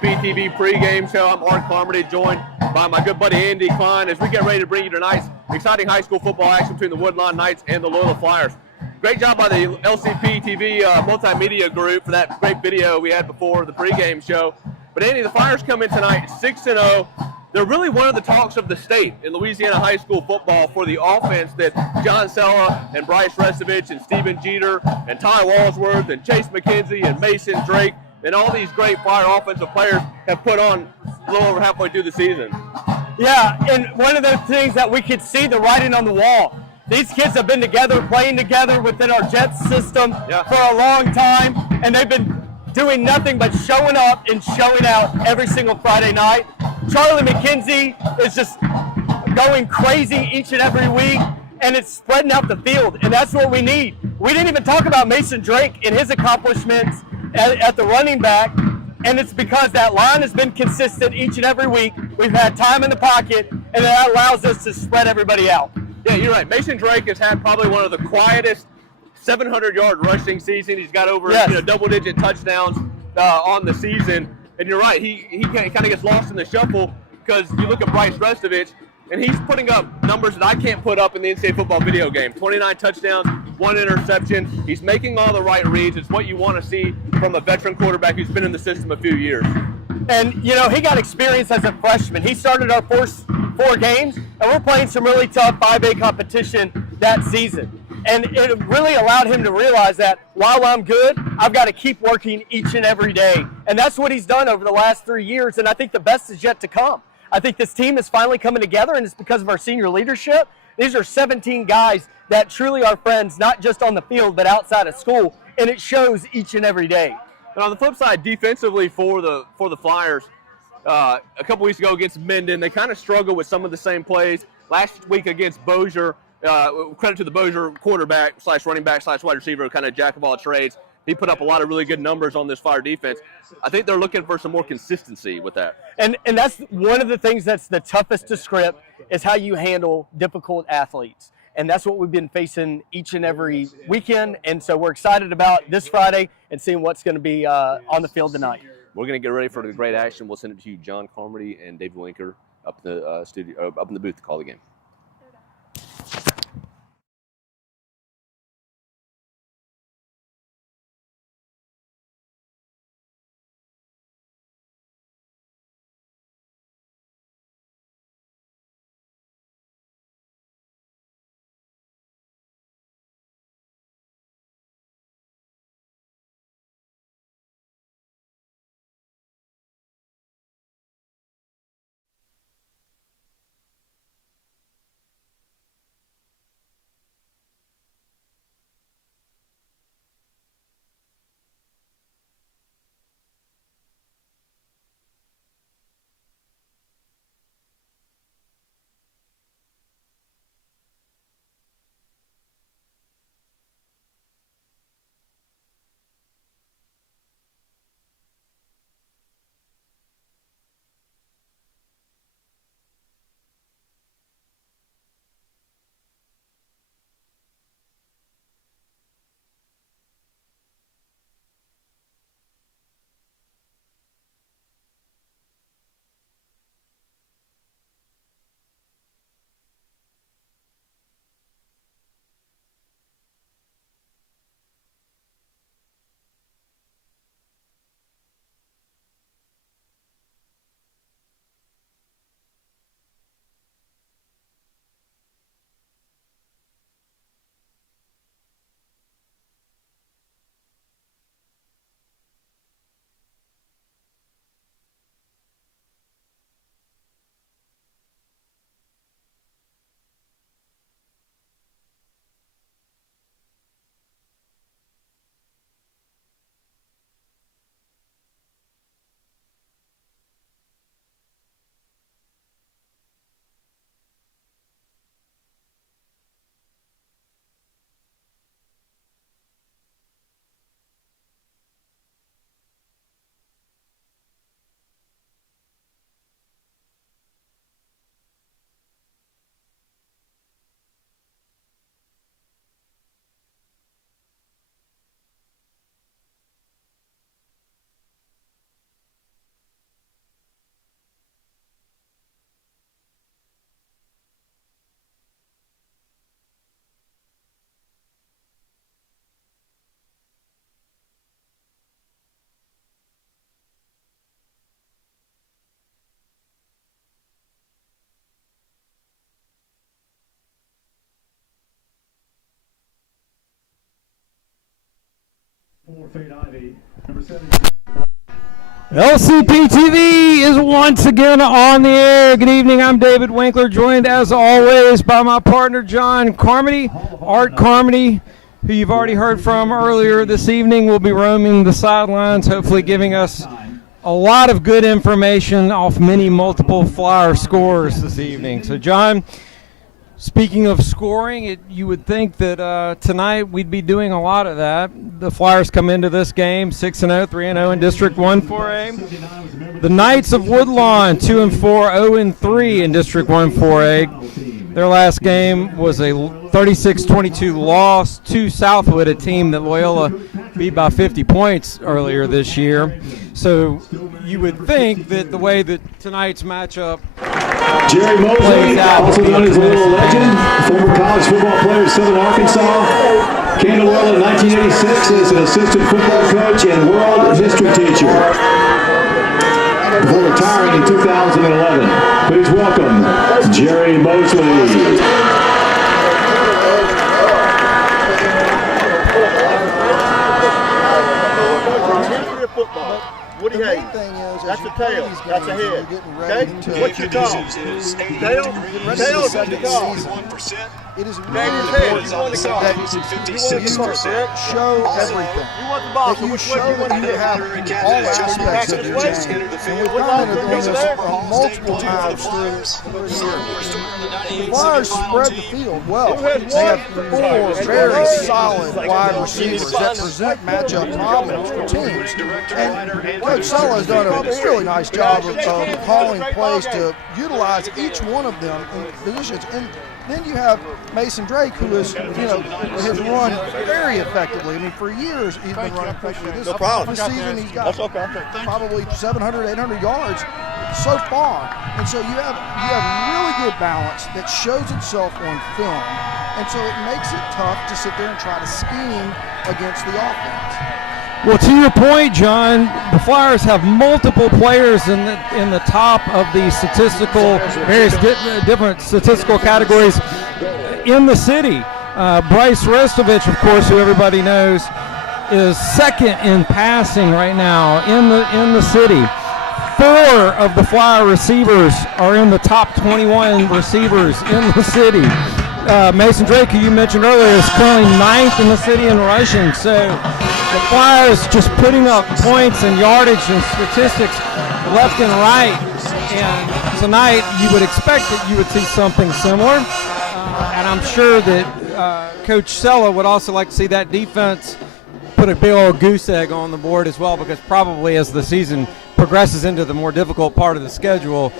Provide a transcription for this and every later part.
LCP TV pregame show. I'm Art Carmody, joined by my good buddy Andy Klein as we get ready to bring you tonight's exciting high school football action between the Woodlawn Knights and the Loyola Flyers. Great job by the LCP TV multimedia group for that great video we had before the pregame show. But Andy, the Flyers come in tonight 6-0. They're really one of the talks of the state in Louisiana high school football for the offense that John Sella and Bryce Restovich and Stephen Jeter and Ty Walsworth and Chase McKenzie and Mason Drake and all these great Flyer offensive players have put on a little over halfway through the season. Yeah, and one of the things that we could see the writing on the wall. These kids have been together, playing together within our Jets system for a long time, and they've been doing nothing but showing up and showing out every single Friday night. Charlie McKenzie is just going crazy each and every week, and it's spreading out the field, and that's what we need. We didn't even talk about Mason Drake and his accomplishments at the running back, and it's because that line has been consistent each and every week. We've had time in the pocket, and that allows us to spread everybody out. Yeah, you're right. Mason Drake has had probably one of the quietest 700-yard rushing season. He's got over double-digit touchdowns on the season. And you're right, he kind of gets lost in the shuffle because you look at Bryce Restovich, and he's putting up numbers that I can't put up in the NCAA football video game. 29 touchdowns, 1 interception. He's making all the right reads. It's what you want to see from a veteran quarterback who's been in the system a few years. And, you know, he got experience as a freshman. He started our first 4 games, and we're playing some really tough 5A competition that season. And it really allowed him to realize that while I'm good, I've got to keep working each and every day. And that's what he's done over the last 3 years, and I think the best is yet to come. I think this team is finally coming together, and it's because of our senior leadership. These are 17 guys that truly are friends, not just on the field, but outside of school, and it shows each and every day. And on the flip side, defensively for the Flyers, a couple weeks ago against Minden, they kind of struggled with some of the same plays. Last week against Bossier, credit to the Bossier quarterback / running back / wide receiver, kind of jack of all trades. He put up a lot of really good numbers on this Flyer defense. I think they're looking for some more consistency with that. And that's one of the things that's the toughest to script is how you handle difficult athletes. And that's what we've been facing each and every weekend. And so we're excited about this Friday and seeing what's going to be on the field tonight. We're going to get ready for the great action. We'll send it to you, John Carmody and David Winker, up in the studio, up in the booth to call the game. LCP TV is once again on the air. Good evening. I'm David Winkler, joined as always by my partner John Carmody. Art Carmody, who you've already heard from earlier this evening, will be roaming the sidelines, hopefully giving us a lot of good information off many multiple Flyer scores this evening. So John, speaking of scoring, you would think that tonight we'd be doing a lot of that. The Flyers come into this game 6-0, 3-0 in District 1 4A. The Knights of Woodlawn 2-4, 0-3 in District 1 4A. Their last game was a 36-22 loss to Southwood, a team that Loyola beat by 50 points earlier this year. So you would think that the way that tonight's matchup Jerry Mosley, also known as Loyola legend, former college football player at Southern Arkansas, came to Loyola in 1986 as an assistant football coach and world history teacher. Before retiring in 2011, please welcome Jerry Mosley. What do you hate? That's a tail. That's a head. Okay? What's your call? Tail? Tail is the call. It is really important that you show everything. That you show that you have all aspects of your game. And we've commented on this multiple times through the year. The Flyers spread the field well. They have four very solid wide receivers that present matchup problems for teams. And Coach Sella has done a really nice job of calling plays to utilize each one of them in positions. And then you have Mason Drake, who is, has run very effectively. I mean, for years he's been running effectively. This season he's got probably 700, 800 yards so far. And so you have really good balance that shows itself on film. And so it makes it tough to sit there and try to scheme against the offense. Well, to your point, John, the Flyers have multiple players in the top of the various different statistical categories in the city. Bryce Restovich, of course, who everybody knows, is second in passing right now in the city. 4 of the Flyer receivers are in the top 21 receivers in the city. Mason Drake, who you mentioned earlier, is currently 9th in the city in rushing. So the Flyers just putting up points and yardage and statistics left and right. And tonight you would expect that you would see something similar. And I'm sure that Coach Sella would also like to see that defense put a big old goose egg on the board as well, because probably as the season progresses into the more difficult part of the schedule,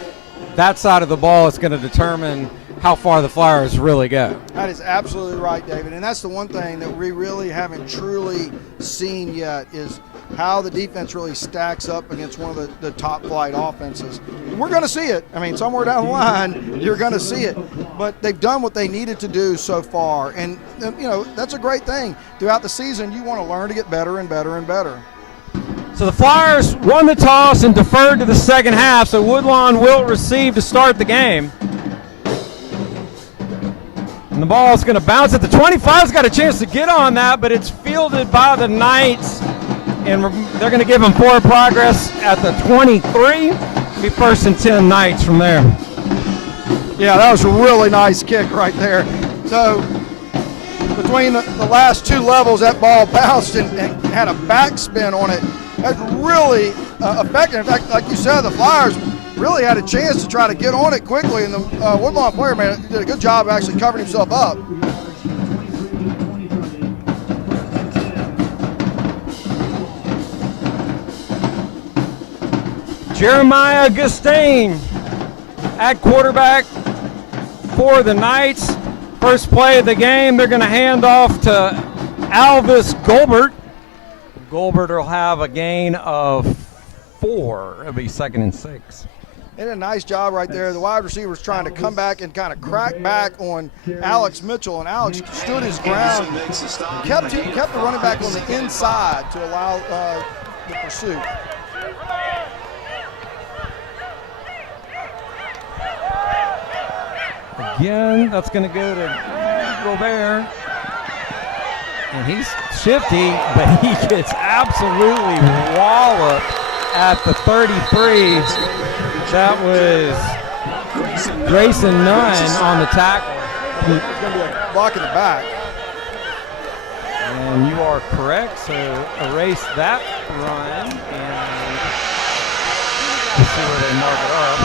that side of the ball is going to determine how far the Flyers really go. That is absolutely right, David. And that's the one thing that we really haven't truly seen yet is how the defense really stacks up against one of the top flight offenses. We're going to see it. I mean, somewhere down the line, you're going to see it. But they've done what they needed to do so far. And, that's a great thing. Throughout the season, you want to learn to get better and better and better. So the Flyers won the toss and deferred to the second half, so Woodlawn will receive to start the game. And the ball is going to bounce at the 25's got a chance to get on that, but it's fielded by the Knights, and they're going to give them forward progress at the 23. It'll be 1st and 10 Knights from there. Yeah, that was a really nice kick right there. So between the last 2 levels, that ball bounced and had a backspin on it. That's really effective. In fact, like you said, the Flyers really had a chance to try to get on it quickly, and the Woodlawn player did a good job of actually covering himself up. Jeremiah Gustain at quarterback for the Knights. First play of the game, they're going to hand off to Alvis Golbert. Golbert will have a gain of 4. It'll be 2nd and 6. They did a nice job right there. The wide receiver was trying to come back and kind of crack back on Alex Mitchell, and Alex stood his ground, kept the running back on the inside to allow the pursuit. Again, that's going to go to Robert. And he's shifty, but he gets absolutely walloped at the 33. That was Grayson Nunn on the tackle. It's going to be a block in the back. And you are correct, so erase that run, and we'll see where they mark it up.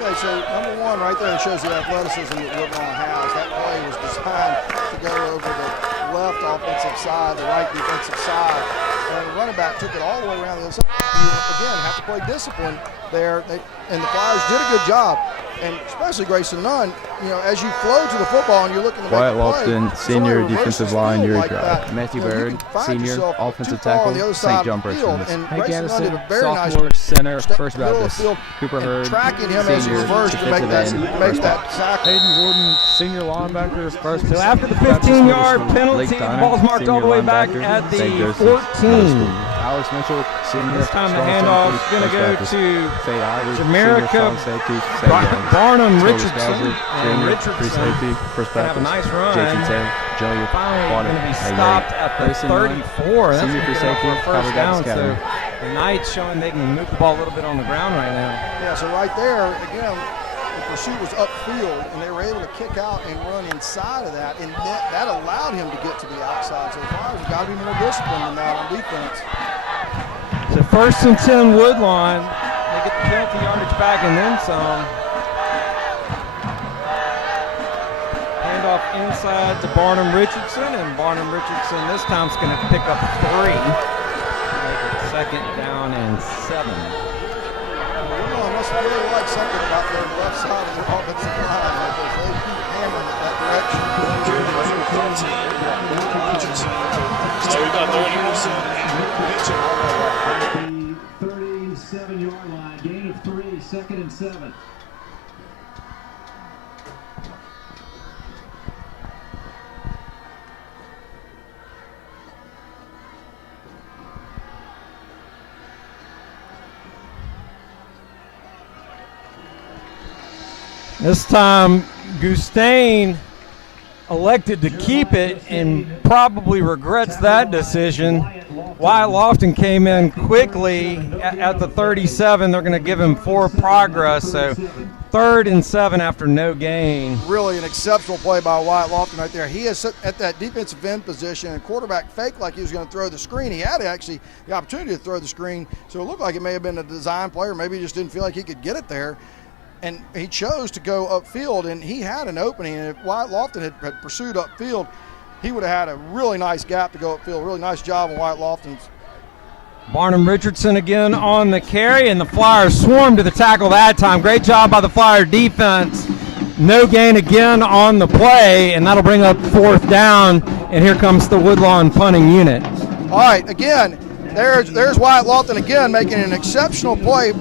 Okay, so number one right there shows the athleticism that Woodlawn has. That play was designed to go over the left offensive side, the right defensive side, and the running back took it all the way around the other side. You, again, have to play discipline there, and the Flyers did a good job. And especially Grayson Nunn, you know, as you flow to the football and you're looking to Wyatt make a play, Lofton, senior defensive line, Yuri like Drive. Matthew Berg, senior offensive tackle, St. John Bridgman. Hey Gaddison, nice sophomore center, First Baptist. Cooper Hurd, tracking him as he senior reversed to make that tackle. Hayden Gordon, senior linebacker, First So after the 15-yard penalty, the ball's marked all the way back at the 14. Alex Mitchell, senior. This time the handoff is going to go to Faye Ivey, Jamaica, Barnum Richardson, and Richardson First have a nice run. Jason Taylor, Joey Finally going to be stopped at the 34. That's senior going for safety, to be first down. So Academy. the Knights showing they can move the ball a little bit on the ground right now. Yeah, so right there, again, the pursuit was upfield, and they were able to kick out and run inside of that, and that allowed him to get to the outside. So the Flyers have got to be more disciplined than that on defense. So 1st and 10 Woodlawn. They get the penalty yardage back and then some. Handoff inside to Barnum Richardson, and Barnum Richardson this time is going to pick up 3. Make it 2nd down and 7. Woodlawn must really like something about their left side of their offensive line because they keep hammering it that direction. So we got 37-yard line, gain of 3, 2nd and 7. This time, Gustain elected to keep it and probably regrets that decision. Wyatt Lofton came in quickly at the 37. They're going to give him 4 progress, so 3rd and 7 after no gain. Really an exceptional play by Wyatt Lofton right there. He is at that defensive end position, and quarterback faked like he was going to throw the screen. He had actually the opportunity to throw the screen, so it looked like it may have been a design play, or maybe he just didn't feel like he could get it there. And he chose to go upfield, and he had an opening. And if Wyatt Lofton had pursued upfield, he would have had a really nice gap to go upfield. Really nice job on Wyatt Lofton's. Barnum Richardson again on the carry, and the Flyers swarmed to the tackle that time. Great job by the Flyer defense. No gain again on the play, and that'll bring up 4th down. And here comes the Woodlawn punting unit. All right, again, there's Wyatt Lofton again making an exceptional play.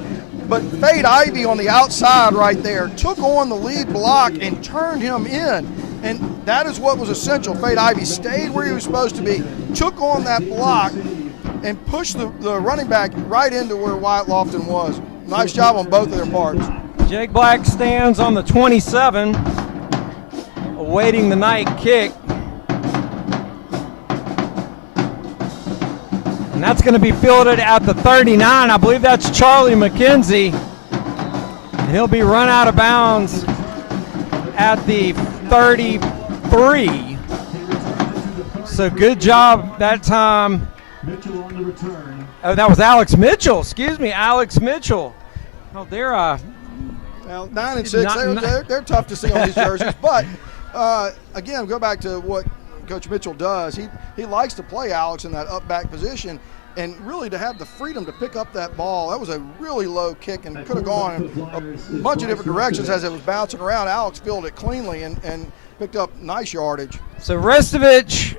But Faye Ivey on the outside right there took on the lead block and turned him in. And that is what was essential. Faye Ivey stayed where he was supposed to be, took on that block, and pushed the running back right into where Wyatt Lofton was. Nice job on both of their parts. Jake Black stands on the 27, awaiting the night kick. And that's going to be fielded at the 39. I believe that's Charlie McKenzie. And he'll be run out of bounds at the 33. So good job that time. Mitchell on the return. Oh, that was Alex Mitchell. Excuse me, Alex Mitchell. Oh, they're Well, 9 and 6, they're tough to see on these jerseys. But, again, go back to what Coach Mitchell does. He likes to play Alex in that up back position, and really to have the freedom to pick up that ball. That was a really low kick and could have gone a bunch of different directions as it was bouncing around. Alex fielded it cleanly and picked up nice yardage. So Restovich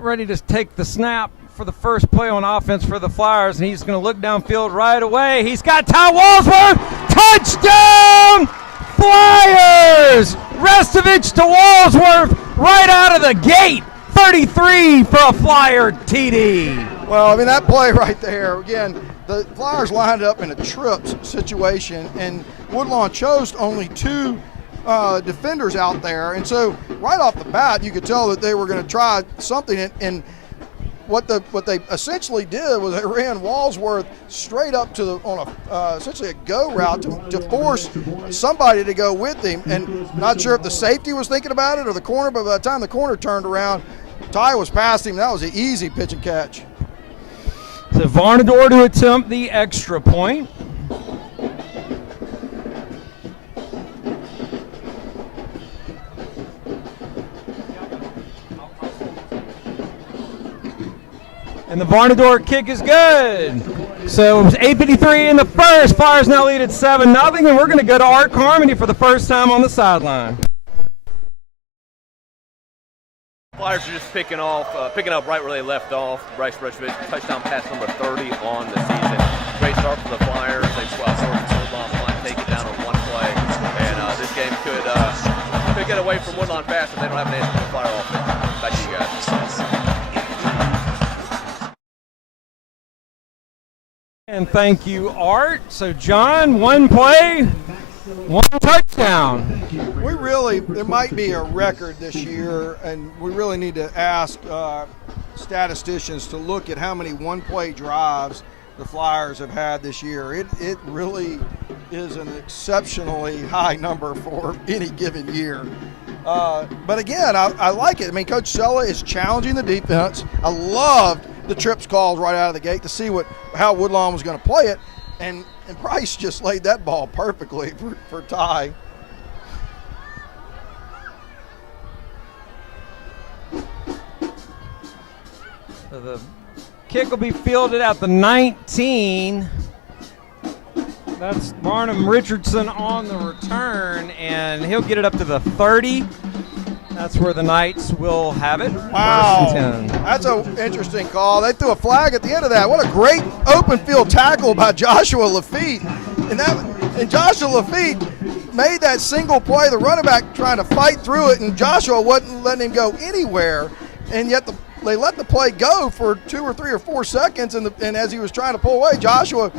ready to take the snap for the first play on offense for the Flyers, and he's going to look downfield right away. He's got Ty Walsworth. Touchdown, Flyers! Restovich to Walsworth right out of the gate. 33 for a Flyer TD. Well, I mean, that play right there, again, the Flyers lined up in a trips situation, and Woodlawn chose only 2 defenders out there. And so right off the bat, you could tell that they were going to try something. And what they essentially did was they ran Walsworth straight up to essentially a go route to force somebody to go with him. And not sure if the safety was thinking about it or the corner, but by the time the corner turned around, Ty was past him. That was an easy pitch and catch. So Varnador to attempt the extra point. And the Varnador kick is good. So it was 8:53 in the first. Flyers now lead at 7-0, and we're going to go to Art Carmody for the first time on the sideline. Flyers are just picking up right where they left off. Bryce Brechovich, touchdown pass number 30 on the season. Great start for the Flyers. They squat forward to Woodlawn, take it down on one play, and this game could get away from Woodlawn fast if they don't have an answer for the Flyer offense. Back to you guys. And thank you, Art. So, John, one play, one touchdown. There might be a record this year, and we really need to ask statisticians to look at how many one-play drives the Flyers have had this year. It really is an exceptionally high number for any given year. But again, I like it. I mean, Coach Sella is challenging the defense. I loved the trips called right out of the gate to see how Woodlawn was going to play it, and Bryce just laid that ball perfectly for Ty. So the kick will be fielded at the 19. That's Barnum Richardson on the return, and he'll get it up to the 30. That's where the Knights will have it. Wow, that's an interesting call. They threw a flag at the end of that. What a great open field tackle by Joshua Lafitte. And Joshua Lafitte made that single play, the running back trying to fight through it, and Joshua wasn't letting him go anywhere. And yet they let the play go for 2 or 3 or 4 seconds, and as he was trying to pull away, Joshua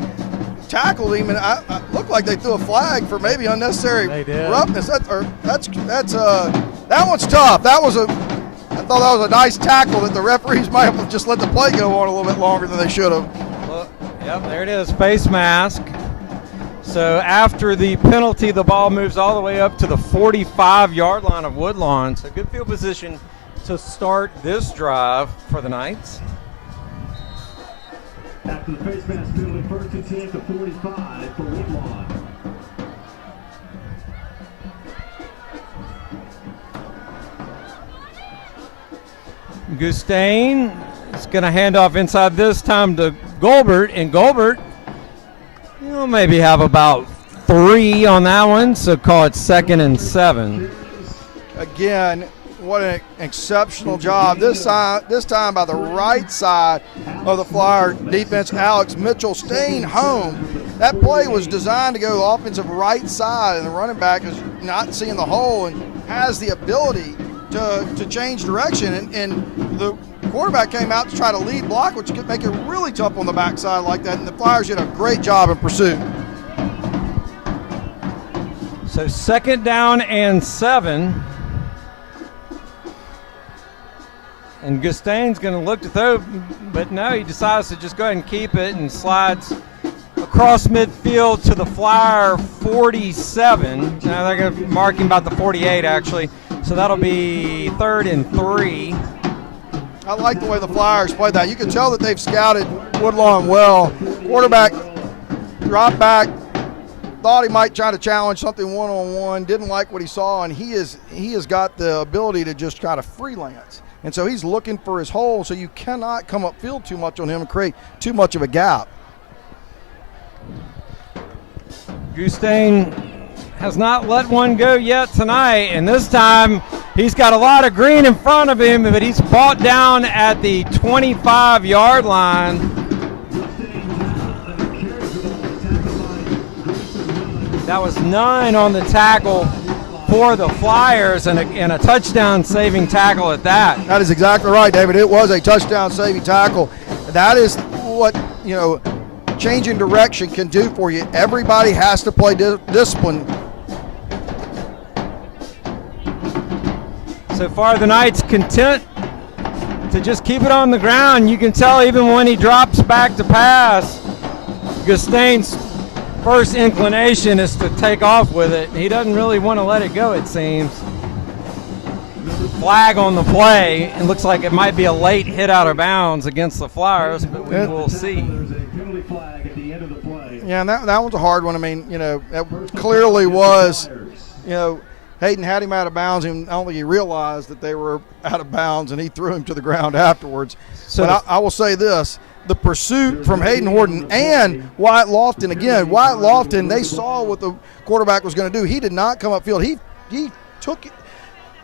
tackled him, and it looked like they threw a flag for maybe unnecessary roughness. That one's tough. I thought that was a nice tackle that the referees might have just let the play go on a little bit longer than they should have. Well, yep, there it is, face mask. So after the penalty, the ball moves all the way up to the 45-yard line of Woodlawn. So good field position to start this drive for the Knights. After the face mask penalty, 1st and 10 to 45 for Woodlawn. Gustain is going to hand off inside this time to Golbert, and Golbert, maybe have about 3 on that one, so call it 2nd and 7. Again, what an exceptional job. This time by the right side of the Flyer defense, Alex Mitchell staying home. That play was designed to go the offensive right side, and the running back is not seeing the hole and has the ability to change direction. And the quarterback came out to try to lead block, which could make it really tough on the backside like that. And the Flyers did a great job in pursuit. So 2nd down and 7. And Gustain's going to look to throw, but no, he decides to just go ahead and keep it and slides across midfield to the Flyer 47. Now they're going to mark him about the 48, actually. So that'll be 3rd and 3. I like the way the Flyers played that. You can tell that they've scouted Woodlawn well. Quarterback dropped back, thought he might try to challenge something one-on-one, didn't like what he saw, and he has got the ability to just kind of freelance. And so he's looking for his hole, so you cannot come upfield too much on him and create too much of a gap. Gustain has not let one go yet tonight, and this time he's got a lot of green in front of him, but he's brought down at the 25-yard line. That was 9 on the tackle for the Flyers, and a touchdown-saving tackle at that. That is exactly right, David. It was a touchdown-saving tackle. That is what, changing direction can do for you. Everybody has to play discipline. So far, the Knights content to just keep it on the ground. You can tell even when he drops back to pass, Gustain's first inclination is to take off with it. He doesn't really want to let it go, it seems. Flag on the play. It looks like it might be a late hit out of bounds against the Flyers, but we will see. Yeah, and that one's a hard one. I mean, that clearly was, Hayden had him out of bounds, and I don't think he realized that they were out of bounds, and he threw him to the ground afterwards. So but I will say this. The pursuit from Hayden Horton and Wyatt Lofton, again, Wyatt Lofton, they saw what the quarterback was going to do. He did not come upfield. He took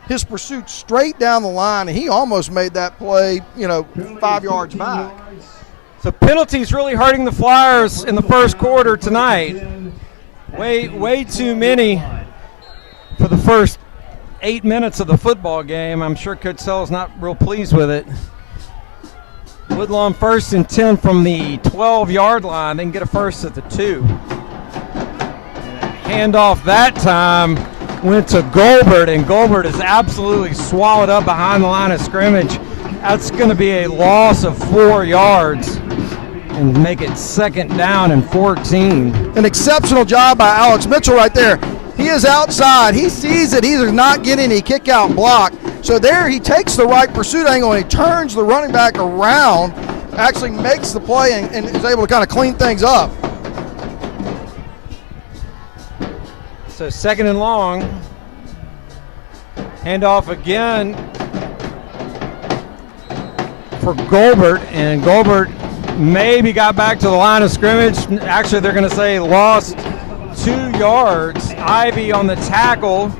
his pursuit straight down the line, and he almost made that play, 5 yards back. So penalties really hurting the Flyers in the first quarter tonight. Way too many for the first 8 minutes of the football game. I'm sure Coach Sell's not real pleased with it. Woodlawn 1st and 10 from the 12-yard line. They can get a first at the 2. Handoff that time went to Goldberg, and Goldberg is absolutely swallowed up behind the line of scrimmage. That's going to be a loss of 4 yards and make it 2nd down and 14. An exceptional job by Alex Mitchell right there. He is outside. He sees that he's not getting any kick-out block. So there he takes the right pursuit angle and he turns the running back around, actually makes the play and is able to kind of clean things up. So 2nd and long. Handoff again for Goldberg, and Goldberg maybe got back to the line of scrimmage. Actually, they're going to say lost 2 yards. Ivy on the tackle,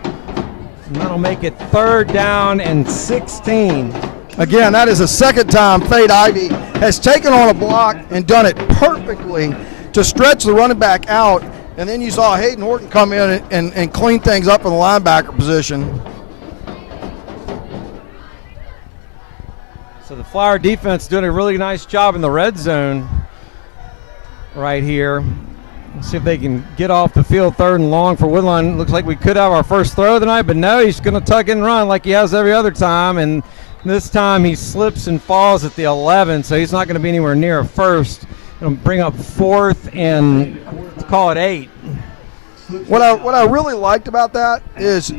and that'll make it 3rd down and 16. Again, that is the second time Fade Ivy has taken on a block and done it perfectly to stretch the running back out. And then you saw Hayden Horton come in and clean things up in the linebacker position. So the Flyer defense doing a really nice job in the red zone right here. Let's see if they can get off the field 3rd and long for Woodlawn. Looks like we could have our first throw tonight, but no, he's going to tuck and run like he has every other time. And this time he slips and falls at the 11, so he's not going to be anywhere near a first. It'll bring up 4th and call it 8. What I really liked about that is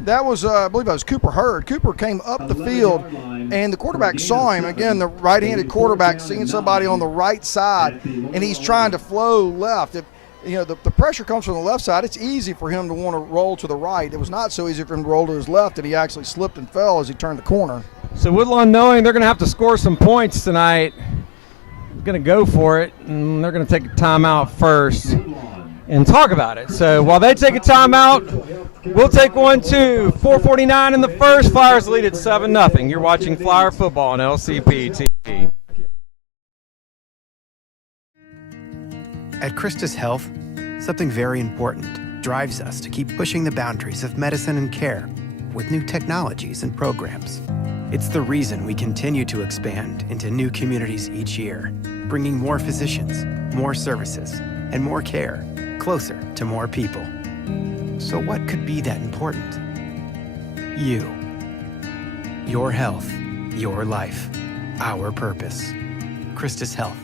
that was, I believe it was Cooper Hurd. Cooper came up the field, and the quarterback saw him. Again, the right-handed quarterback seeing somebody on the right side, and he's trying to flow left. If the pressure comes from the left side, it's easy for him to want to roll to the right. It was not so easy for him to roll to his left, and he actually slipped and fell as he turned the corner. So Woodlawn, knowing they're going to have to score some points tonight, going to go for it, and they're going to take a timeout first and talk about it. So while they take a timeout, we'll take one too. 4:49 in the first. Flyers lead at 7-0. You're watching Flyer football on LCP TV. At Christus Health, something very important drives us to keep pushing the boundaries of medicine and care with new technologies and programs. It's the reason we continue to expand into new communities each year, bringing more physicians, more services, and more care closer to more people. So what could be that important? You. Your health, your life, our purpose. Christus Health.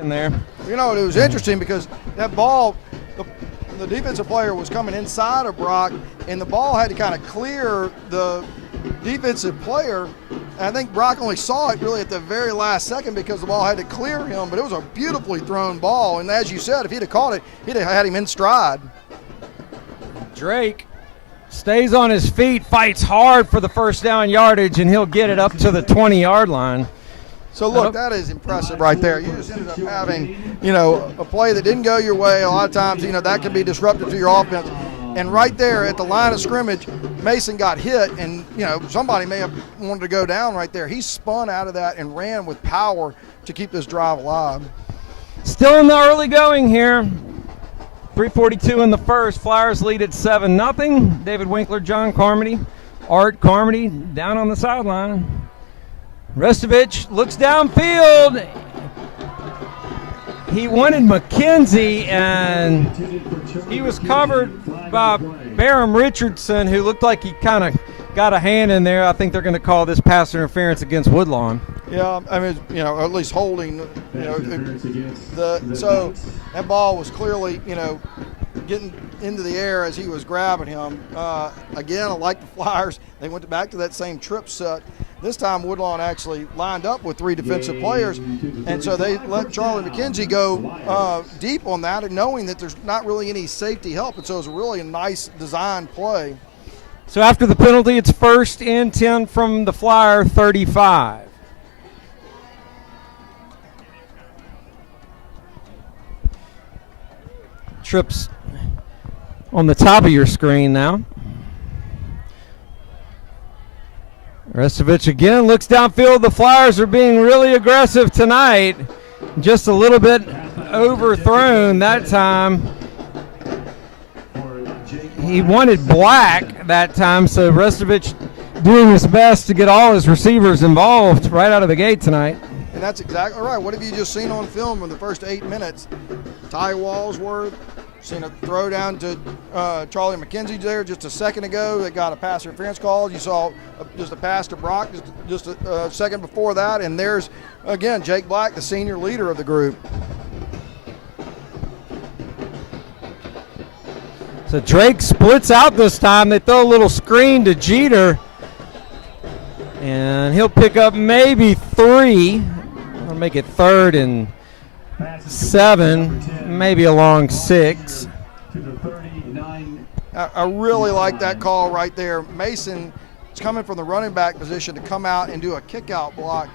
In there. You know, it was interesting because that ball, the defensive player was coming inside of Brock, and the ball had to kind of clear the defensive player. And I think Brock only saw it really at the very last second because the ball had to clear him, but it was a beautifully thrown ball. And as you said, if he'd have caught it, he'd have had him in stride. Drake stays on his feet, fights hard for the first down yardage, and he'll get it up to the 20-yard line. So, look, that is impressive right there. You just ended up having, you know, a play that didn't go your way. A lot of times, you know, that can be disruptive to your offense. And right there at the line of scrimmage, Mason got hit, and, you know, somebody may have wanted to go down right there. He spun out of that and ran with power to keep this drive alive. Still in the early going here. 3:42 in the first. Flyers lead at 7-0. David Winkler, John Carmody, Art Carmody down on the sideline. Restovich looks downfield. He wanted McKenzie, and he was covered by Barham Richardson, who looked like he kind of got a hand in there. I think they're going to call this pass interference against Woodlawn. Yeah, I mean, you know, at least holding, you know, so that ball was clearly, you know, getting into the air as he was grabbing him. Again, like the Flyers, they went back to that same trip set. This time Woodlawn actually lined up with 3 defensive players, and so they let Charlie McKenzie go deep on that, and knowing that there's not really any safety help, and so it was really a nice design play. So after the penalty, it's 1st and 10 from the Flyer 35. Trips on the top of your screen now. Restovich again looks downfield. The Flyers are being really aggressive tonight. Just a little bit overthrown that time. He wanted Black that time, so Restovich doing his best to get all his receivers involved right out of the gate tonight. And that's exactly right. What have you just seen on film in the first 8 minutes? Ty Walsworth, seen a throw down to Charlie McKenzie there just a second ago that got a pass interference call. You saw just a pass to Brock just a second before that. And there's, again, Jake Black, the senior leader of the group. So Drake splits out this time. They throw a little screen to Jeter. And he'll pick up maybe 3. I'll make it 3rd and 7, maybe a long 6. I really like that call right there. Mason is coming from the running back position to come out and do a kick-out block.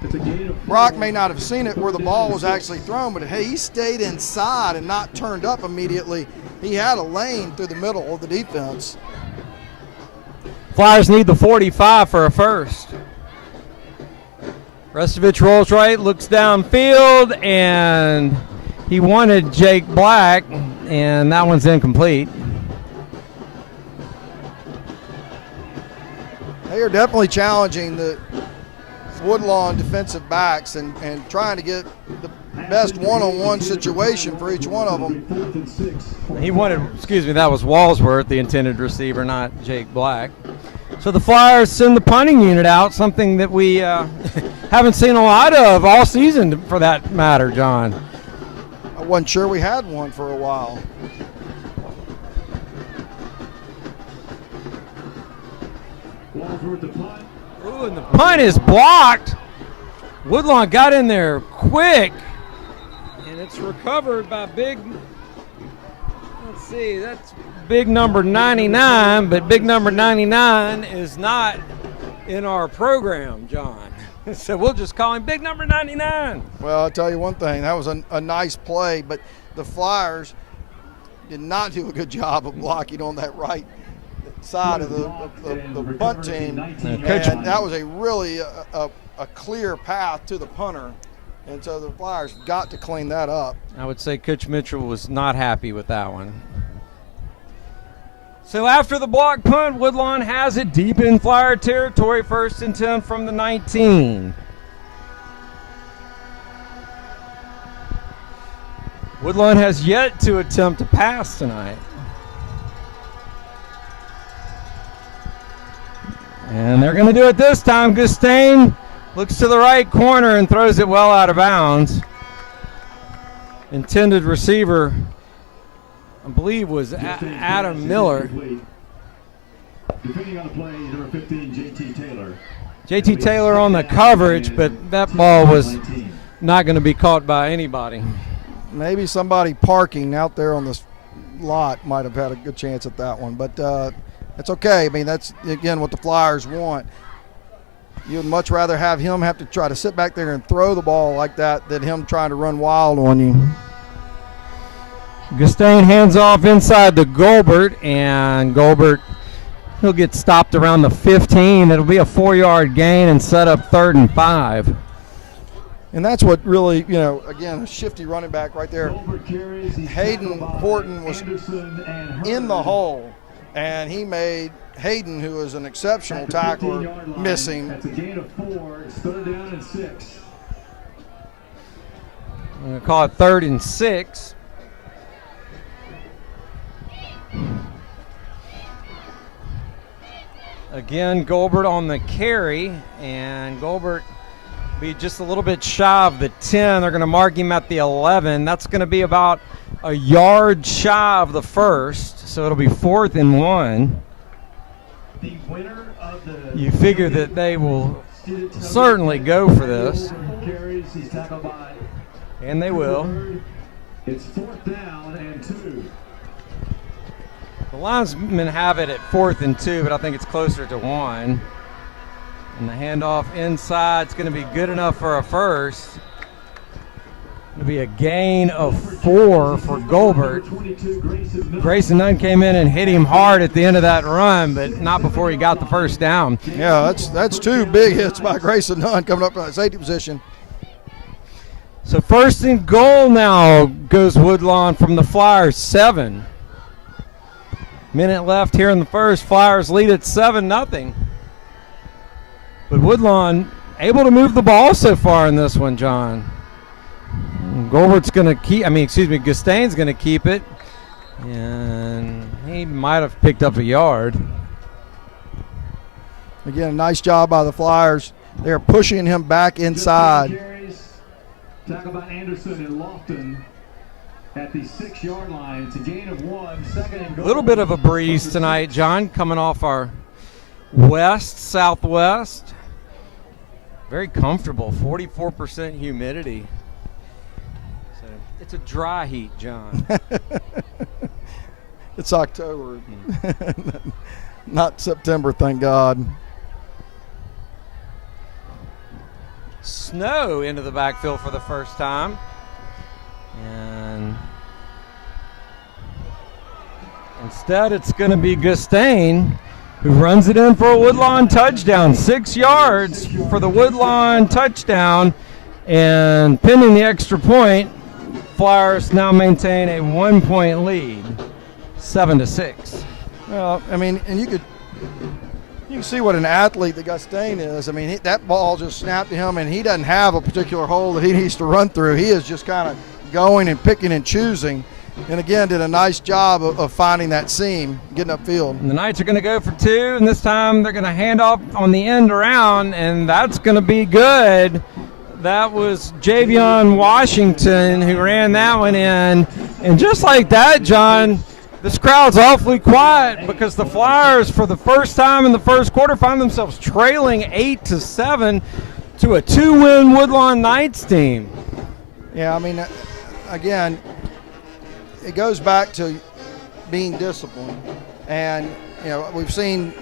Brock may not have seen it where the ball was actually thrown, but hey, he stayed inside and not turned up immediately. He had a lane through the middle of the defense. Flyers need the 45 for a first. Restovich rolls right, looks downfield, and he wanted Jake Black, and that one's incomplete. They are definitely challenging the Woodlawn defensive backs and trying to get the best one-on-one situation for each one of them. He wanted, that was Walsworth, the intended receiver, not Jake Black. So the Flyers send the punting unit out, something that we haven't seen a lot of all season for that matter, John. I wasn't sure we had one for a while. Ooh, and the punt is blocked. Woodlawn got in there quick, and it's recovered by let's see, that's big number 99, but big number 99 is not in our program, John. So we'll just call him big number 99. Well, I'll tell you one thing, that was a nice play, but the Flyers did not do a good job of blocking on that right side of the punt team. And that was a really a clear path to the punter. And so the Flyers got to clean that up. I would say Coach Mitchell was not happy with that one. So after the block punt, Woodlawn has it deep in Flyer territory, 1st and 10 from the 19. Woodlawn has yet to attempt a pass tonight. And they're going to do it this time. Gustain looks to the right corner and throws it well out of bounds. intended receiver, I believe, was Adam Miller. Defending on the play, number 15, J.T. Taylor. J.T. Taylor on the coverage, but that ball was not going to be caught by anybody. Maybe somebody parking out there on this lot might have had a good chance at that one, but it's okay. I mean, that's, again, what the Flyers want. You'd much rather have him have to try to sit back there and throw the ball like that than him trying to run wild on you. Gustain hands off inside to Goldberg, and Goldberg, he'll get stopped around the 15. It'll be a 4-yard gain and set up 3rd and 5. And that's what really, again, a shifty running back right there. Hayden Horton was in the hole, and he made Hayden, who is an exceptional tackler, missing. That's a gain of 4. It's 3rd down and 6. I'm going to call it 3rd and 6. Again, Goldberg on the carry, and Goldberg be just a little bit shy of the 10. They're going to mark him at the 11. That's going to be about a yard shy of the first, so it'll be 4th and 1. The winner of the You figure that they will certainly go for this, and they will. It's 4th down and 2. The linesmen have it at 4th and 2, but I think it's closer to 1. And the handoff inside is going to be good enough for a first. It'll be a gain of 4 for Goldberg. Grayson Nunn came in and hit him hard at the end of that run, but not before he got the first down. Yeah, that's 2 big hits by Grayson Nunn coming up from that safety position. So 1st and goal now goes Woodlawn from the Flyers 7. Minute left here in the first. Flyers lead at 7-0. But Woodlawn able to move the ball so far in this one, John. Goldberg's going to keep, Gustain's going to keep it. And he might have picked up a yard. Again, nice job by the Flyers. They're pushing him back inside. Tackle by Anderson and Lofton at the 6-yard line. It's a gain of 1. 2nd and goal. A little bit of a breeze tonight, John, coming off our southwest. Very comfortable, 44% humidity. So it's a dry heat, John. It's October, not September, thank God. Snow into the backfield for the first time. And instead it's going to be Gustain, who runs it in for a Woodlawn touchdown. 6 yards for the Woodlawn touchdown. And pending the extra point, Flyers now maintain a 1-point lead, 7-6. Well, and you can see what an athlete that Gustain is. That ball just snapped to him, and he doesn't have a particular hole that he needs to run through. He is just kind of going and picking and choosing. And again, did a nice job of finding that seam, getting upfield. And the Knights are going to go for 2, and this time they're going to hand off on the end around, and that's going to be good. That was Javion Washington who ran that one in. And just like that, John, this crowd's awfully quiet because the Flyers, for the first time in the first quarter, find themselves trailing 8-7 to a 2-win Woodlawn Knights team. Yeah, again, it goes back to being disciplined, and we've seen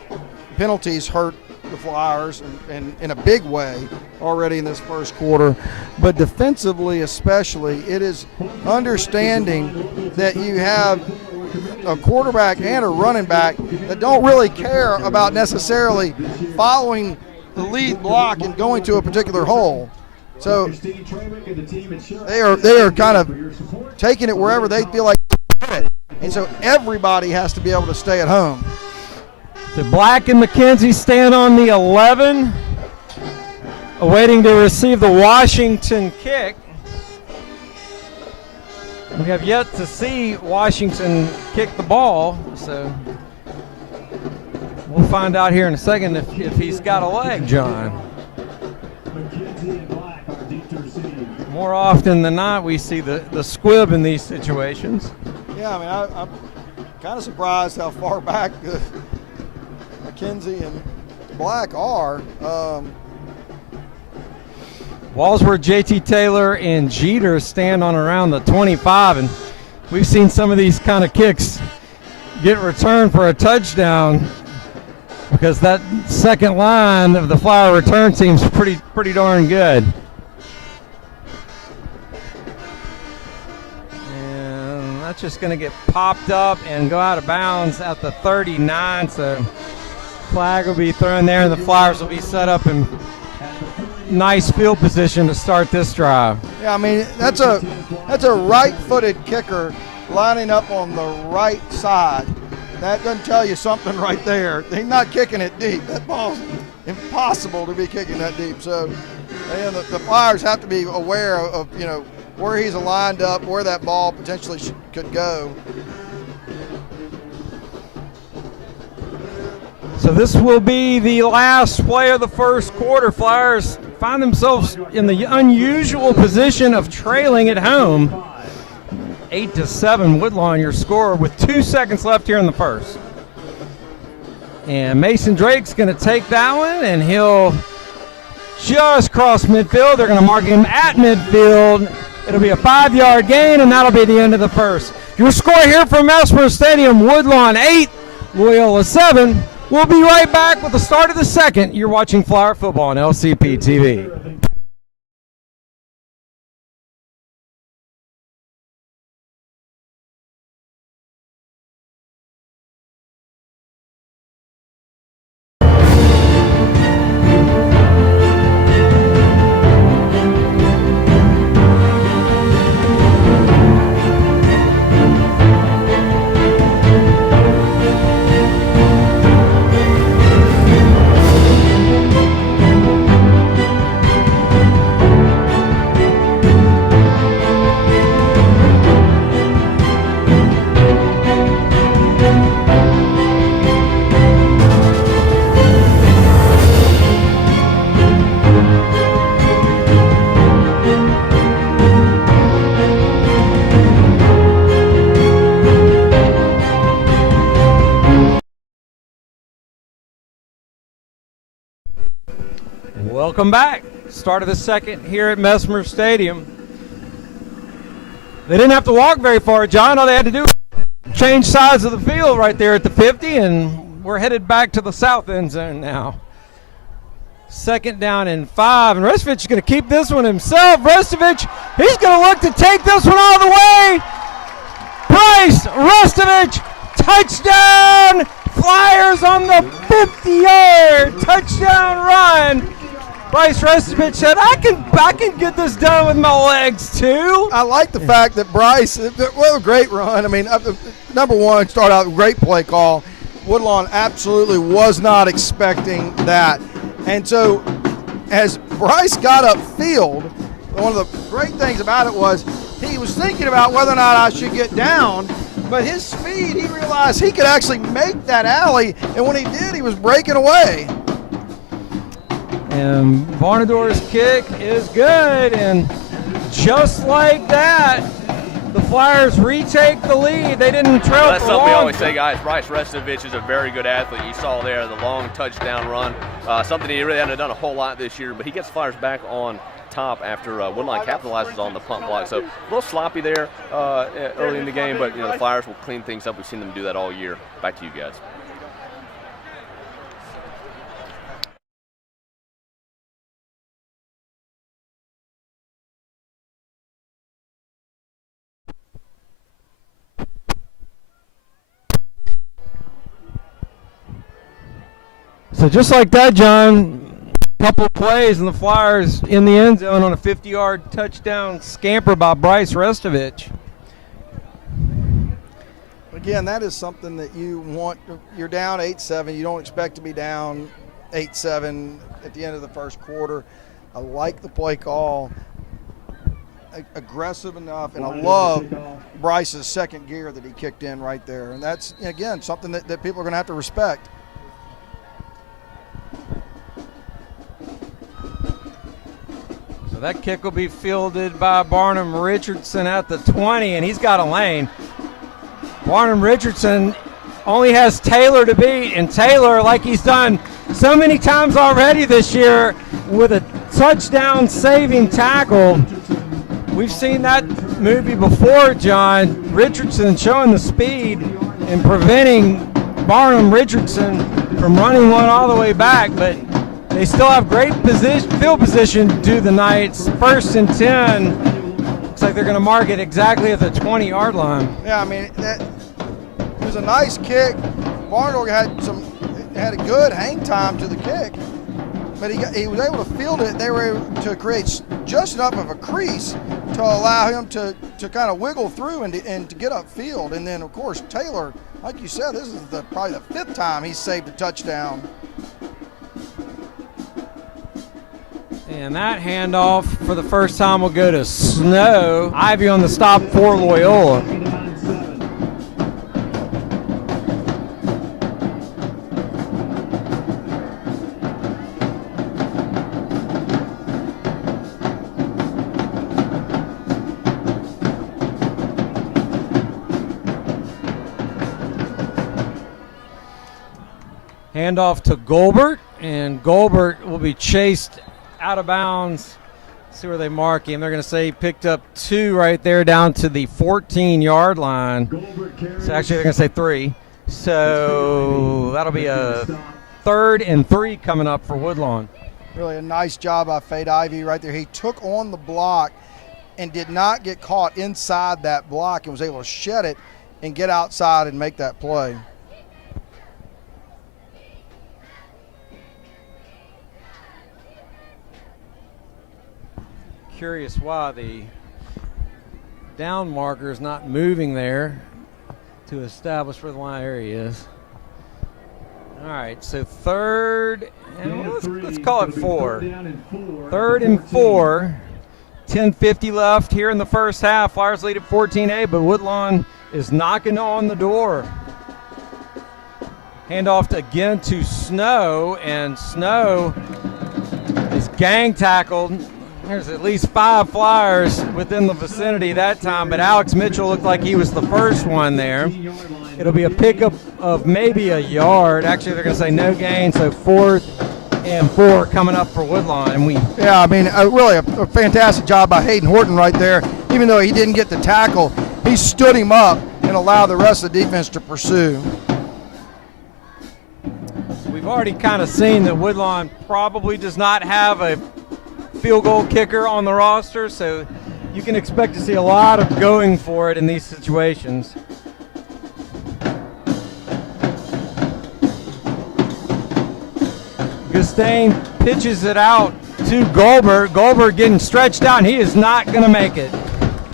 penalties hurt the Flyers and in a big way already in this first quarter, but defensively especially, it is understanding that you have a quarterback and a running back that don't really care about necessarily following the lead block and going to a particular hole. So they are kind of taking it wherever they feel like it. And so everybody has to be able to stay at home. So Black and McKenzie stand on the 11, awaiting to receive the Washington kick. We have yet to see Washington kick the ball, so we'll find out here in a second if he's got a leg, John. More often than not, we see the squib in these situations. Yeah, I mean, I'm kind of surprised how far back McKenzie and Black are. Walsworth, JT Taylor, and Jeter stand on around the 25, and we've seen some of these kind of kicks get returned for a touchdown because that second line of the Flyer return team's pretty darn good. And that's just going to get popped up and go out of bounds at the 39, so flag will be thrown there, and the Flyers will be set up in nice field position to start this drive. Yeah, I mean, that's a right-footed kicker lining up on the right side. That doesn't tell you something right there. He's not kicking it deep. That ball's impossible to be kicking that deep. So, and the Flyers have to be aware of, you know, where he's lined up, where that ball potentially could go. So this will be the last play of the first quarter. Flyers find themselves in the unusual position of trailing at home. 8-7 Woodlawn, your score, with 2 seconds left here in the first. And Mason Drake's going to take that one, and he'll just cross midfield. They're going to mark him at midfield. It'll be a 5-yard gain, and that'll be the end of the first. Your score here from Mesmer Stadium, Woodlawn 8, Loyola 7. We'll be right back with the start of the second. You're watching Flyer Football on LCP TV. Welcome back. Start of the second here at Mesmer Stadium. They didn't have to walk very far, John. All they had to do was change sides of the field right there at the 50, and we're headed back to the south end zone now. Second down and 5, and Restovich is going to keep this one himself. Restovich, he's going to look to take this one all the way. Bryce Restovich, touchdown! Flyers on the 50-yard touchdown run. Bryce Restovich said, I can get this done with my legs too. I like the fact that Bryce, what a great run. I mean, number one, start out with a great play call. Woodlawn absolutely was not expecting that. And so as Bryce got upfield, one of the great things about it was he was thinking about whether or not I should get down, but his speed, he realized he could actually make that alley, and when he did, he was breaking away. And Varnador's kick is good, and just like that, the Flyers retake the lead. They didn't trail. Well, that's something we always say, guys. Bryce Restovich is a very good athlete. You saw there the long touchdown run, something he really hadn't done a whole lot this year, but he gets Flyers back on top after Woodlawn capitalizes on the punt block. So a little sloppy there early in the game, but the Flyers will clean things up. We've seen them do that all year. Back to you guys. So just like that, John, a couple of plays and the Flyers in the end zone on a 50-yard touchdown scamper by Bryce Restovich. Again, that is something that you want. You're down 8-7. You don't expect to be down 8-7 at the end of the first quarter. I like the play call. Aggressive enough, and I love Bryce's second gear that he kicked in right there. And that's, again, something that people are going to have to respect. So that kick will be fielded by Barnum Richardson at the 20, and he's got a lane. Barnum Richardson only has Taylor to beat, and Taylor, like he's done so many times already this year, with a touchdown saving tackle. We've seen that movie before, John. Richardson showing the speed and preventing Barnum Richardson from running one all the way back, but they still have great field position to do the Knights. 1st and 10. Looks like they're going to mark it exactly at the 20-yard line. Yeah, I mean, it was a nice kick. Barnum had a good hang time to the kick, but he was able to field it. They were able to create just enough of a crease to allow him to kind of wiggle through and to get upfield. And then, of course, Taylor, like you said, this is probably the 5th time he's saved a touchdown. And that handoff for the first time will go to Snow. Ivy on the stop for Loyola. Handoff to Goldberg, and Goldberg will be chased out of bounds. See where they mark him. They're going to say he picked up 2 right there down to the 14-yard line. So actually they're going to say 3. So that'll be a 3rd and 3 coming up for Woodlawn. Really a nice job by Fade Ivy right there. He took on the block and did not get caught inside that block and was able to shed it and get outside and make that play. Curious why the down marker is not moving there to establish where the line area is. All right, so 3rd, and let's call it 4. 3rd and 4. 10:50 left here in the first half. Flyers lead at 14-8, but Woodlawn is knocking on the door. Handoff again to Snow, and Snow is gang tackled. There's at least 5 Flyers within the vicinity that time, but Alex Mitchell looked like he was the first one there. It'll be a pickup of maybe a yard. Actually, they're going to say no gain, so 4th and 4 coming up for Woodlawn. And yeah, I mean, really a fantastic job by Hayden Horton right there. Even though he didn't get the tackle, he stood him up and allowed the rest of the defense to pursue. We've already kind of seen that Woodlawn probably does not have a field goal kicker on the roster, so you can expect to see a lot of going for it in these situations. Gustain pitches it out to Goldberg. Goldberg getting stretched out, and he is not going to make it.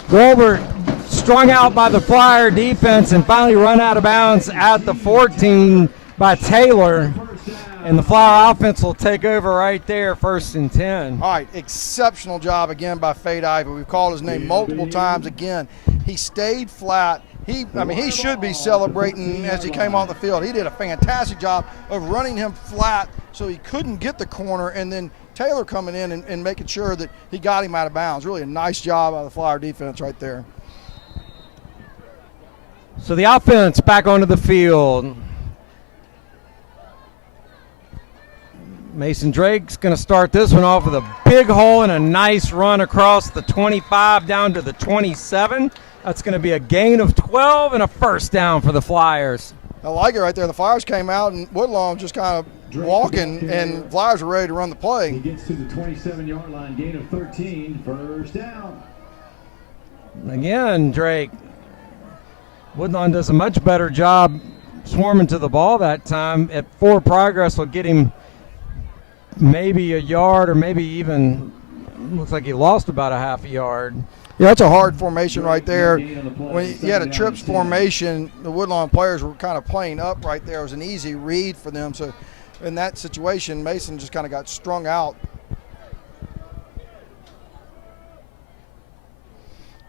Goldberg strung out by the Flyer defense and finally run out of bounds at the 14 by Taylor. And the Flower offense will take over right there, 1st and 10. All right, exceptional job again by Fade Ivy. We've called his name multiple times again. He stayed flat. He should be celebrating as he came off the field. He did a fantastic job of running him flat so he couldn't get the corner, and then Taylor coming in and making sure that he got him out of bounds. Really a nice job by the Flyer defense right there. So the offense back onto the field. Mason Drake's going to start this one off with a big hole and a nice run across the 25 down to the 27. That's going to be a gain of 12 and a first down for the Flyers. I like it right there. The Flyers came out and Woodlawn just kind of walking, and Flyers were ready to run the play. He gets to the 27-yard line, gain of 13, first down. Again, Drake. Woodlawn does a much better job swarming to the ball that time. At 4 progress will get him maybe a yard, or maybe even looks like he lost about a half a yard. Yeah, that's a hard formation right there. When you had a trips formation, the Woodlawn players were kind of playing up right there. It was an easy read for them. So in that situation, Mason just kind of got strung out.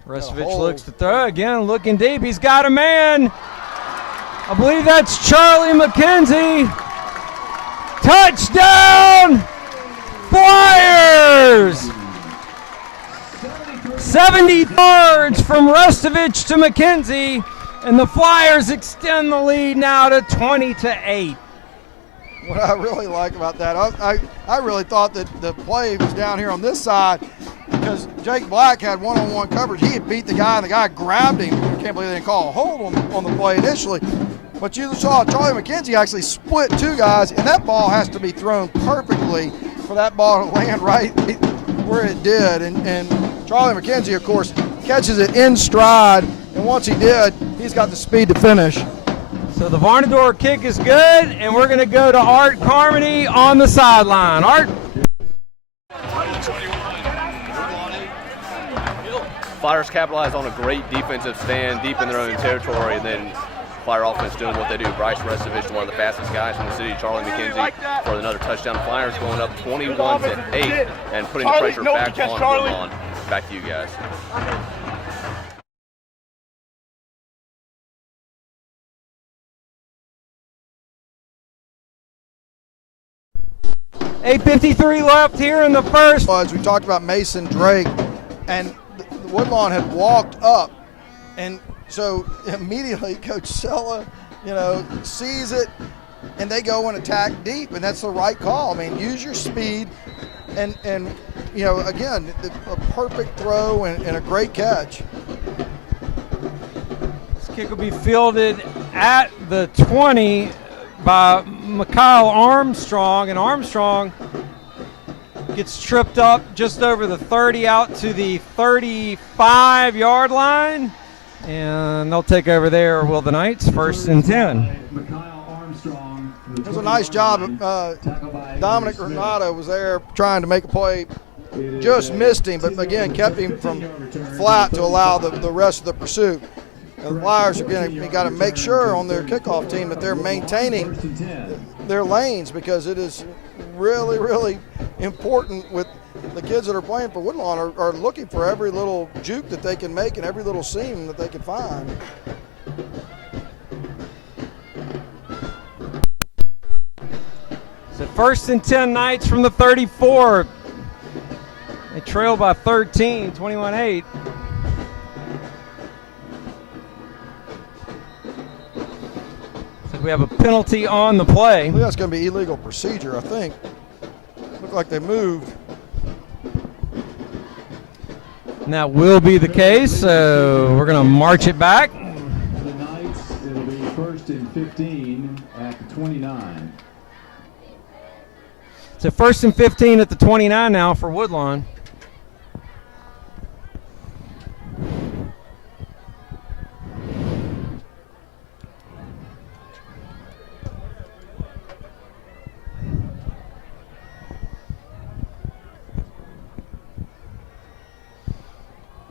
Restovich looks to throw again, looking deep. He's got a man. I believe that's Charlie McKenzie. Touchdown, Flyers! 70 yards from Restovich to McKenzie, and the Flyers extend the lead now to 20-8. What I really like about that, I really thought that the play was down here on this side because Jake Black had one-on-one coverage. He had beat the guy, and the guy grabbed him. I can't believe they didn't call a hold on the play initially. But you saw Charlie McKenzie actually split two guys, and that ball has to be thrown perfectly for that ball to land right where it did. And Charlie McKenzie, of course, catches it in stride, and once he did, he's got the speed to finish. So the Varnador kick is good, and we're going to go to Art Carmody on the sideline. Art. Flyers capitalize on a great defensive stand deep in their own territory, and then Flyer offense doing what they do. Bryce Restovich, one of the fastest guys in the city, Charlie McKenzie for another touchdown. Flyers going up 21-8 and putting the pressure back on Woodlawn. Back to you guys. 8:53 left here in the first. As we talked about Mason Drake, and the Woodlawn had walked up, and so immediately Coach Sella, sees it, and they go and attack deep, and that's the right call. I mean, use your speed, and again, a perfect throw and a great catch. This kick will be fielded at the 20 by Mikhail Armstrong, and Armstrong gets tripped up just over the 30 out to the 35-yard line, and they'll take over there, will the Knights, 1st and 10. It was a nice job. Dominic Renato was there trying to make a play, just missed him, but again kept him from flat to allow the rest of the pursuit. The Flyers are going to make sure on their kickoff team that they're maintaining their lanes, because it is really, really important with the kids that are playing for Woodlawn are looking for every little juke that they can make and every little seam that they can find. So 1st and 10 Knights from the 34. They trail by 13, 21-8. We have a penalty on the play. I think that's going to be illegal procedure, I think. Looked like they moved. And that will be the case, so we're going to march it back. For the Knights, it'll be 1st and 15 at the 29. So 1st and 15 at the 29 now for Woodlawn.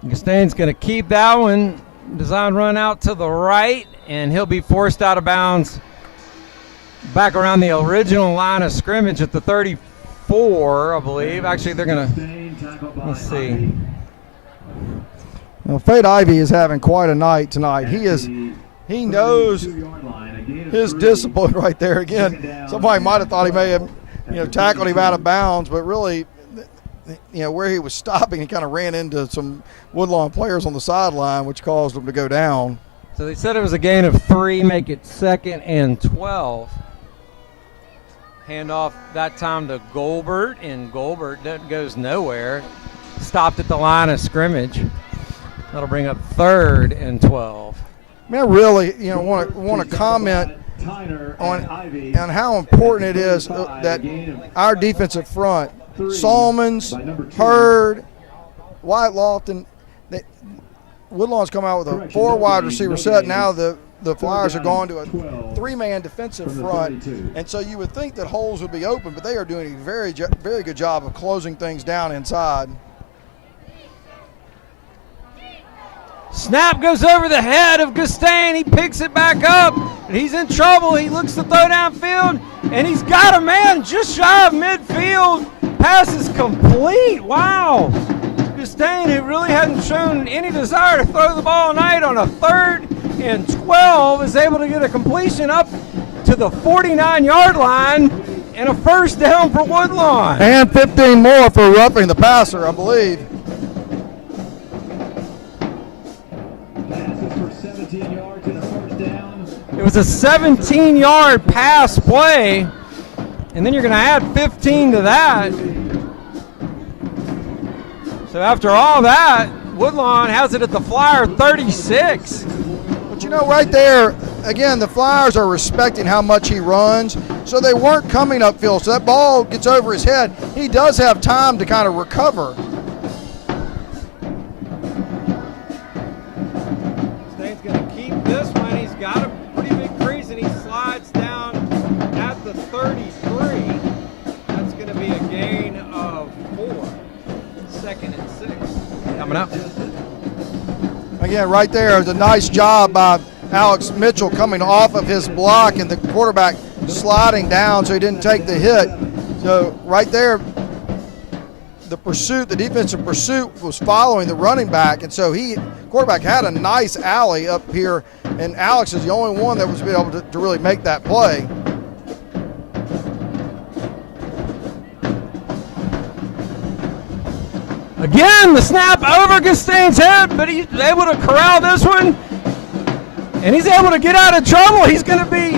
Gustain's going to keep that one. Design run out to the right, and he'll be forced out of bounds back around the original line of scrimmage at the 34, I believe. Actually, they're going to, let's see. Well, Fade Ivey is having quite a night tonight. He knows his discipline right there. Again, somebody might have thought he may have, tackled him out of bounds, but really, where he was stopping, he kind of ran into some Woodlawn players on the sideline, which caused him to go down. So they said it was a gain of 3, make it 2nd and 12. Handoff that time to Goldberg, and Goldberg goes nowhere. Stopped at the line of scrimmage. That'll bring up 3rd and 12. I really, want to comment on how important it is that our defensive front, Salmons, Hurd, White Lofton, Woodlawn's come out with a 4 wide receiver set. Now the Flyers are going to a 3-man defensive front, and so you would think that holes would be open, but they are doing a very, very good job of closing things down inside. Snap goes over the head of Gustain. He picks it back up, and he's in trouble. He looks to throw downfield, and he's got a man just shy of midfield. Pass is complete. Wow. Gustain, who really hadn't shown any desire to throw the ball tonight, on a 3rd and 12, is able to get a completion up to the 49-yard line and a 1st down for Woodlawn. And 15 more for roughing the passer, I believe. It was a 17-yard pass play, and then you're going to add 15 to that. So after all that, Woodlawn has it at the Flyer 36. But you know, right there, again, the Flyers are respecting how much he runs, so they weren't coming upfield. So that ball gets over his head. He does have time to kind of recover. State's going to keep this one. He's got a pretty big crease, and he slides down at the 33. That's going to be a gain of 4. Second and 6 coming up. Again, right there is a nice job by Alex Mitchell coming off of his block and the quarterback sliding down so he didn't take the hit. So right there, the defensive pursuit was following the running back, and so quarterback had a nice alley up here, and Alex is the only one that was able to really make that play. Again, the snap over Gustain's head, but he's able to corral this one, and he's able to get out of trouble. He's going to be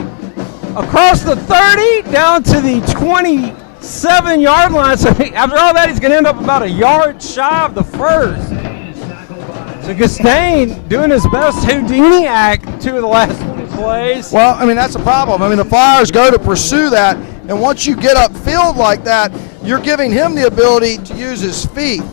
across the 30 down to the 27-yard line. So after all that, he's going to end up about a yard shy of the first. So Gustain doing his best Houdini act 2 of the last 20 plays. Well, I mean, that's the problem. I mean, the Flyers go to pursue that, and once you get upfield like that, you're giving him the ability to use his feet.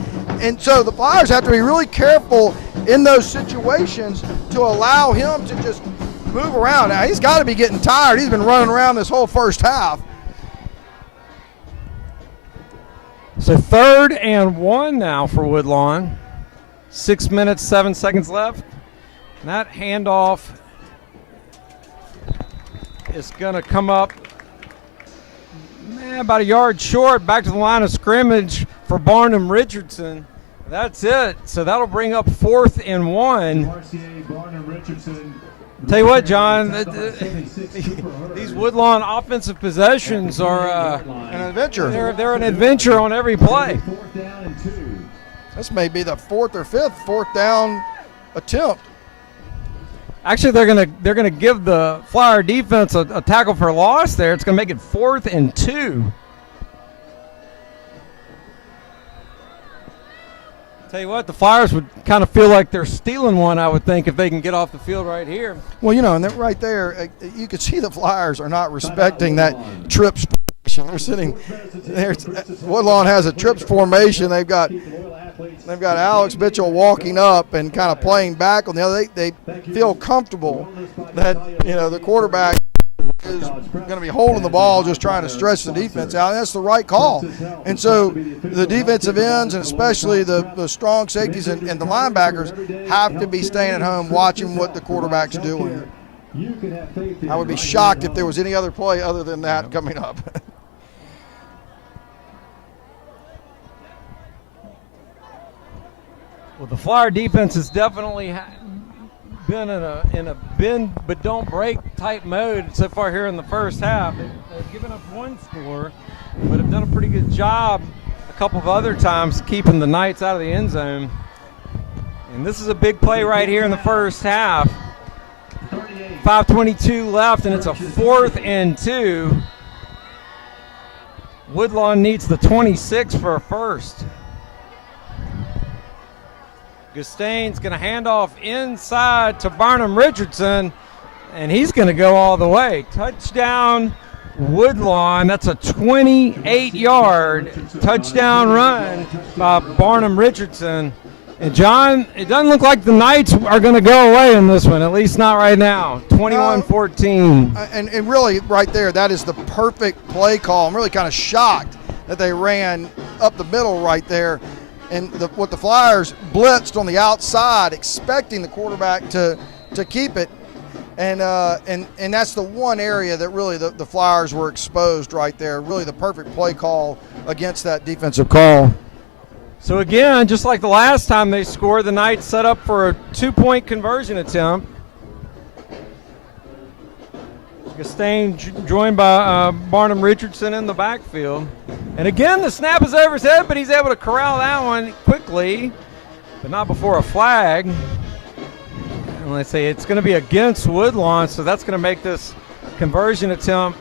And so the Flyers have to be really careful in those situations to allow him to just move around. Now, he's got to be getting tired. He's been running around this whole first half. So 3rd and 1 now for Woodlawn. 6 minutes, 7 seconds left. And that handoff is going to come up about a yard short, back to the line of scrimmage for Barnum Richardson. That's it. So that'll bring up 4th and 1. Tell you what, John, these Woodlawn offensive possessions are an adventure. They're an adventure on every play. This may be the 4th or 5th 4th down attempt. Actually, they're gonna give the Flyer defense a tackle for loss there. It's gonna make it 4th and 2. Tell you what, the Flyers would kind of feel like they're stealing one, I would think, if they can get off the field right here. Well, you know, and right there, you can see the Flyers are not respecting that trips formation. They're sitting there. Woodlawn has a trips formation. They've got Alex Mitchell walking up and kind of playing back on the other. They feel comfortable that, you know, the quarterback is going to be holding the ball, just trying to stretch the defense out. And that's the right call. And so the defensive ends, and especially the strong safeties and the linebackers, have to be staying at home watching what the quarterback's doing. I would be shocked if there was any other play other than that coming up. Well, the Flyer defense has definitely been in a bend but don't break type mode so far here in the first half. They've given up 1 score, but have done a pretty good job a couple of other times keeping the Knights out of the end zone. And this is a big play right here in the first half. 5:22 left, and it's a 4th and 2. Woodlawn needs the 26 for a first. Gustain's going to hand off inside to Barnum Richardson, and he's going to go all the way. Touchdown, Woodlawn. That's a 28-yard touchdown run by Barnum Richardson. And, John, it doesn't look like the Knights are going to go away in this one, at least not right now. 21-14. And really, right there, that is the perfect play call. I'm really kind of shocked that they ran up the middle right there. And what the Flyers blitzed on the outside, expecting the quarterback to keep it, and that's the one area that really the Flyers were exposed right there. Really, the perfect play call against that defensive call. So again, just like the last time they scored, the Knights set up for a 2-point conversion attempt. Gustain joined by Barnum Richardson in the backfield. And again, the snap is over his head, but he's able to corral that one quickly, but not before a flag. And let's say it's going to be against Woodlawn, so that's going to make this conversion attempt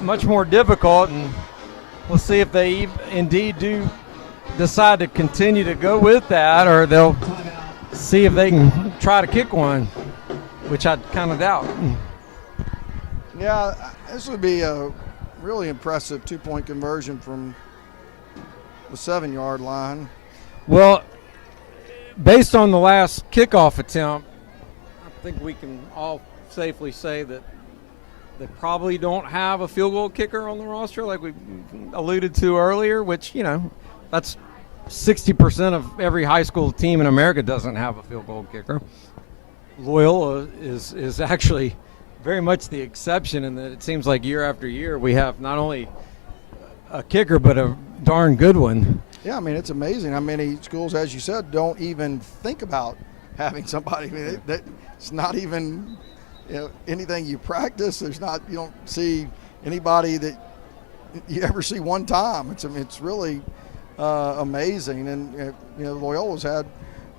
much more difficult. And we'll see if they indeed do decide to continue to go with that, or they'll see if they can try to kick one, which I kind of doubt. Yeah, this would be a really impressive 2-point conversion from the 7-yard line. Well, based on the last kickoff attempt, I think we can all safely say that they probably don't have a field goal kicker on the roster like we alluded to earlier, which, that's 60% of every high school team in America doesn't have a field goal kicker. Loyola is actually very much the exception in that it seems like year after year we have not only a kicker but a darn good one. Yeah, I mean, it's amazing how many schools, as you said, don't even think about having somebody. I mean, it's not even anything you practice. You don't see anybody that you ever see one time. It's really amazing, and Loyola's had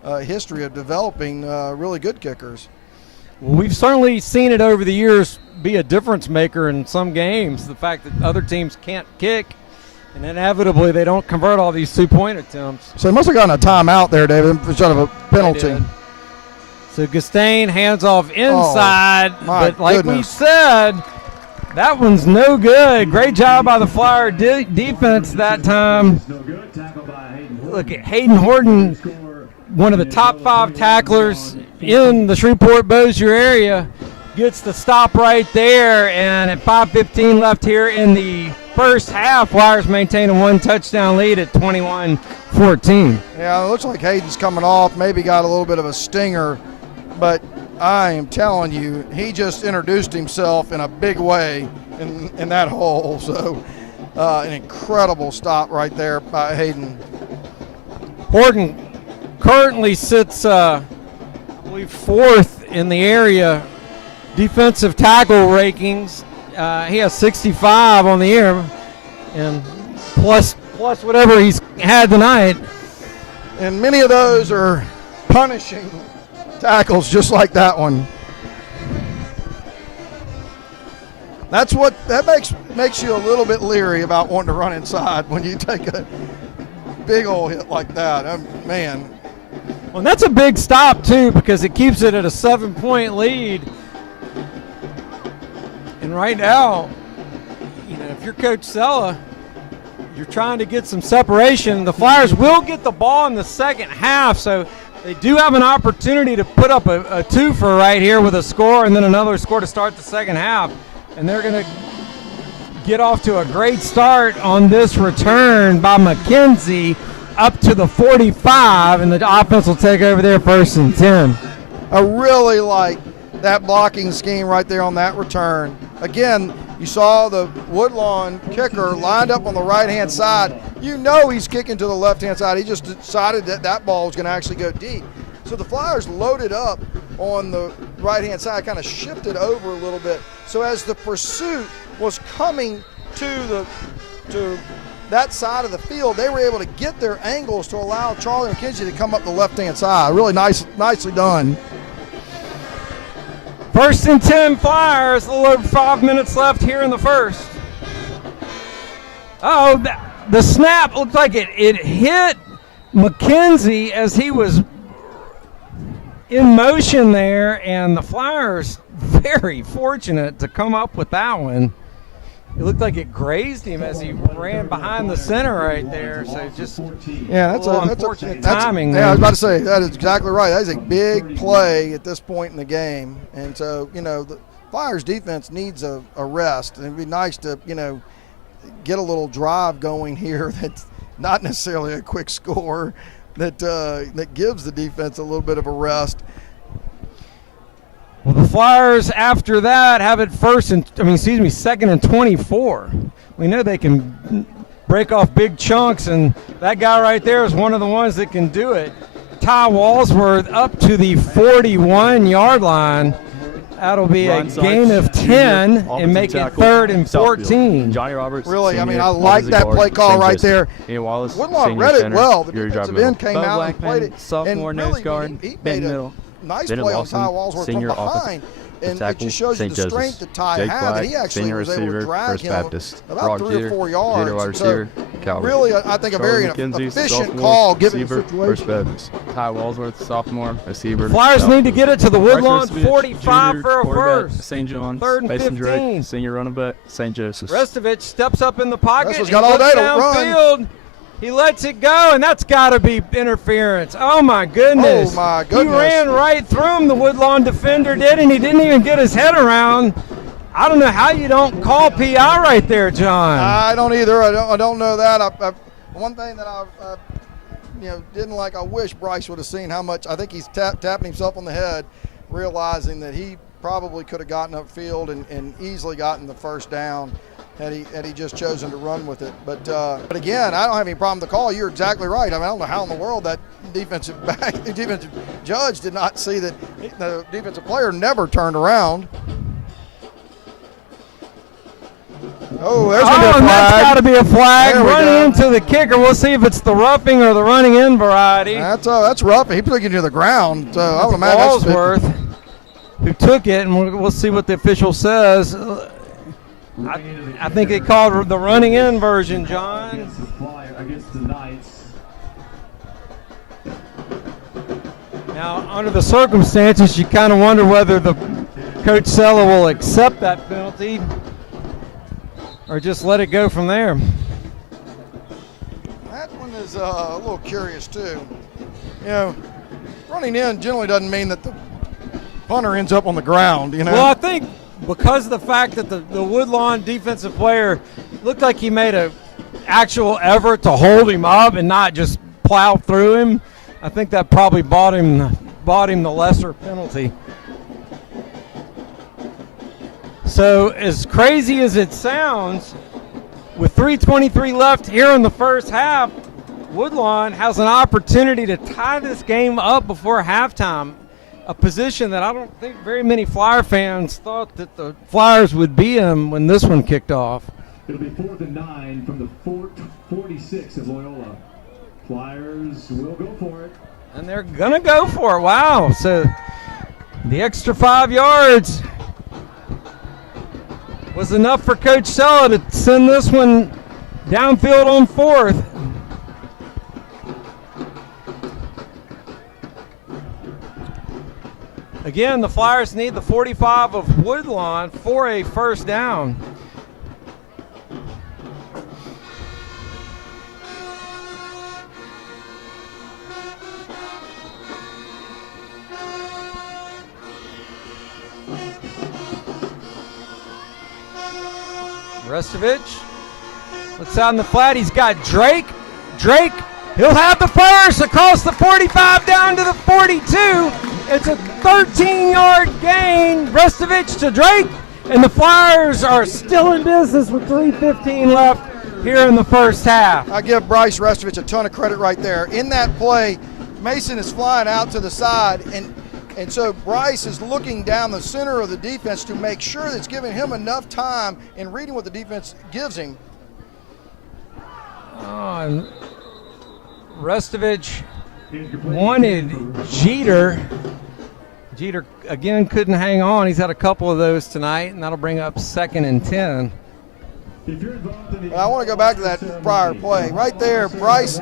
a history of developing really good kickers. Well, we've certainly seen it over the years be a difference maker in some games. The fact that other teams can't kick, and inevitably they don't convert all these 2-point attempts. So they must have gotten a timeout there, David, instead of a penalty. So Gustain hands off inside, but like goodness. we said, that one's no good. Great job by the Flyer defense that time. Look at Hayden Horton, one of the top 5 tacklers in the Shreveport-Bossier area, gets the stop right there, and at 5:15 left here in the first half, Flyers maintain a 1-touchdown lead at 21-14. Yeah, it looks like Hayden's coming off, maybe got a little bit of a stinger, but I am telling you, he just introduced himself in a big way in that hole. So an incredible stop right there by Hayden. Horton currently sits, I believe, 4th in the area defensive tackle rankings. He has 65 on the year, and plus whatever he's had tonight. And many of those are punishing tackles just like that one. That makes you a little bit leery about wanting to run inside when you take a big old hit like that. Man. Well, that's a big stop too, because it keeps it at a 7-point lead. And right now, if you're Coach Sella, you're trying to get some separation. The Flyers will get the ball in the second half, so they do have an opportunity to put up a twofer right here with a score and then another score to start the second half. And they're going to get off to a great start on this return by McKenzie up to the 45, and the offense will take over there 1st and 10. I really like that blocking scheme right there on that return. Again, you saw the Woodlawn kicker lined up on the right-hand side. He's kicking to the left-hand side. He just decided that ball was going to actually go deep. So the Flyers loaded up on the right-hand side, kind of shifted over a little bit. So as the pursuit was coming to that side of the field, they were able to get their angles to allow Charlie McKenzie to come up the left-hand side. Really nicely done. 1st and 10 Flyers, a little over 5 minutes left here in the first. Oh, the snap looked like it hit McKenzie as he was in motion there, and the Flyers very fortunate to come up with that one. It looked like it grazed him as he ran behind the center right there. So just that's unfortunate timing. I was about to say, that is exactly right. That is a big play at this point in the game. And so, the Flyers defense needs a rest. And it'd be nice to, get a little drive going here that's not necessarily a quick score that gives the defense a little bit of a rest. Well, the Flyers after that have it 2nd and 24. We know they can break off big chunks, and that guy right there is one of the ones that can do it. Ty Walsworth up to the 41-yard line. That'll be a gain of 10 and make it 3rd and 14. Johnny Roberts. Really, I like that play call right there. Ian Wallace, Woodlawn read it well. The defensive end came out and played it. Sophomore and nose really, guard, he Ben made middle. nice Bennett play on Lawson, Ty Walsworth from senior behind. And it just shows you St. the strength that Ty Jake had, Black, that he actually senior was able to receiver, drag First him Baptist. about Brock 3 Jeter, or 4 yards. junior wide receiver, Calvary. Really, I think a very McKenzie, efficient sophomore, call given the receiver, situation. First Baptist. Ty Walsworth, sophomore, receiver. Flyers need to get it to the Woodlawn Breckenridge, 45 junior, for a quarterback, first. St. John's, 3rd and Mason 15. Drake, senior running back, St. Joseph's. Restovich steps up in the pocket. Restovich got all day to run. Downfield. He lets it go, and that's got to be interference. Oh, my goodness. Oh, my goodness. He ran right through him, the Woodlawn defender did, and he didn't even get his head around. I don't know how you don't call PI right there, John. I don't either. I don't know that. One thing that I didn't like, I wish Bryce would have seen how much. I think he's tapping himself on the head, realizing that he probably could have gotten upfield and easily gotten the first down had he just chosen to run with it. But again, I don't have any problem with the call. You're exactly right. I mean, I don't know how in the world that defensive judge did not see that the defensive player never turned around. Oh, there's going to be a flag. That's got to be a flag. There we Running go. into the kicker. We'll see if it's the roughing or the running in variety. That's rough. He took it to the ground. So I would imagine that's Walsworth, who took it, and we'll see what the official says. I think they called the running in version, John. Now, under the circumstances, you kind of wonder whether the Coach Sella will accept that penalty or just let it go from there. That one is a little curious too. Running in generally doesn't mean that the punter ends up on the ground. Well, I think because of the fact that the Woodlawn defensive player looked like he made an actual effort to hold him up and not just plow through him, I think that probably bought him the lesser penalty. So as crazy as it sounds, with 3:23 left here in the first half, Woodlawn has an opportunity to tie this game up before halftime, a position that I don't think very many Flyer fans thought that the Flyers would be in when this one kicked off. It'll be 4th and 9 from the 46 of Loyola. Flyers will go for it. And they're going to go for it. Wow. So the extra 5 yards was enough for Coach Sella to send this one downfield on 4th. Again, the Flyers need the 45 of Woodlawn for a first down. Restovich looks out in the flat. He's got Drake. He'll have the first across the 45 down to the 42. It's a 13-yard gain. Restovich to Drake. And the Flyers are still in business with 3:15 left here in the first half. I give Bryce Restovich a ton of credit right there. In that play, Mason is flying out to the side, and so Bryce is looking down the center of the defense to make sure that it's giving him enough time in reading what the defense gives him. And Restovich wanted Jeter. Jeter, again, couldn't hang on. He's had a couple of those tonight, and that'll bring up 2nd and 10. I want to go back to that prior play. Right there, Bryce,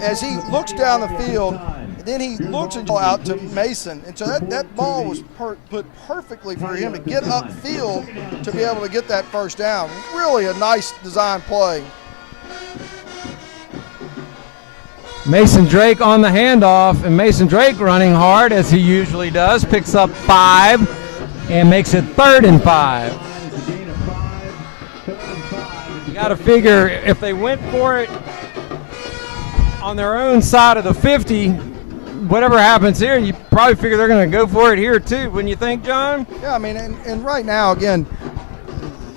as he looks down the field, then he looks out to Mason. And so that ball was put perfectly for him to get upfield to be able to get that first down. Really a nice design play. Mason Drake on the handoff, and Mason Drake running hard as he usually does, picks up 5 and makes it 3rd and 5. You got to figure if they went for it on their own side of the 50, whatever happens here, you probably figure they're going to go for it here too, wouldn't you think, John? Yeah, I mean, and right now, again,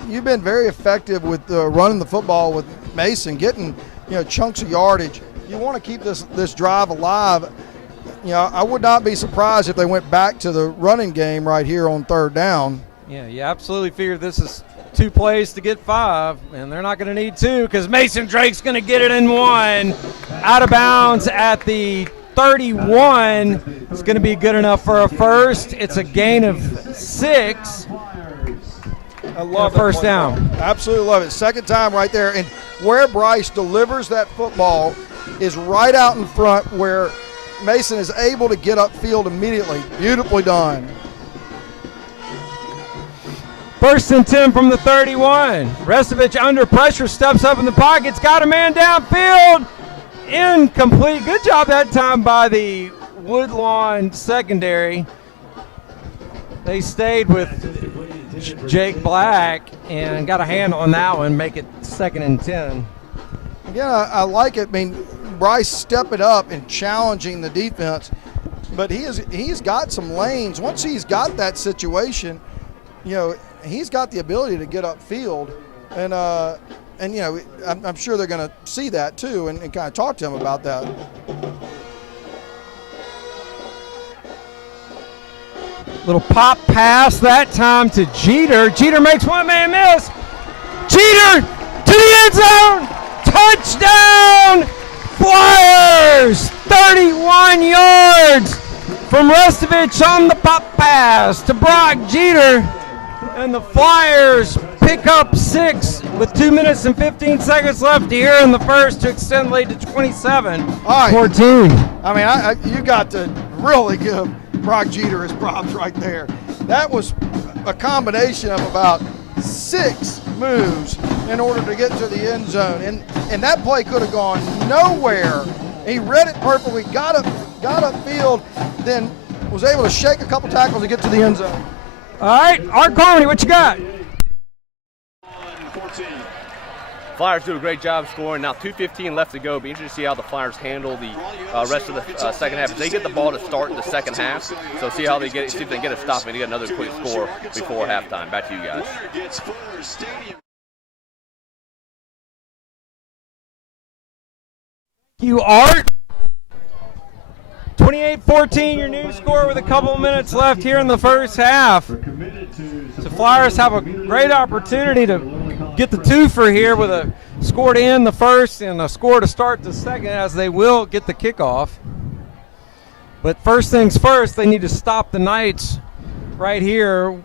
you've been very effective with running the football with Mason, getting chunks of yardage. You want to keep this drive alive. I would not be surprised if they went back to the running game right here on 3rd down. Yeah, you absolutely figure this is 2 plays to get 5, and they're not going to need 2 because Mason Drake's going to get it in 1. Out of bounds at the 31 is going to be good enough for a first. It's a gain of 6. I love first down. Absolutely love it. Second time right there. And where Bryce delivers that football is right out in front where Mason is able to get upfield immediately. Beautifully done. First and 10 from the 31. Restovich under pressure, steps up in the pockets, got a man downfield. Incomplete. Good job that time by the Woodlawn secondary. They stayed with Jake Black and got a handle on that one, make it 2nd and 10. Again, I like it. I mean, Bryce stepping up and challenging the defense, but he's got some lanes. Once he's got that situation, you know, he's got the ability to get upfield, and you know, I'm sure they're going to see that too and kind of talk to him about that. Little pop pass that time to Jeter. Jeter makes one man miss. Jeter to the end zone. Touchdown Flyers. 31 yards from Restovich on the pop pass to Brock Jeter. And the Flyers pick up 6 with 2 minutes and 15 seconds left here in the first to extend lead to 27-14. I mean, you got to really give Brock Jeter his props right there. That was a combination of about 6 moves in order to get to the end zone, and that play could have gone nowhere. He read it perfectly, got upfield, then was able to shake a couple tackles to get to the end zone. All right, Art Carmody, what you got? Flyers do a great job scoring. Now 2:15 left to go. Be interested to see how the Flyers handle the rest of the second half. If they get the ball to start in the second half, so see how they get, see if they can get a stop and get another quick score before halftime. Back to you guys. You Art. 28-14, your new score with a couple minutes left here in the first half. The Flyers have a great opportunity to get the twofer here with a score to end the first and a score to start the second, as they will get the kickoff. But first things first, they need to stop the Knights right here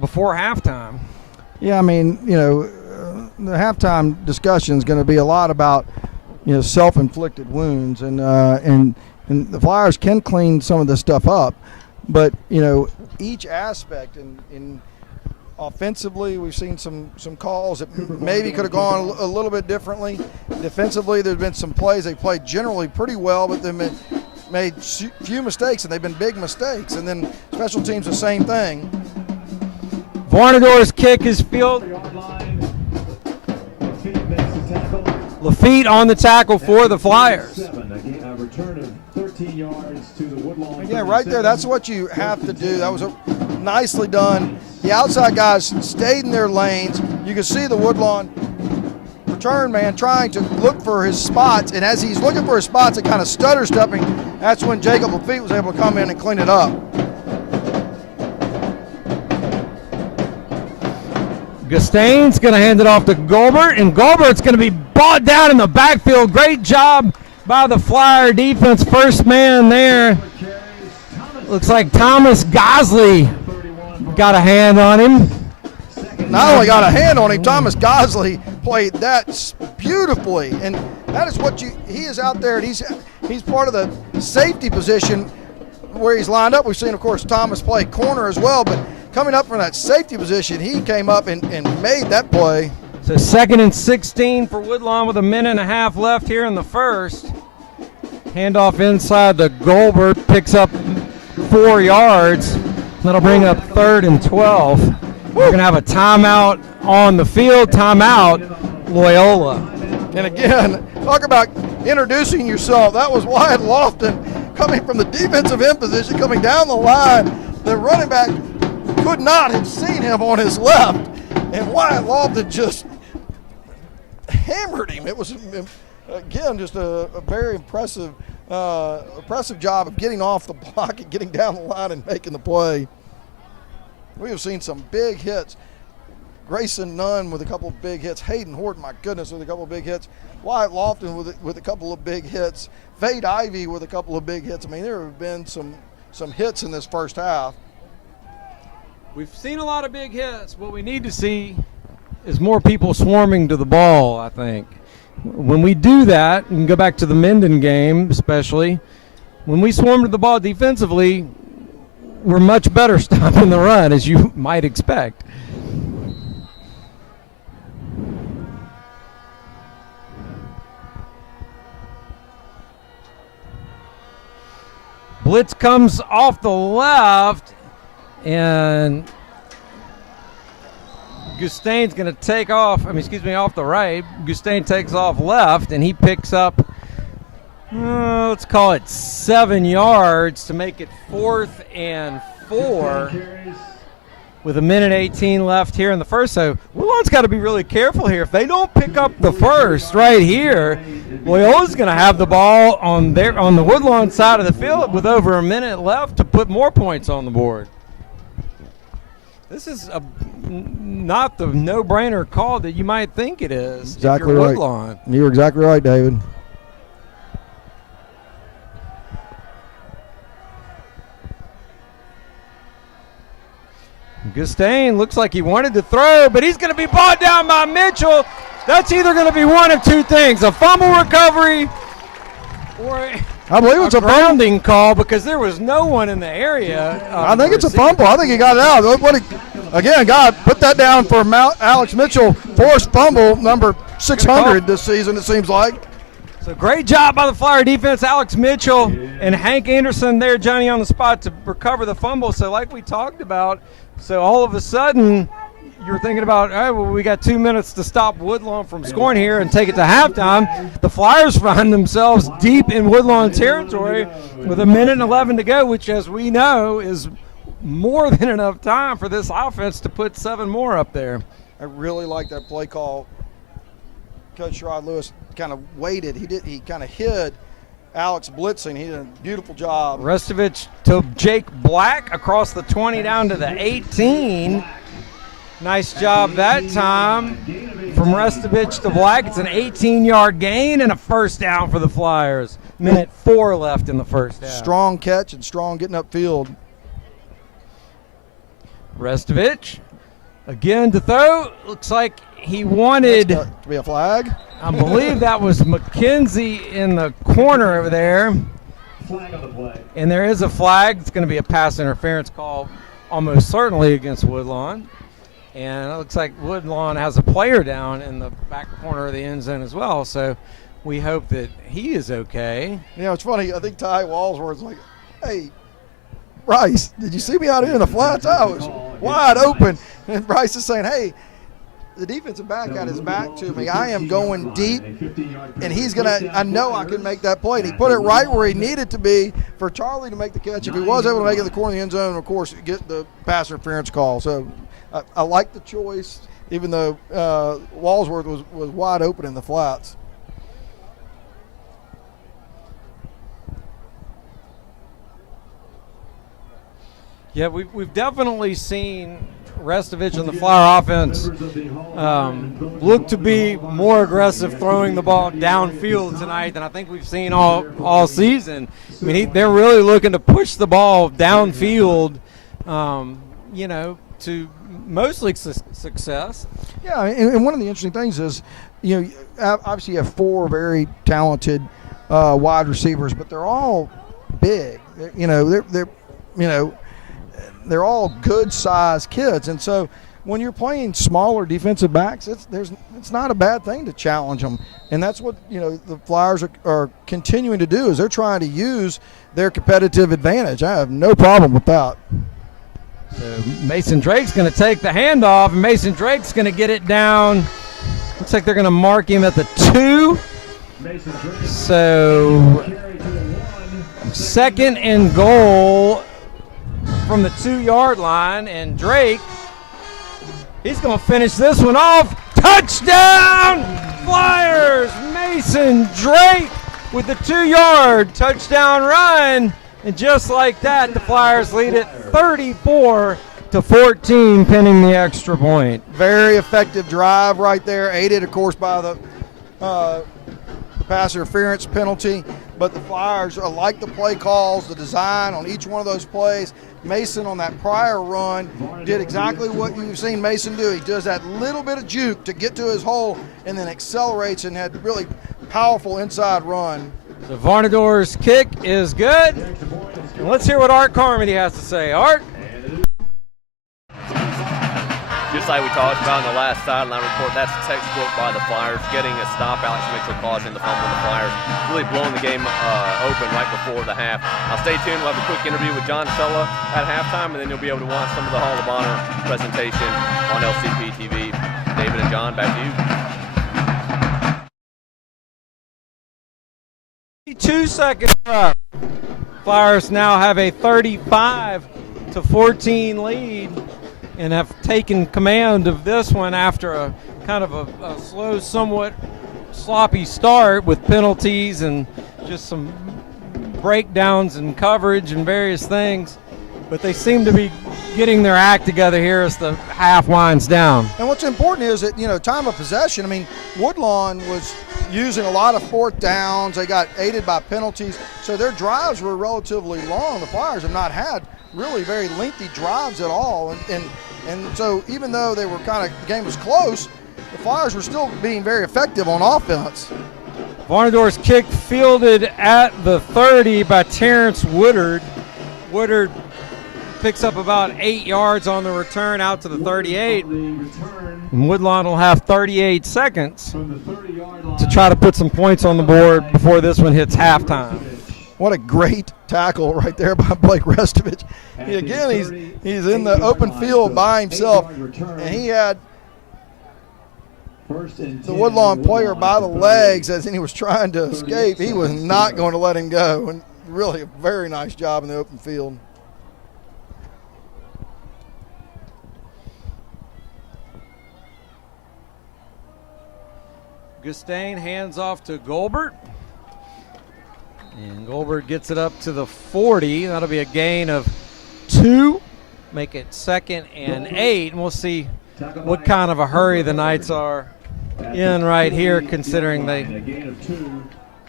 before halftime. Yeah, I mean, you know, the halftime discussion is going to be a lot about, you know, self-inflicted wounds, and the Flyers can clean some of this stuff up, but you know, each aspect in offensively, we've seen some calls that maybe could have gone a little bit differently. Defensively, there's been some plays they played generally pretty well, but they've made few mistakes, and they've been big mistakes. And then special teams, the same thing. Varnador's kick is field. Lafitte on the tackle for the Flyers. Again, right there, that's what you have to do. That was nicely done. The outside guys stayed in their lanes. You can see the Woodlawn return man trying to look for his spots, and as he's looking for his spots and kind of stutter stepping, that's when Jacob Lafitte was able to come in and clean it up. Gustain's going to hand it off to Gilbert, and Gilbert's going to be brought down in the backfield. Great job by the Flyer defense. First man there. Looks like Thomas Gosley got a hand on him. Not only got a hand on him, Thomas Gosley played that beautifully, and that is what he is out there, and he's part of the safety position where he's lined up. We've seen, of course, Thomas play corner as well, but coming up from that safety position, he came up and made that play. So 2nd and 16 for Woodlawn with a minute and a half left here in the first. Handoff inside to Goldberg, picks up 4 yards. That'll bring up 3rd and 12. We're going to have a timeout on the field. Timeout, Loyola. And again, talk about introducing yourself. That was Wyatt Lofton coming from the defensive end position, coming down the line. The running back could not have seen him on his left, and Wyatt Lofton just hammered him. It was, again, just a very impressive job of getting off the block and getting down the line and making the play. We have seen some big hits. Grayson Nunn with a couple of big hits. Hayden Horton, my goodness, with a couple of big hits. Wyatt Lofton with a couple of big hits. Fade Ivy with a couple of big hits. I mean, there have been some hits in this first half. We've seen a lot of big hits. What we need to see is more people swarming to the ball, I think. When we do that, and go back to the Minden game especially, when we swarm to the ball defensively, we're much better stopping the run, as you might expect. Blitz comes off the left, and Gustain's going to take off, off the right. Gustain takes off left, and he picks up, let's call it 7 yards to make it 4th and 4 with 1:18 left here in the first. So Woodlawn's got to be really careful here. If they don't pick up the first right here, Loyola's going to have the ball on the Woodlawn side of the field with over a minute left to put more points on the board. This is not the no-brainer call that you might think it is. Exactly if you're right. Woodlawn. You're exactly right, David. Gustain looks like he wanted to throw, but he's going to be brought down by Mitchell. That's either going to be one of two things: a fumble recovery or I believe it's a grounding call, because there was no one in the area. I think it's a fumble. I think he got it out. Put that down for Alex Mitchell. Forced fumble number 600 this season, it seems like. So great job by the Flyer defense. Alex Mitchell and Hank Anderson there, Johnny, on the spot to recover the fumble. So like we talked about, so all of a sudden you're thinking about, all right, well, we got 2 minutes to stop Woodlawn from scoring here and take it to halftime. The Flyers find themselves deep in Woodlawn territory with 1:11 to go, which, as we know, is more than enough time for this offense to put 7 more up there. I really like that play call. Coach Sherrod Lewis kind of waited. He kind of hid Alex blitzing. He did a beautiful job. Restovich to Jake Black across the 20 down to the 18. Nice job that time from Restovich to Black. It's an 18-yard gain and a first down for the Flyers. 1:04 left in the first half. Strong catch and strong getting upfield. Restovich again to throw. Looks like he wanted to be a flag. I believe that was McKenzie in the corner over there. Flag on the play. And there is a flag. It's going to be a pass interference call almost certainly against Woodlawn. And it looks like Woodlawn has a player down in the back corner of the end zone as well. So we hope that he is okay. You know, it's funny. I think Ty Walsworth's like, hey, Bryce, did you see me out here in the flats? I was wide open. And Bryce is saying, hey, the defensive back got his back to me. I am going deep, and he's going to – I know I can make that play. And he put it right where he needed to be for Charlie to make the catch. If he was able to make it in the corner of the end zone, of course, get the pass interference call. So I like the choice, even though Walsworth was wide open in the flats. Yeah, we've definitely seen Restovich and the Flyer offense look to be more aggressive throwing the ball downfield tonight than I think we've seen all season. I mean, they're really looking to push the ball downfield, to mostly success. Yeah, and one of the interesting things is, obviously you have 4 very talented wide receivers, but they're all big. They're all good-sized kids, and so when you're playing smaller defensive backs, it's not a bad thing to challenge them, and that's what the Flyers are continuing to do, is they're trying to use their competitive advantage. I have no problem with that. So Mason Drake's going to take the handoff, and Mason Drake's going to get it down. Looks like they're going to mark him at the 2. So 2nd and goal from the 2-yard line, and Drake, he's going to finish this one off. Touchdown, Flyers! Mason Drake with the 2-yard touchdown run, and just like that, the Flyers lead it 34-7. to 14, pinning the extra point. Very effective drive right there, aided, of course, by the pass interference penalty. But the Flyers like the play calls, the design on each one of those plays. Mason on that prior run did exactly what you've seen Mason do. He does that little bit of juke to get to his hole and then accelerates and had really powerful inside run. So Varnador's kick is good. And let's hear what Art Carmody has to say. Art? Just like we talked about in the last sideline report, that's textbook by the Flyers, getting a stop. Alex Mitchell causing the fumble. The Flyers really blowing the game open right before the half. Now stay tuned. We'll have a quick interview with John Sella at halftime, and then you'll be able to watch some of the Hall of Honor presentation on LCP TV. David and John, back to you. 2 seconds left. Flyers now have a 35 to 14 lead and have taken command of this one after a kind of a slow, somewhat sloppy start with penalties and just some breakdowns in coverage and various things. But they seem to be getting their act together here as the half winds down. And what's important is that, time of possession. I mean, Woodlawn was using a lot of fourth downs. They got aided by penalties. So their drives were relatively long. The Flyers have not had really very lengthy drives at all. And so even though they were the game was close, the Flyers were still being very effective on offense. Varnador's kick fielded at the 30 by Terrence Woodard. Woodard picks up about 8 yards on the return out to the 38. And Woodlawn will have 38 seconds to try to put some points on the board before this one hits halftime. What a great tackle right there by Blake Restovich. He's in the open field by himself, and he had the Woodlawn player by the legs as he was trying to escape. He was not going to let him go, and really a very nice job in the open field. Gustain hands off to Goldberg. And Goldberg gets it up to the 40. That'll be a gain of 2. Make it 2nd and 8. And we'll see what kind of a hurry the Knights are in right here, considering they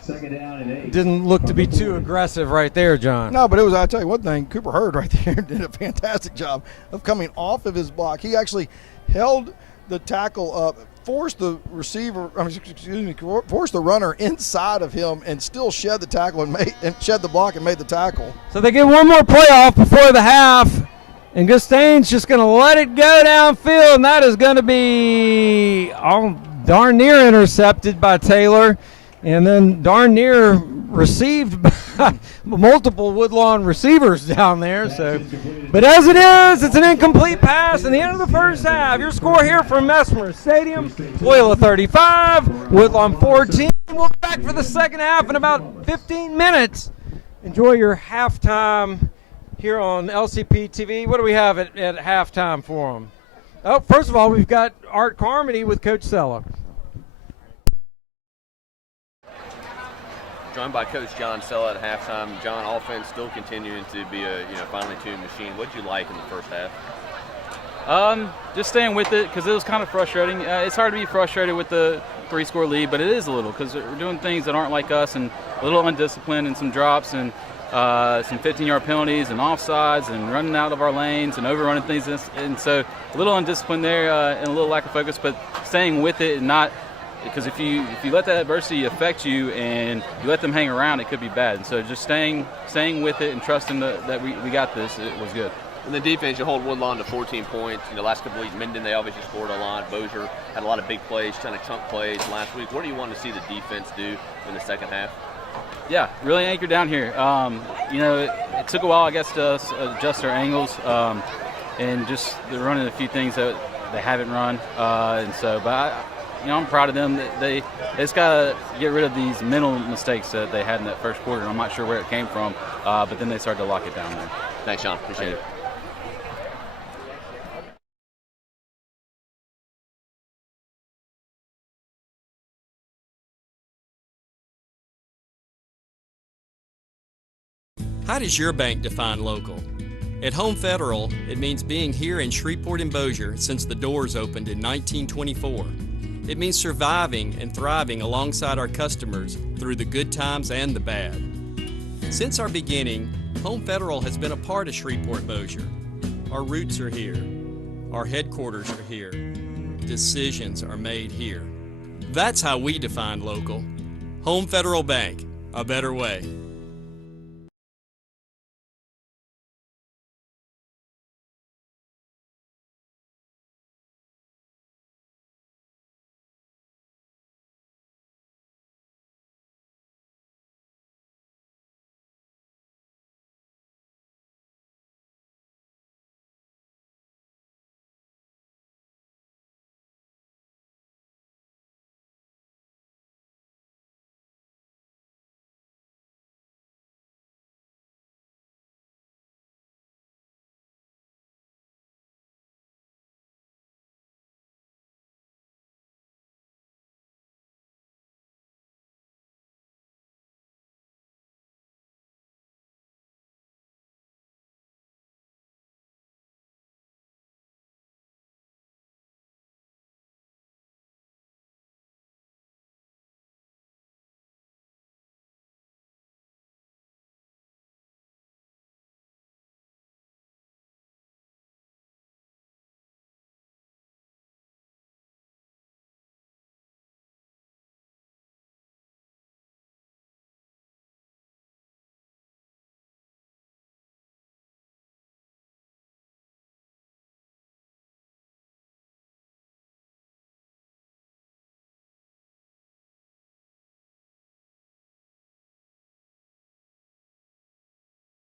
didn't look to be too aggressive right there, John. No, but I'll tell you one thing, Cooper Hurd right there did a fantastic job of coming off of his block. He actually held the tackle up, forced the runner inside of him, and still shed the tackle and shed the block and made the tackle. So they get one more playoff before the half, and Gustain's just going to let it go downfield, and that is going to be darn near intercepted by Taylor, and then darn near received by multiple Woodlawn receivers down there. But as it is, it's an incomplete pass in the end of the first half. Your score here from Mesmer Stadium: Loyola 35, Woodlawn 14. We'll be back for the second half in about 15 minutes. Enjoy your halftime here on LCP TV. What do we have at halftime for them? Oh, first of all, we've got Art Carmody with Coach Sella. Joined by Coach John Sella at halftime. John, offense still continuing to be a finely tuned machine. What did you like in the first half? Just staying with it because it was kind of frustrating. It's hard to be frustrated with the 3-score lead, but it is a little because we're doing things that aren't like us and a little undisciplined and some drops and some 15-yard penalties and offsides and running out of our lanes and overrunning things. And so a little undisciplined there and a little lack of focus, but staying with it and not – because if you let that adversity affect you and you let them hang around, it could be bad. And so just staying with it and trusting that we got this, it was good. In the defense, you hold Woodlawn to 14 points. Last couple weeks, Minden, they obviously scored a lot. Bozier had a lot of big plays, kind of chunk plays last week. What do you want to see the defense do in the second half? Yeah, really anchored down here. It took a while, I guess, to us adjust our angles and just they're running a few things that they haven't run. I'm proud of them. They just got to get rid of these mental mistakes that they had in that first quarter. I'm not sure where it came from, but then they started to lock it down there. Thanks, Sean. Appreciate it. How does your bank define local? At Home Federal, it means being here in Shreveport and Bossier since the doors opened in 1924. It means surviving and thriving alongside our customers through the good times and the bad. Since our beginning, Home Federal has been a part of Shreveport Bossier. Our roots are here. Our headquarters are here. Decisions are made here. That's how we define local. Home Federal Bank, a better way.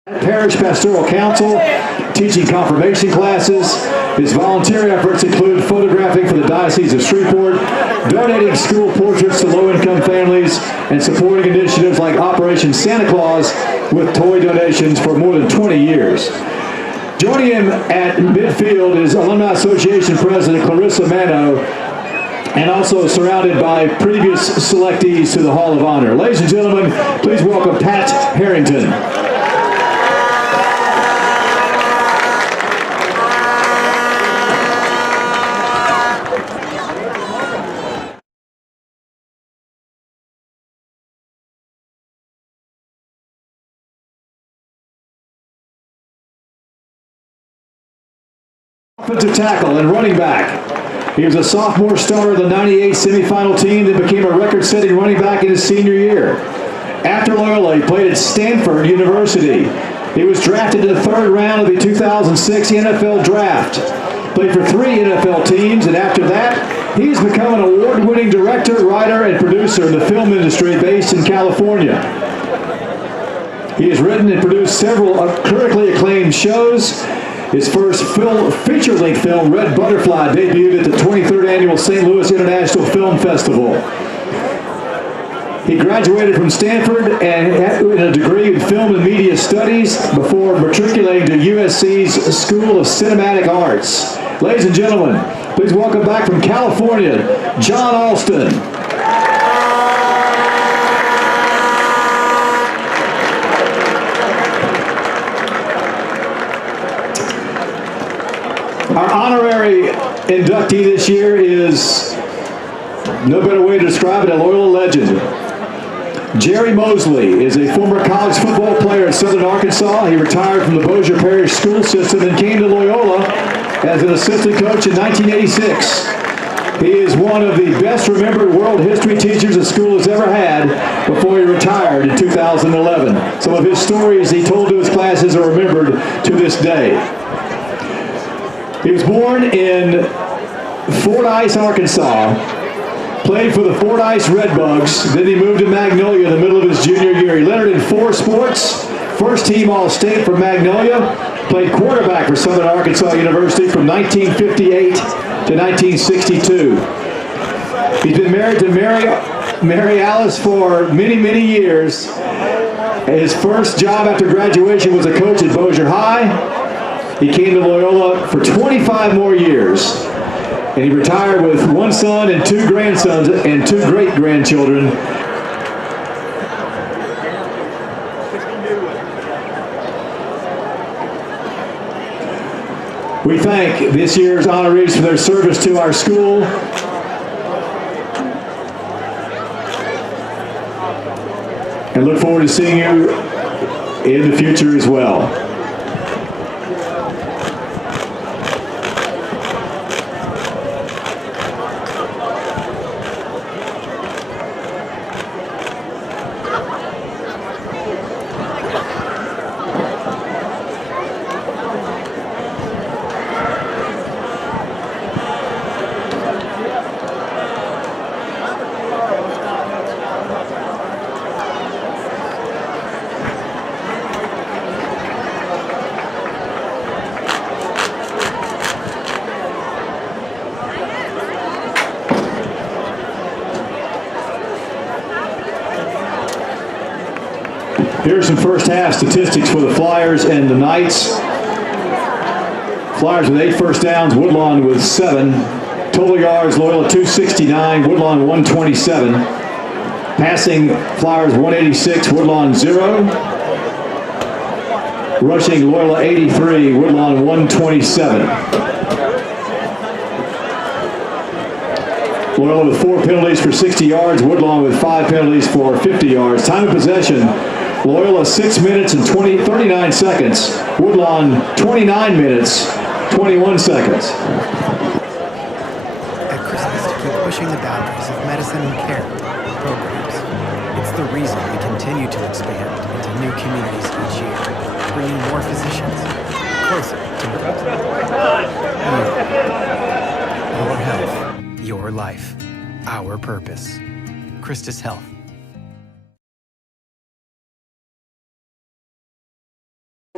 Parish Pastoral Council, teaching confirmation classes. His volunteer efforts include photographing for the Diocese of Shreveport, donating school portraits to low-income families, and supporting initiatives like Operation Santa Claus with toy donations for more than 20 years. Joining him at midfield is Alumni Association President Clarissa Mano, and also surrounded by previous selectees to the Hall of Honor. Ladies and gentlemen, please welcome Pat Harrington. Offensive tackle and running back. He was a sophomore starter of the '98 semifinal team that became a record-setting running back in his senior year. After Loyola, he played at Stanford University. He was drafted in the third round of the 2006 NFL Draft. Played for 3 NFL teams, and after that, he has become an award-winning director, writer, and producer in the film industry based in California. He has written and produced several critically acclaimed shows. His first feature-length film, Red Butterfly, debuted at the 23rd Annual St. Louis International Film Festival. He graduated from Stanford and had a degree in Film and Media Studies before matriculating to USC's School of Cinematic Arts. Ladies and gentlemen, please welcome back from California, John Alston. Our honorary inductee this year is, no better way to describe it, a Loyola legend. Jerry Mosley is a former college football player at Southern Arkansas. He retired from the Bossier Parish school system and came to Loyola as an assistant coach in 1986. He is one of the best remembered world history teachers the school has ever had before he retired in 2011. Some of his stories he told to his classes are remembered to this day. He was born in Fordyce, Arkansas, played for the Fordyce Redbugs, then he moved to Magnolia in the middle of his junior year. He lettered in 4 sports, first team All-State for Magnolia, played quarterback for Southern Arkansas University from 1958 to 1962. He's been married to Mary Alice for many, many years. His first job after graduation was a coach at Bossier High. He came to Loyola for 25 more years, and he retired with 1 son and 2 grandsons and 2 great-grandchildren. We thank this year's honorees for their service to our school. And look forward to seeing you in the future as well. Here's some first half statistics for the Flyers and the Knights. Flyers with 8 first downs, Woodlawn with 7. Total yards, Loyola 269, Woodlawn 127. Passing, Flyers 186, Woodlawn 0. Rushing, Loyola 83, Woodlawn 127. Loyola with 4 penalties for 60 yards, Woodlawn with 5 penalties for 50 yards. Time of possession, Loyola 6 minutes and 39 seconds. Woodlawn 29 minutes, 21 seconds. At Christmas, to keep pushing the boundaries of medicine and care programs. It's the reason we continue to expand into new communities each year, bringing more physicians closer to you. Your health, your life, our purpose. Christus Health.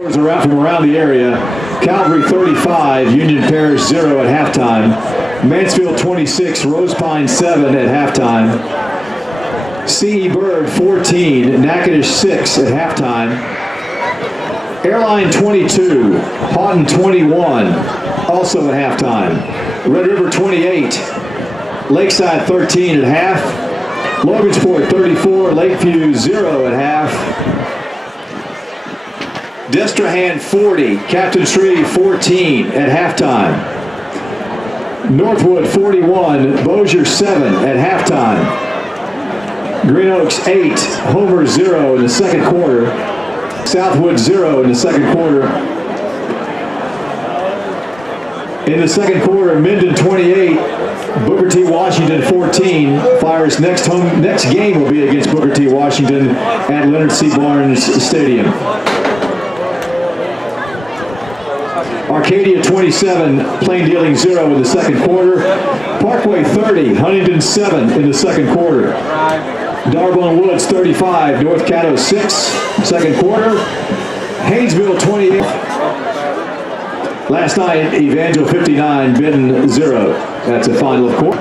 Around from around the area, Calvary 35, Union Parish 0 at halftime. Mansfield 26, Rose Pine 7 at halftime. C.E. Bird 14, Natchitoches 6 at halftime. Airline 22, Houghton 21, also at halftime. Red River 28, Lakeside 13 at half. Logansport 34, Lakeview 0 at half. Destrehan 40, Captain Tree 14 at halftime. Northwood 41, Bossier 7 at halftime. Green Oaks 8, Homer 0 in the second quarter. Southwood 0 in the second quarter. In the second quarter, Minden 28, Booker T. Washington 14. Flyers' next game will be against Booker T. Washington at Leonard C. Barnes Stadium. Arcadia 27, Plain Dealing 0 in the second quarter. Parkway 30, Huntington 7 in the second quarter. Darbone Woods 35, North Caddo 6, second quarter. Haynesville 28. Last night, Evangel 59, Benton 0. That's a final of quarter.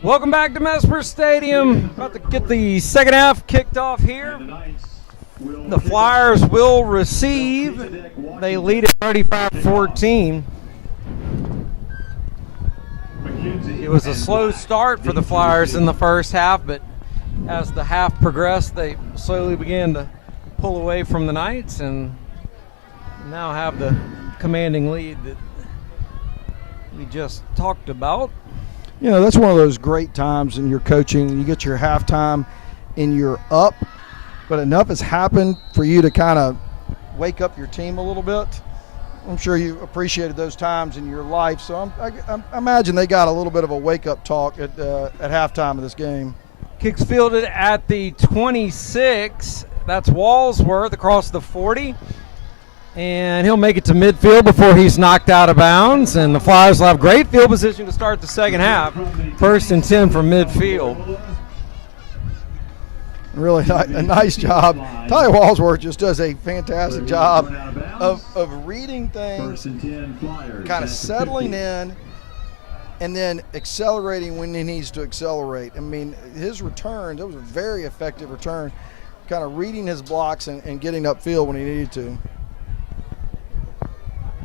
Welcome back to Mesper Stadium. About to get the second half kicked off here. The Flyers will receive. They lead at 35-14. It was a slow start for the Flyers in the first half, but as the half progressed, they slowly began to pull away from the Knights and now have the commanding lead that we just talked about. You know, that's one of those great times in your coaching. You get your halftime and you're up, but enough has happened for you to kind of wake up your team a little bit. I'm sure you appreciated those times in your life, so I imagine they got a little bit of a wake-up talk at halftime of this game. Kicks fielded at the 26. That's Walsworth across the 40. And he'll make it to midfield before he's knocked out of bounds. And the Flyers will have great field position to start the second half. 1st and 10 from midfield. Really a nice job. Ty Walsworth just does a fantastic job of reading things, kind of settling in, and then accelerating when he needs to accelerate. I mean, his return, that was a very effective return, kind of reading his blocks and getting upfield when he needed to.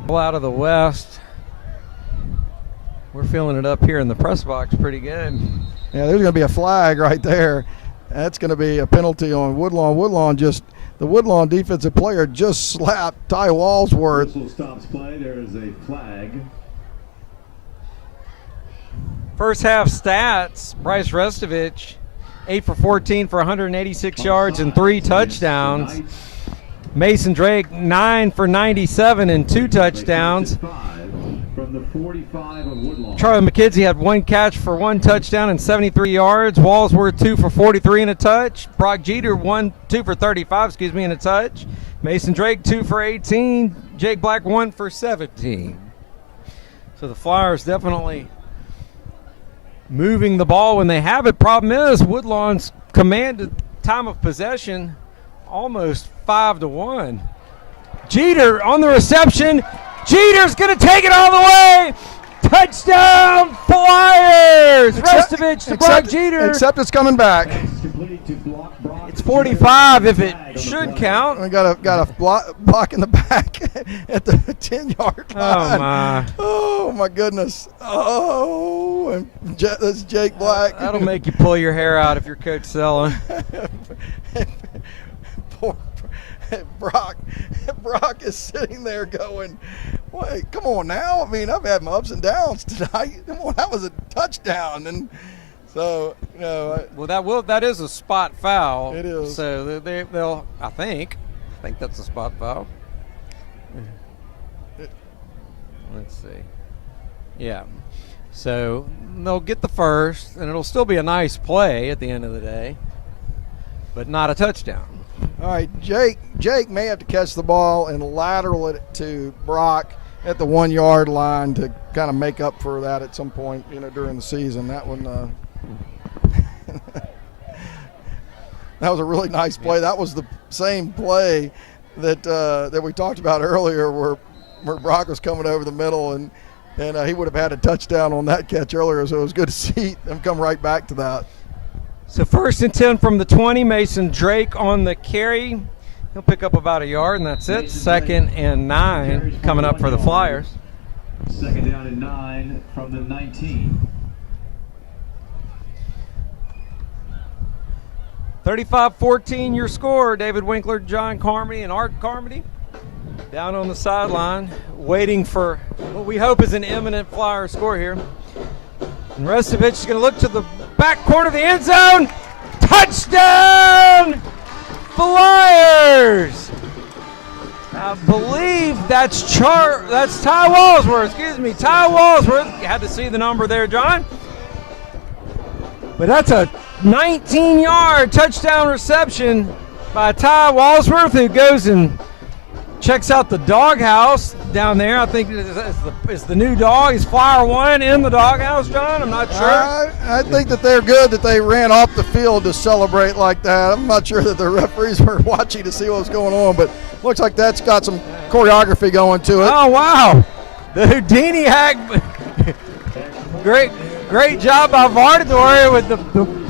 Out of the west. We're feeling it up here in the press box pretty good. Yeah, there's going to be a flag right there. That's going to be a penalty on Woodlawn. The Woodlawn defensive player just slapped Ty Walsworth. Whistle stops play. There is a flag. First half stats, Bryce Restovich, 8 for 14 for 186 yards and 3 touchdowns. Mason Drake, 9 for 97 and 2 touchdowns. From the 45 of Woodlawn. Charlie McKenzie had 1 catch for 1 touchdown and 73 yards. Walsworth 2 for 43 and a touch. Brock Jeter 2 for 35, and a touch. Mason Drake 2 for 18. Jake Black 1 for 17. So the Flyers definitely moving the ball when they have it. Problem is Woodlawn's commanded time of possession almost 5-1. Jeter on the reception. Jeter's going to take it all the way. Touchdown, Flyers! Restovich to Brock Jeter. Except it's coming back. It's 45 if it should count. We got a block in the back at the 10-yard line. Oh, my. Oh, my goodness. Oh, and that's Jake Black. That'll make you pull your hair out if you're Coach Sella. Poor Brock is sitting there going, wait, come on now. I mean, I've had my ups and downs tonight. Come on, that was a touchdown. And so, you know. Well, that is a spot foul. It is. So they'll, I think that's a spot foul. Let's see. Yeah. So they'll get the first, and it'll still be a nice play at the end of the day, but not a touchdown. All right, Jake may have to catch the ball and lateral it to Brock at the 1-yard line to kind of make up for that at some point, during the season. That one, that was a really nice play. That was the same play that we talked about earlier, where Brock was coming over the middle, and he would have had a touchdown on that catch earlier. So it was good to see them come right back to that. So 1st and 10 from the 20, Mason Drake on the carry. He'll pick up about a yard, and that's it. 2nd and 9 coming up for the Flyers. 2nd down and 9 from the 19. 35-14 your score. David Winkler, John Carmody, and Art Carmody down on the sideline waiting for what we hope is an imminent Flyer score here. And Restovich is going to look to the back corner of the end zone. Touchdown, Flyers! I believe that's Ty Walsworth. Ty Walsworth. You had to see the number there, John. But that's a 19-yard touchdown reception by Ty Walsworth, who goes and checks out the doghouse down there. I think it's the new dog. Is Flyer 1 in the doghouse, John? I'm not sure. I think that they're good that they ran off the field to celebrate like that. I'm not sure that the referees were watching to see what was going on, but looks like that's got some choreography going to it. Oh, wow. The Houdini hack. Great Great job by Varnador with the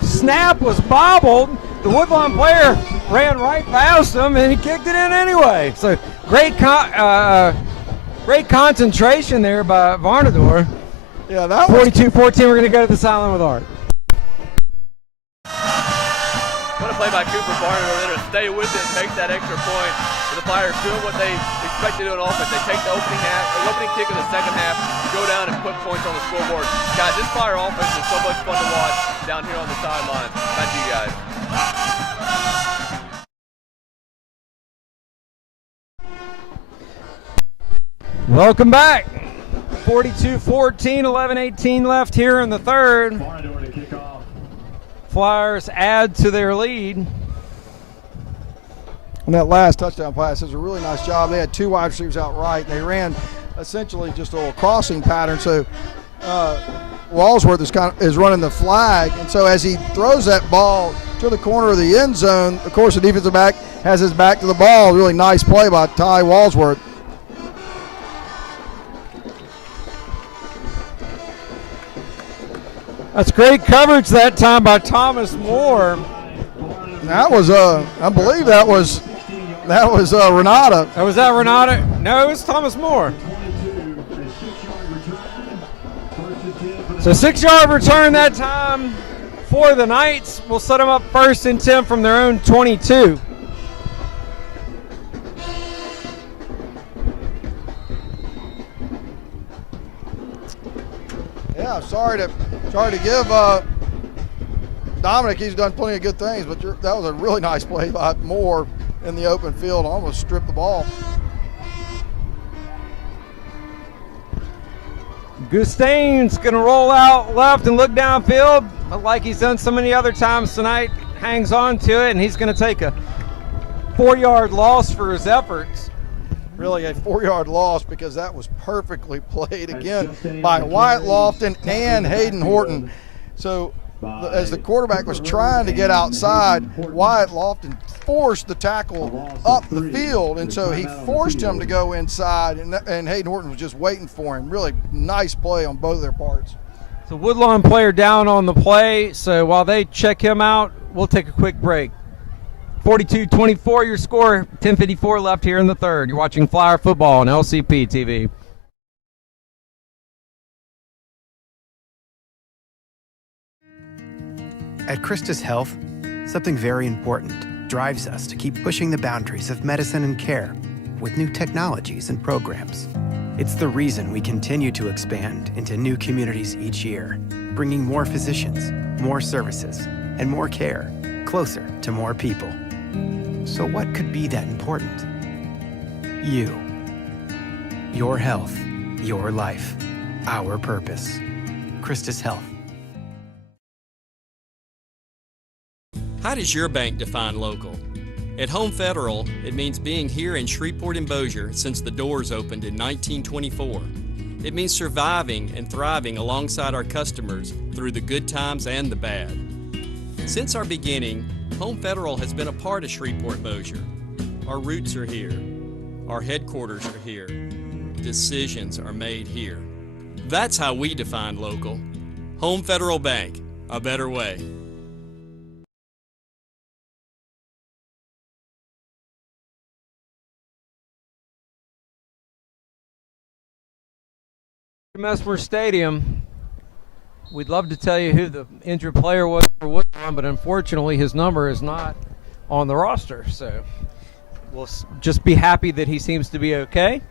snap was bobbled. The Woodlawn player ran right past him, and he kicked it in anyway. So great concentration there by Varnador. Yeah, that was 42-14. We're going to go to the sideline with Art. What a play by Cooper Varnador there to stay with it and take that extra point. And the Flyers doing what they expect to do in offense. They take the opening kick of the second half, go down and put points on the scoreboard. Guys, this Flyer offense is so much fun to watch down here on the sideline. Back to you guys. Welcome back. 42-14, 11-18 left here in the third. Flyers add to their lead. On that last touchdown pass, it was a really nice job. They had two wide receivers out right. They ran essentially just a little crossing pattern. So Walsworth is running the flag, and so as he throws that ball to the corner of the end zone, of course the defensive back has his back to the ball. Really nice play by Ty Walsworth. That's great coverage that time by Thomas Moore. That was I believe that was Renata. Oh, was that Renata? No, it was Thomas Moore. So 6-yard return that time for the Knights. We'll set them up 1st and 10 from their own 22. Yeah, sorry to give Dominic. He's done plenty of good things, but that was a really nice play by Moore in the open field. Almost stripped the ball. Gustain's going to roll out left and look downfield, like he's done so many other times tonight. Hangs on to it, and he's going to take a 4-yard loss for his efforts. Really a 4-yard loss, because that was perfectly played again by Wyatt Lofton and Hayden Horton. So as the quarterback was trying to get outside, Wyatt Lofton forced the tackle up the field, and so he forced him to go inside, and Hayden Horton was just waiting for him. Really nice play on both of their parts. So Woodlawn player down on the play, so while they check him out, we'll take a quick break. 42-24 your score, 10:54 left here in the third. You're watching Flyer football on LCP TV. At Christus Health, something very important drives us to keep pushing the boundaries of medicine and care with new technologies and programs. It's the reason we continue to expand into new communities each year, bringing more physicians, more services, and more care closer to more people. So what could be that important? You. Your health, your life, our purpose. Christus Health. How does your bank define local? At Home Federal, it means being here in Shreveport and Bossier since the doors opened in 1924. It means surviving and thriving alongside our customers through the good times and the bad. Since our beginning, Home Federal has been a part of Shreveport Bossier. Our roots are here. Our headquarters are here. Decisions are made here. That's how we define local. Home Federal Bank, a better way. Mesmer Stadium. We'd love to tell you who the injured player was for Woodlawn, but unfortunately his number is not on the roster. So we'll just be happy that he seems to be okay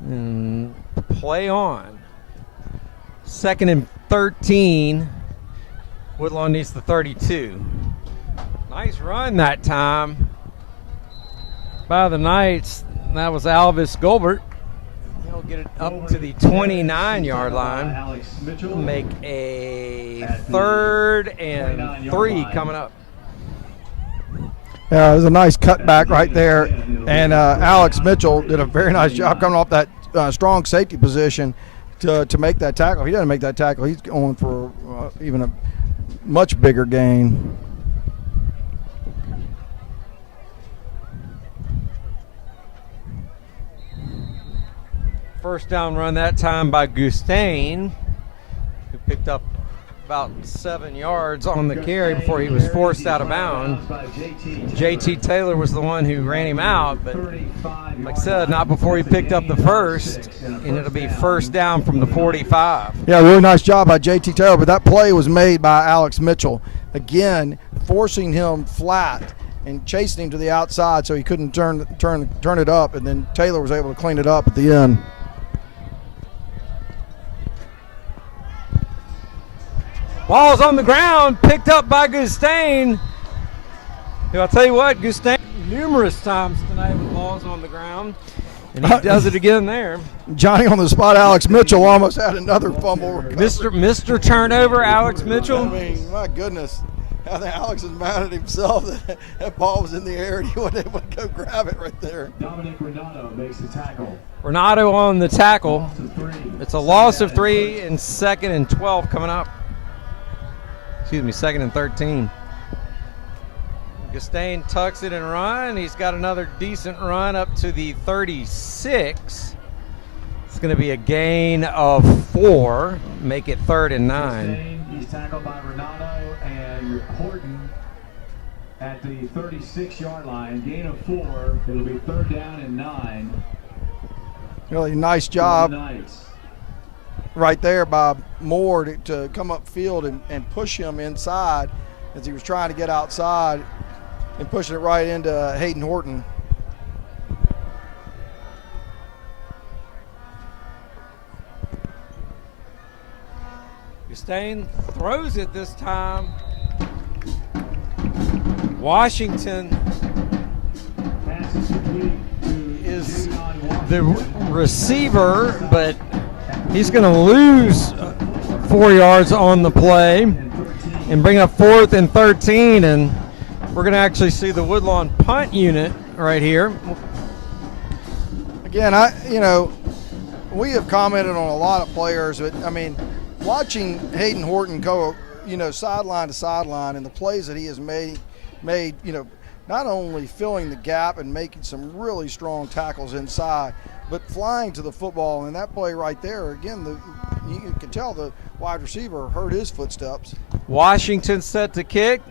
and play on. 2nd and 13. Woodlawn needs the 32. Nice run that time by the Knights. That was Alvis Gilbert. He'll get it up to the 29-yard line. Make a 3rd and 3 coming up. Yeah, it was a nice cutback right there, and Alex Mitchell did a very nice job coming off that strong safety position to make that tackle. If he doesn't make that tackle, he's going for even a much bigger gain. First down run that time by Gustain, who picked up about 7 yards on the carry before he was forced out of bounds. JT Taylor was the one who ran him out, but like I said, not before he picked up the first, and it'll be first down from the 45. Yeah, really nice job by JT Taylor, but that play was made by Alex Mitchell. Again, forcing him flat and chasing him to the outside so he couldn't turn it up, and then Taylor was able to clean it up at the end. Ball's on the ground, picked up by Gustain. I'll tell you what, Gustain numerous times tonight with balls on the ground, and he does it again there. Johnny on the spot, Alex Mitchell almost had another fumble. Mr. Turnover, Alex Mitchell. I mean, my goodness. I think Alex is mad at himself that that ball was in the air and he wasn't able to go grab it right there. Dominic Renato makes the tackle. Renato on the tackle. It's a loss of 3 and 2nd and 12 coming up. Excuse me, 2nd and 13. Gustain tucks it and run. He's got another decent run up to the 36. It's going to be a gain of 4, make it 3rd and 9. He's tackled by Renato and Horton at the 36-yard line. Gain of 4. It'll be 3rd down and 9. Really nice job right there by Moore to come upfield and push him inside as he was trying to get outside and pushing it right into Hayden Horton. Gustain throws it this time. Washington is the receiver, but he's going to lose 4 yards on the play and bring up 4th and 13, and we're going to actually see the Woodlawn punt unit right here. Again, we have commented on a lot of players, but I mean, watching Hayden Horton go, sideline to sideline, and the plays that he has made, not only filling the gap and making some really strong tackles inside, but flying to the football. And that play right there, again, you can tell the wide receiver heard his footsteps. Washington set to kick.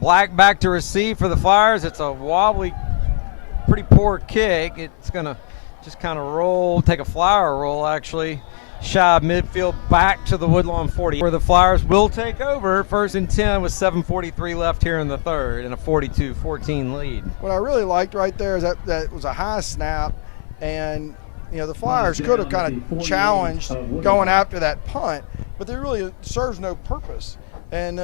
Black back to receive for the Flyers. It's a wobbly, pretty poor kick. It's going to just kind of roll, take a flower roll actually, shy of midfield back to the Woodlawn 40, where the Flyers will take over. 1st and 10 with 7:43 left here in the third and a 42-14 lead. What I really liked right there is that it was a high snap, and the Flyers could have kind of challenged going after that punt, but it really serves no purpose. And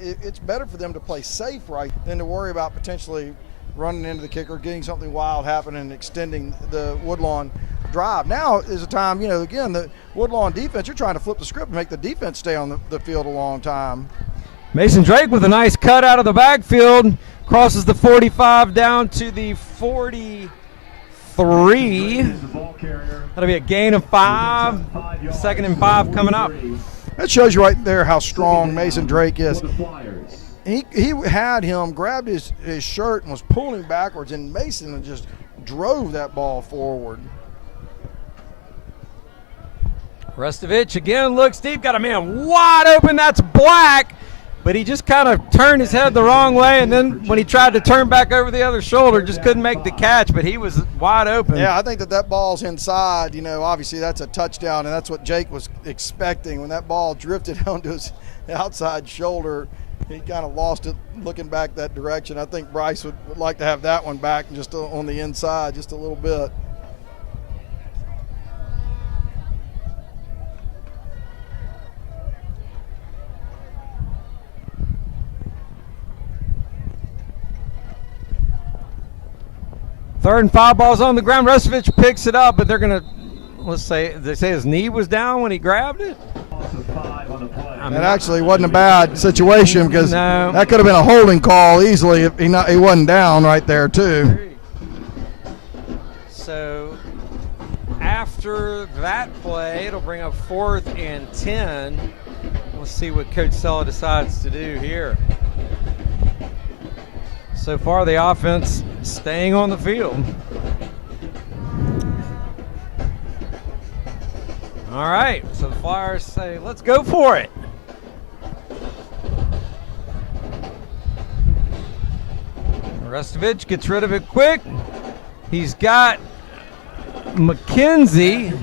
it's better for them to play safe than to worry about potentially running into the kicker, getting something wild happen, and extending the Woodlawn drive. Now is the time, again, the Woodlawn defense, you're trying to flip the script and make the defense stay on the field a long time. Mason Drake with a nice cut out of the backfield, crosses the 45 down to the 43. That'll be a gain of 5, 2nd and 5 coming up. That shows you right there how strong Mason Drake is. He had him, grabbed his shirt and was pulling backwards, and Mason just drove that ball forward. Restovich again looks deep, got a man wide open, that's Black, but he just kind of turned his head the wrong way, and then when he tried to turn back over the other shoulder, just couldn't make the catch, but he was wide open. Yeah, I think that ball's inside. Obviously that's a touchdown, and that's what Jake was expecting. When that ball drifted onto his outside shoulder, he kind of lost it looking back that direction. I think Bryce would like to have that one back just on the inside just a little bit. Third and 5, balls on the ground. Restovich picks it up, but they're going to, they say his knee was down when he grabbed it? That actually wasn't a bad situation, because that could have been a holding call easily if he wasn't down right there too. So after that play, it'll bring up 4th and 10. Let's see what Coach Sella decides to do here. So far, the offense staying on the field. All right, so the Flyers say, let's go for it. Restovich gets rid of it quick. He's got McKenzie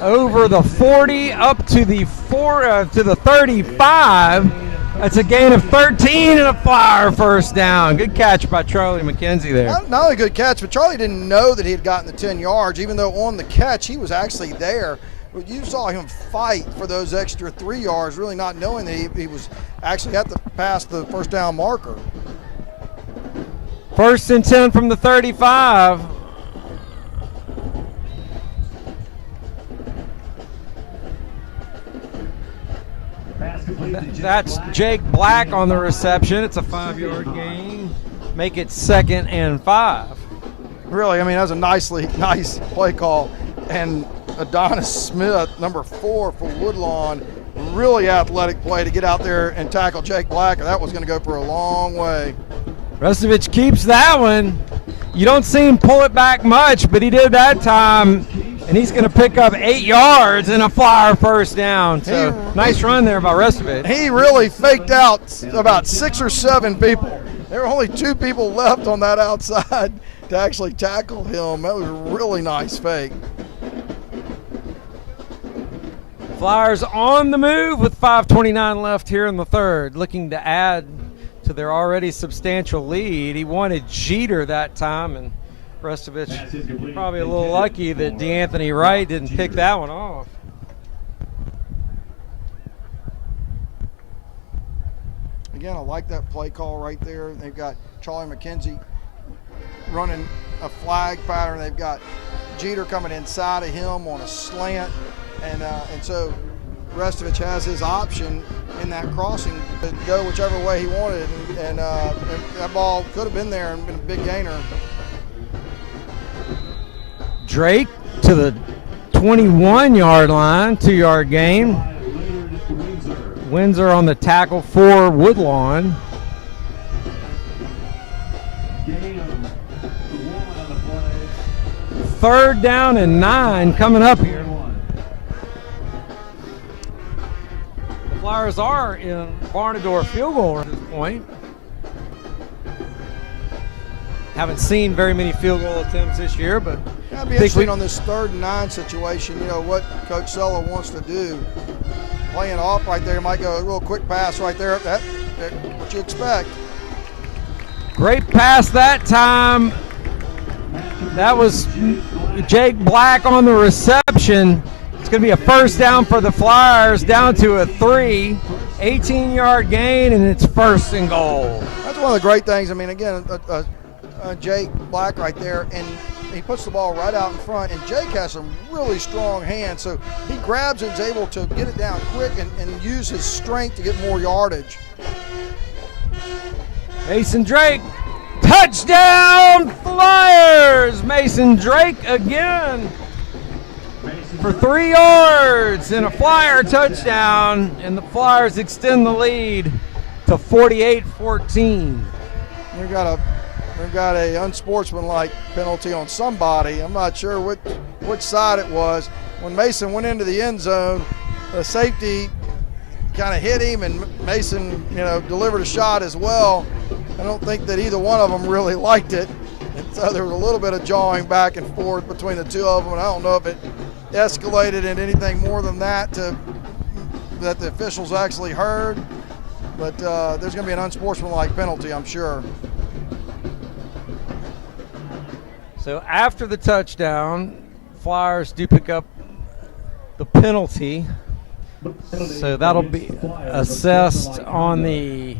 over the 40 up to the 35. That's a gain of 13 and a Flyer first down. Good catch by Charlie McKenzie there. Not only a good catch, but Charlie didn't know that he had gotten the 10 yards, even though on the catch he was actually there. But you saw him fight for those extra 3 yards, really not knowing that he was actually at the past the first down marker. 1st and 10 from the 35. That's Jake Black on the reception. It's a 5-yard gain. Make it 2nd and 5. Really, I mean, that was a nice play call. And Adonis Smith, number 4 for Woodlawn, really athletic play to get out there and tackle Jake Black. That was going to go for a long way. Restovich keeps that one. You don't see him pull it back much, but he did that time. And he's going to pick up 8 yards and a Flyer first down. So nice run there by Restovich. He really faked out about 6 or 7 people. There were only 2 people left on that outside to actually tackle him. That was a really nice fake. Flyers on the move with 5:29 left here in the third, looking to add to their already substantial lead. He wanted Jeter that time, and Restovich probably a little lucky that DeAnthony Wright didn't pick that one off. Again, I like that play call right there. They've got Charlie McKenzie running a flag pattern. They've got Jeter coming inside of him on a slant. And so Restovich has his option in that crossing to go whichever way he wanted. And that ball could have been there and been a big gainer. Drake to the 21-yard line, 2-yard gain. Windsor on the tackle for Woodlawn. Third down and 9 coming up here. The Flyers are in Varnador field goal at this point. Haven't seen very many field goal attempts this year, but I'd be interested on this 3rd and 9 situation, you know, what Coach Sella wants to do. Playing off right there, might go a real quick pass right there. That's what you expect. Great pass that time. That was Jake Black on the reception. It's going to be a first down for the Flyers, down to a 3. 18-yard gain, and it's 1st and goal. That's one of the great things. I mean, again, Jake Black right there, and he puts the ball right out in front, and Jake has some really strong hands, so he grabs it and is able to get it down quick and use his strength to get more yardage. Mason Drake, touchdown Flyers! Mason Drake again for 3 yards and a Flyer touchdown, and the Flyers extend the lead to 48-14. We've got a unsportsmanlike penalty on somebody. I'm not sure which side it was. When Mason went into the end zone, the safety kind of hit him, and Mason, delivered a shot as well. I don't think that either one of them really liked it. And so there was a little bit of jawing back and forth between the 2 of them, and I don't know if it escalated into anything more than that that the officials actually heard. But there's going to be an unsportsmanlike penalty, I'm sure. So after the touchdown, Flyers do pick up the penalty. So that'll be assessed on the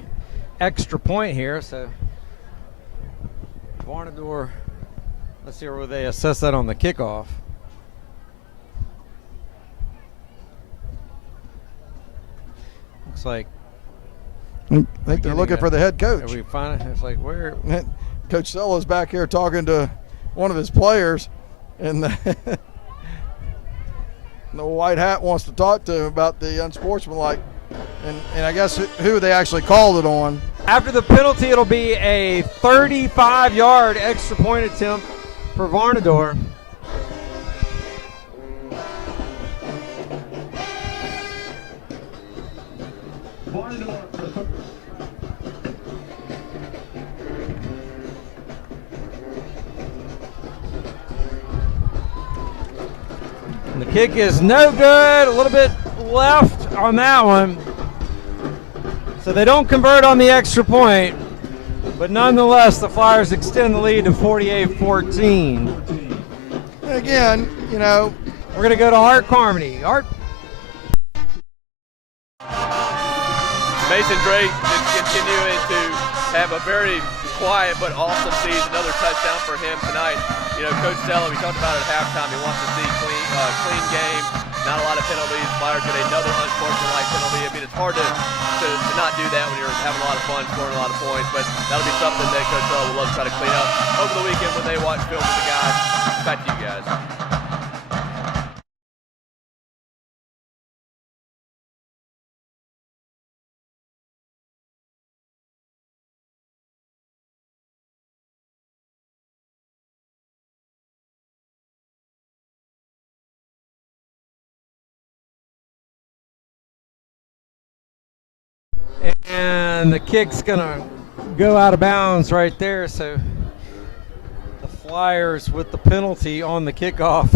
extra point here. So Varnador, let's see where they assess that on the kickoff. Looks like I think they're looking for the head coach. Are we finding? It's like where? Coach Sella's back here talking to one of his players, and the white hat wants to talk to him about the unsportsmanlike, and I guess who they actually called it on. After the penalty, it'll be a 35-yard extra point attempt for Varnador. Kick is no good. A little bit left on that one. So they don't convert on the extra point. But nonetheless, the Flyers extend the lead to 48-14. And again, you know, we're going to go to Art Carmody. Art. Mason Drake is continuing to have a very quiet but awesome season. Another touchdown for him tonight. You know, Coach Stella, we talked about it at halftime. He wants to see clean game, not a lot of penalties. Flyers get another unsportsmanlike penalty. I mean, it's hard to not do that when you're having a lot of fun, scoring a lot of points. But that'll be something that Coach Stella will love to try to clean up over the weekend when they watch film with the guys. Back to you guys. And the kick's going to go out of bounds right there. So the Flyers with the penalty on the kickoff.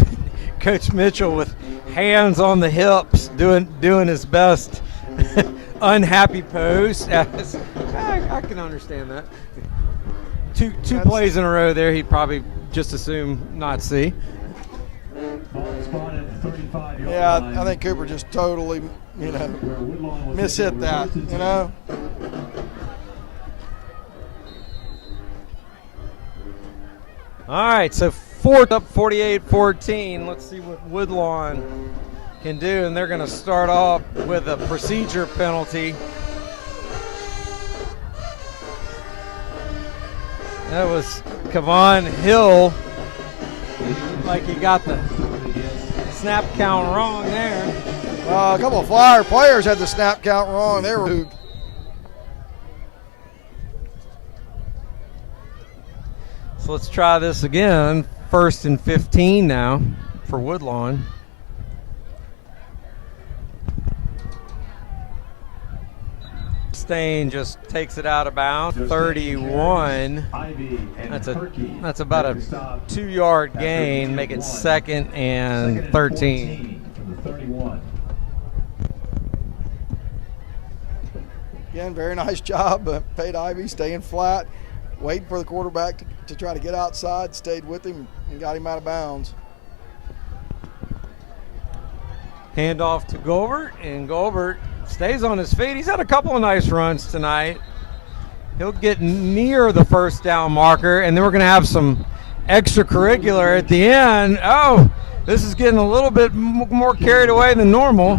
Coach Mitchell with hands on the hips doing his best unhappy pose. I can understand that. Two plays in a row there, he'd probably just assume not see. Yeah, I think Cooper just totally, you know, mishit that, you know. All right, so fourth up 48-14. Let's see what Woodlawn can do, and they're going to start off with a procedure penalty. That was Kevon Hill. Like he got the snap count wrong there. A couple of Flyer players had the snap count wrong. They were. So let's try this again. 1st and 15 now for Woodlawn. Stain just takes it out of bounds. 31. That's about a 2-yard gain. Make it 2nd and 13. Again, very nice job. Paid Ivy staying flat, waiting for the quarterback to try to get outside, stayed with him and got him out of bounds. Handoff to Gilbert, and Gilbert stays on his feet. He's had a couple of nice runs tonight. He'll get near the first down marker, and then we're going to have some extracurricular at the end. Oh, this is getting a little bit more carried away than normal.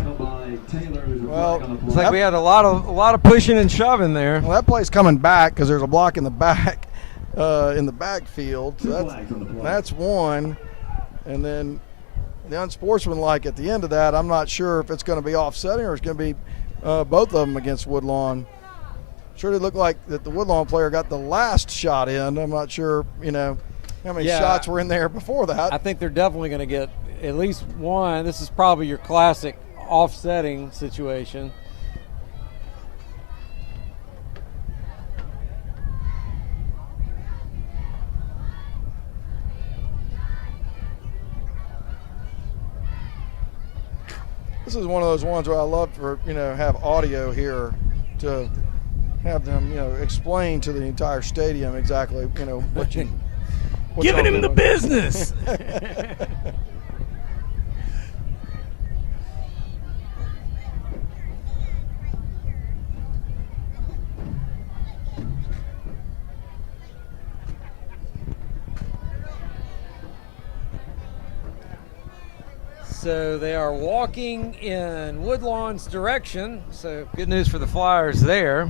Well, it's like we had a lot of pushing and shoving there. Well, that play's coming back because there's a block in the back, in the backfield. So that's one, and then the unsportsmanlike at the end of that. I'm not sure if it's going to be offsetting or it's going to be both of them against Woodlawn. Sure did look like that the Woodlawn player got the last shot in. I'm not sure, you know, how many shots were in there before that. I think they're definitely going to get at least one. This is probably your classic offsetting situation. This is one of those ones where I love for, you know, have audio here to have them, you know, explain to the entire stadium exactly, you know, what you giving him the business. So they are walking in Woodlawn's direction. So good news for the Flyers there.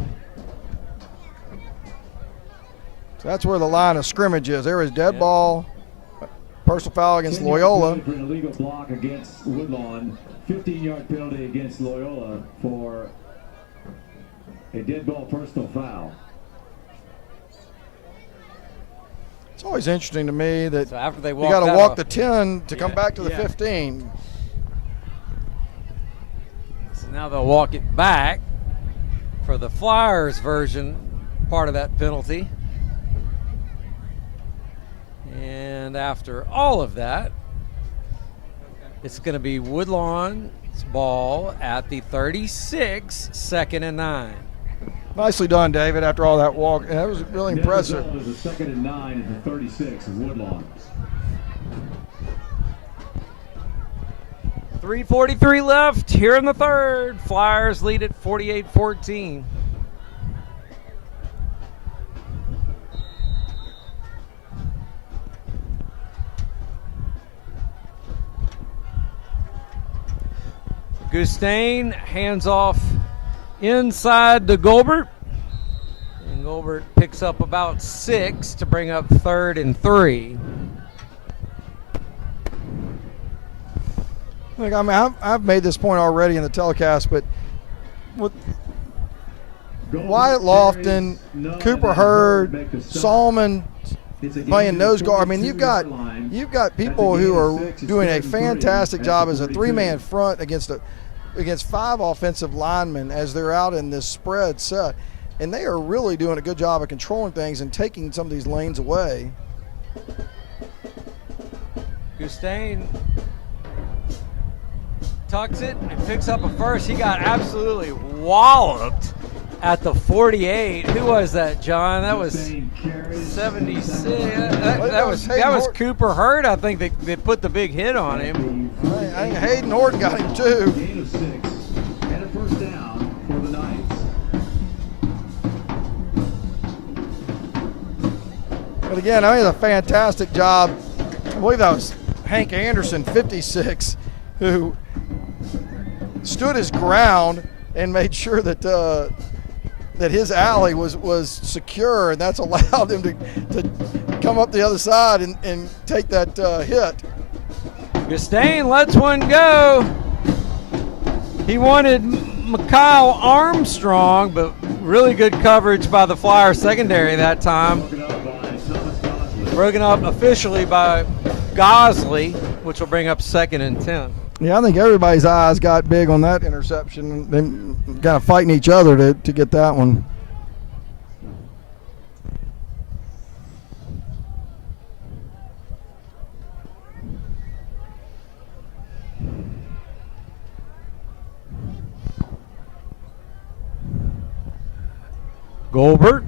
So that's where the line of scrimmage is. There is dead ball, personal foul against Loyola. For an illegal block against Woodlawn, 15-yard penalty against Loyola for a dead ball personal foul. It's always interesting to me that so after they you got to walk the 10 to come back to the 15. So now they'll walk it back for the Flyers version, part of that penalty. And after all of that, It's going to be Woodlawn's ball at the 36, 2nd and 9. Nicely done, David, after all that walk. That was really impressive. Is a 2nd and 9 at the 36 of Woodlawn. 3:43 left here in the third. Flyers lead at 48-14. Gustain hands off inside to Gilbert. And Gilbert picks up about 6 to bring up 3rd and 3. Look, I mean, I've made this point already in the telecast, but with Wyatt Lofton, Cooper Hurd, Solomon playing nose guard. I mean, you've got people who are doing a fantastic job as a 3-man front against 5 offensive linemen as they're out in this spread set, and they are really doing a good job of controlling things and taking some of these lanes away. Gustain tucks it and picks up a first. He got absolutely walloped at the 48. Who was that, John? That was 76. That was Cooper Hurd. I think they put the big hit on him. I think Hayden Horton got him too. Gain of 6 and a first down for the Knights. But again, I mean, it's a fantastic job. I believe that was Hank Anderson, 56, who stood his ground and made sure that that his alley was secure, and that's allowed him to come up the other side and take that hit. Gustain lets one go. He wanted Mikhail Armstrong, but really good coverage by the Flyer secondary that time. Broken up officially by Gosley, which will bring up 2nd and 10. Yeah, I think everybody's eyes got big on that interception. They kind of fighting each other to get that one. Goldberg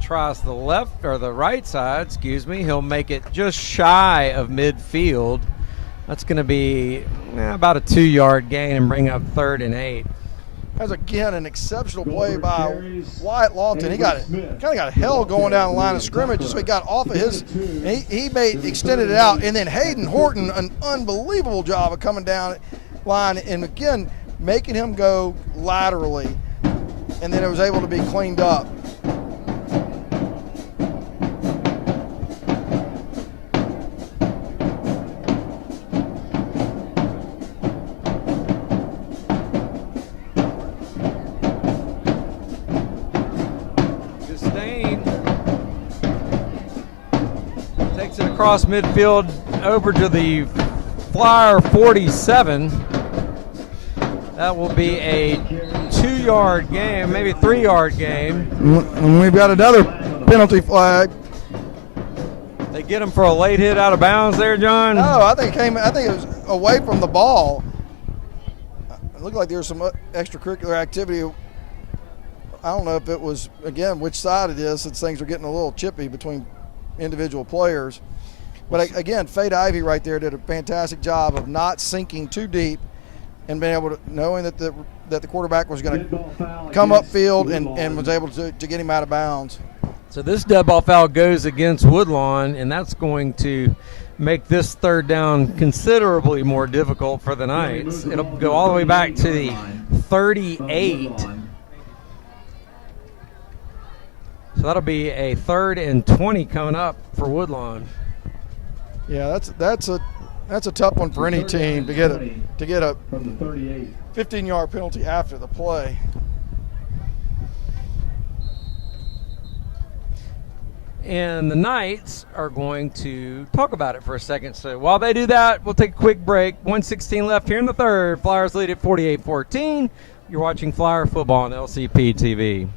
tries the left or the right side, excuse me. He'll make it just shy of midfield. That's going to be about a 2-yard gain and bring up 3rd and 8. That's again an exceptional play by Wyatt Lofton. He got hell going down the line of scrimmage, so he got off of his. He extended it out, and then Hayden Horton, an unbelievable job of coming down line and again making him go laterally, and then it was able to be cleaned up. Across midfield over to the Flyer 47. That will be a 2-yard game, maybe 3-yard game. And we've got another penalty flag. They get him for a late hit out of bounds there, John? No, I think it was away from the ball. It looked like there was some extracurricular activity. I don't know if it was, again, which side it is, since things are getting a little chippy between individual players. But again, Fade Ivy right there did a fantastic job of not sinking too deep and being able to, knowing that the quarterback was going to come upfield and was able to get him out of bounds. So this dead ball foul goes against Woodlawn, and that's going to make this 3rd down considerably more difficult for the Knights. It'll go all the way back to the 38. So that'll be a 3rd and 20 coming up for Woodlawn. Yeah, that's a tough one for any team to get a 15-yard penalty after the play. And the Knights are going to talk about it for a second. So while they do that, we'll take a quick break. 1:16 left here in the third. Flyers lead at 48-14. You're watching Flyer football on LCP TV.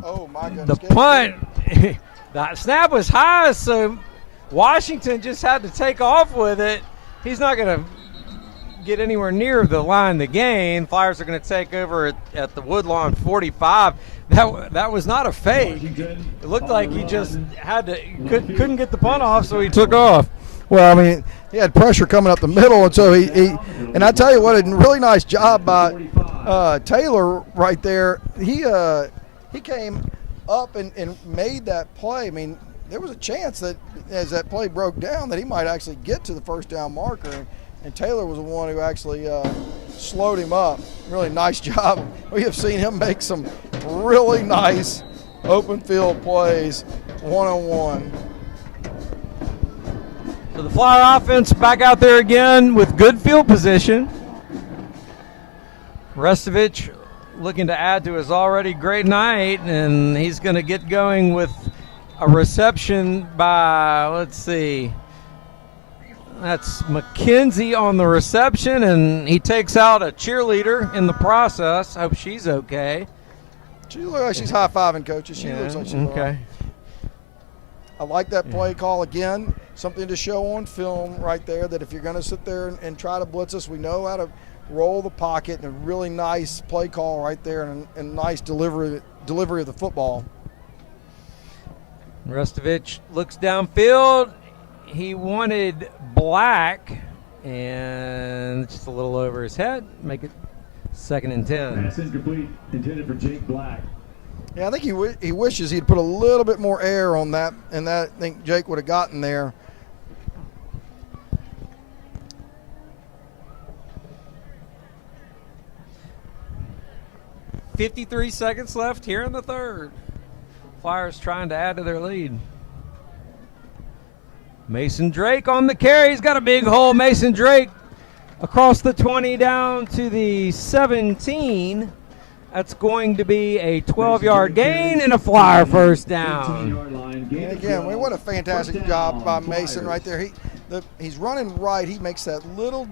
the punt, the snap was high, so Washington just had to take off with it. He's not going to get anywhere near the line to gain. Flyers are going to take over at the Woodlawn 45. That was not a fake. It looked like he just couldn't get the punt off, so he took off. Well, I mean, he had pressure coming up the middle, and so and I tell you what, a really nice job by Taylor right there. He came up and made that play. I mean, there was a chance that as that play broke down that he might actually get to the first down marker, and Taylor was the one who actually slowed him up. Really nice job. We have seen him make some really nice open field plays one-on-one. So the Flyer offense back out there again with good field position. Restovich looking to add to his already great night, and he's going to get going with a reception by, let's see, that's McKenzie on the reception, and he takes out a cheerleader in the process. Hope she's okay. She looks like she's high-fiving coaches. She looks like she's okay. I like that play call again. Something to show on film right there, that if you're going to sit there and try to blitz us, we know how to roll the pocket, and a really nice play call right there, and nice delivery of the football. Restovich looks downfield. He wanted Black, and just a little over his head. Make it 2nd and 10. Pass incomplete, intended for Jake Black. Yeah, I think he wishes he'd put a little bit more air on that, and that I think Jake would have gotten there. .53 seconds left here in the third. Flyers trying to add to their lead. Mason Drake on the carry. He's got a big hole. Mason Drake across the 20 down to the 17. That's going to be a 12-yard gain and a Flyer first down. And again, what a fantastic job by Mason right there. He's running right. He makes that little,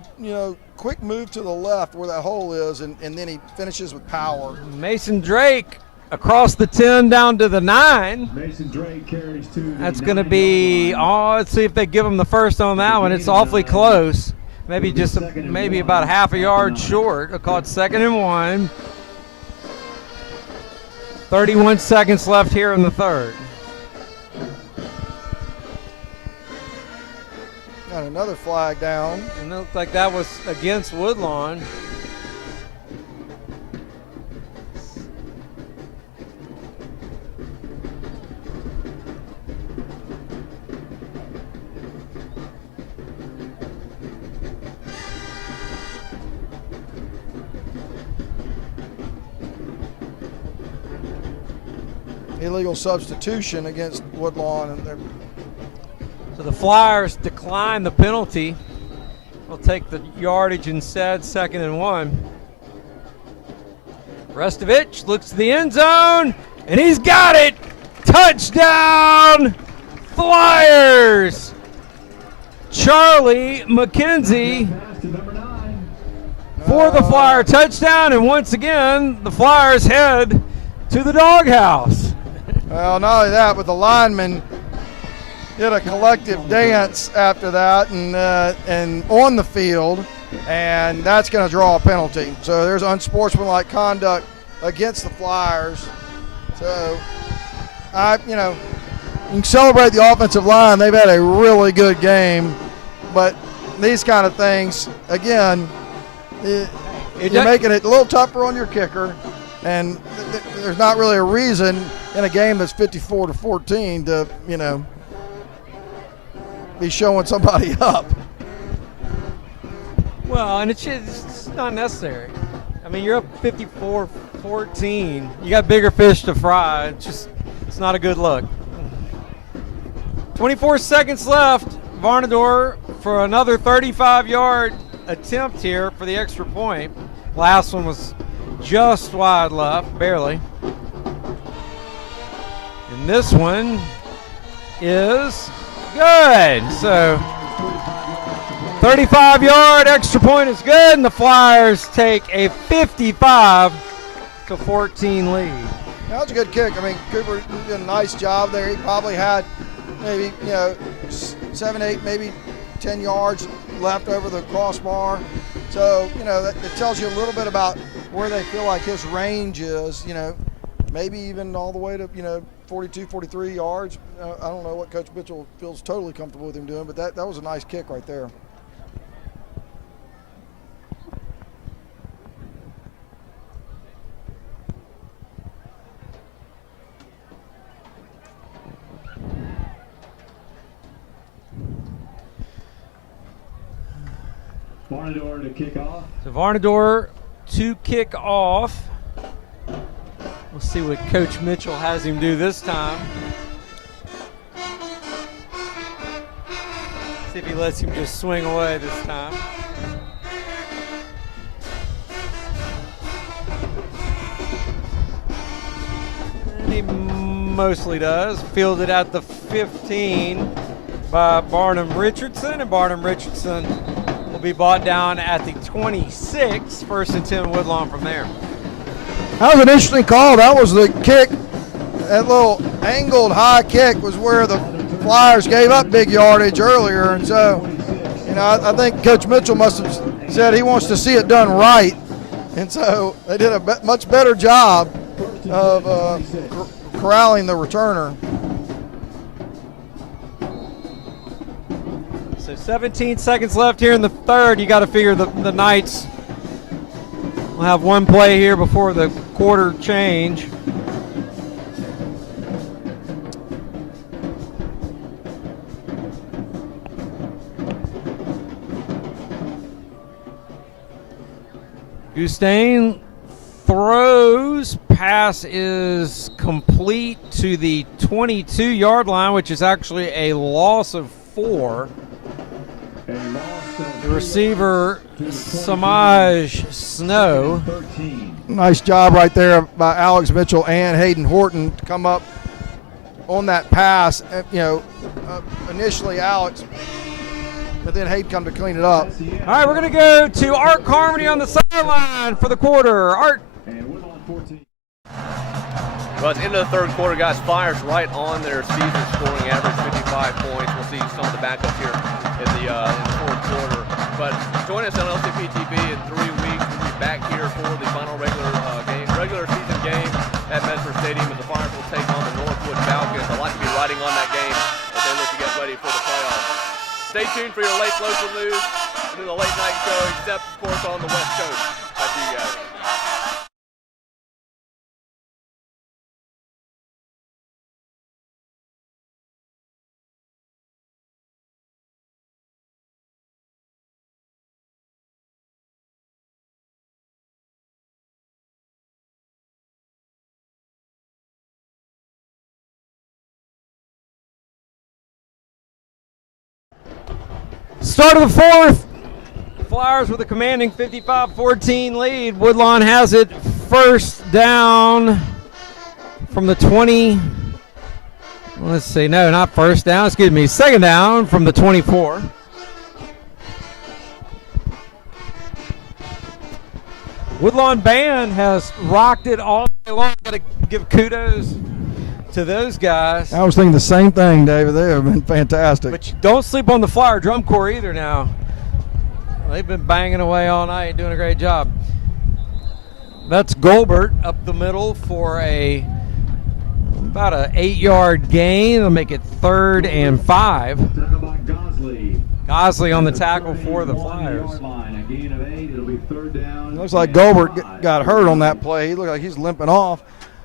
quick move to the left where that hole is, and then he finishes with power. Mason Drake across the 10 down to the 9. Mason Drake carries to the That's going to be, let's see if they give him the first on that one. It's awfully close. Maybe about a half a yard short. I'll call it 2nd and 1. 31 seconds left here in the third. Got another flag down. And it looked like that was against Woodlawn. Illegal substitution against Woodlawn, and so the Flyers decline the penalty. We'll take the yardage instead, 2nd and 1. Restovich looks to the end zone, and he's got it. Touchdown, Flyers! Charlie McKenzie for the Flyer touchdown, and once again, the Flyers head to the doghouse. Well, not only that, but the linemen did a collective dance after that and on the field, and that's going to draw a penalty. So there's unsportsmanlike conduct against the Flyers. So, you can celebrate the offensive line. They've had a really good game, but these kind of things, again, you're making it a little tougher on your kicker, and there's not really a reason in a game that's 54-14 to, be showing somebody up. Well, and it's not necessary. I mean, you're up 54-14. You got bigger fish to fry. It's not a good look. 24 seconds left. Varnador for another 35-yard attempt here for the extra point. Last one was just wide left, barely. And this one is good. So 35-yard extra point is good, and the Flyers take a 55-14 lead. That was a good kick. I mean, Cooper did a nice job there. He probably had maybe, 7, 8, maybe 10 yards left over the crossbar. So, that tells you a little bit about where they feel like his range is, maybe even all the way to, 42, 43 yards. I don't know what Coach Mitchell feels totally comfortable with him doing, but that was a nice kick right there. Varnador to kick off. So Varnador to kick off. We'll see what Coach Mitchell has him do this time. See if he lets him just swing away this time. And he mostly does. Fielded at the 15 by Barnum Richardson, and Barnum Richardson will be brought down at the 26. First and 10 Woodlawn from there. That was an interesting call. That was the kick. That little angled high kick was where the Flyers gave up big yardage earlier. And so, I think Coach Mitchell must have said he wants to see it done right. And so they did a much better job of corralling the returner. So 17 seconds left here in the third. You got to figure the Knights will have one play here before the quarter change. Gustain throws. Pass is complete to the 22-yard line, which is actually a loss of 4. The receiver, Samaj Snow. Nice job right there by Alex Mitchell and Hayden Horton to come up on that pass. Initially Alex, but then Hayden come to clean it up. All right, we're going to go to Art Carmody on the sideline for the quarter. Art. Well, at the end of the third quarter, guys, Flyers right on their season scoring average, 55 points. We'll see some of the backups here in the fourth quarter. But join us on LCP TV in 3 weeks. We'll be back here for the final regular season game at Mesmer Stadium, as the Flyers will take on the Northwood Falcons. I'd like to be riding on that game as they look to get ready for the playoffs. Stay tuned for your late local news and then the late night show, except, of course, on the West Coast. I'll see you guys. Start of the fourth. Flyers with a commanding 55-14 lead. Woodlawn has it first down from the 20. Let's see. No, not first down. Excuse me. Second down from the 24. Woodlawn band has rocked it all day long. Got to give kudos to those guys. I was thinking the same thing, David. They have been fantastic. But don't sleep on the Flyer drum corps either now. They've been banging away all night, doing a great job. That's Goldberg up the middle for about an 8-yard gain. They'll make it 3rd and 5. Gosley on the tackle for the Flyers. Looks like Goldberg got hurt on that play. He looked like he's limping off.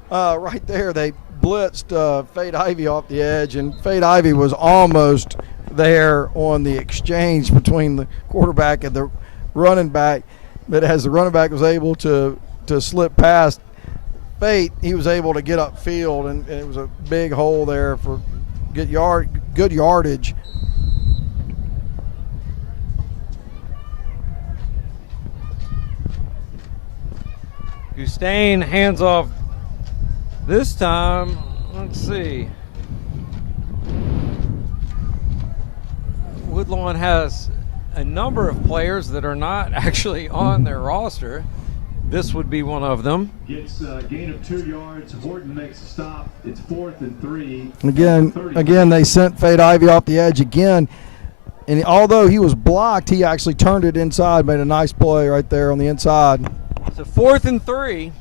Right there, they blitzed Fade Ivy off the edge, and Fade Ivy was almost there on the exchange between the quarterback and the running back. But as the running back was able to slip past Fate, he was able to get upfield, and it was a big hole there for good yardage. Gustain hands off this time. Let's see. Woodlawn has a number of players that are not actually on their roster. This would be one of them. Gets a gain of 2 yards. Horton makes a stop. It's 4th and 3. Again, they sent Fade Ivy off the edge again. And although he was blocked, he actually turned it inside, made a nice play right there on the inside. So 4th and 3.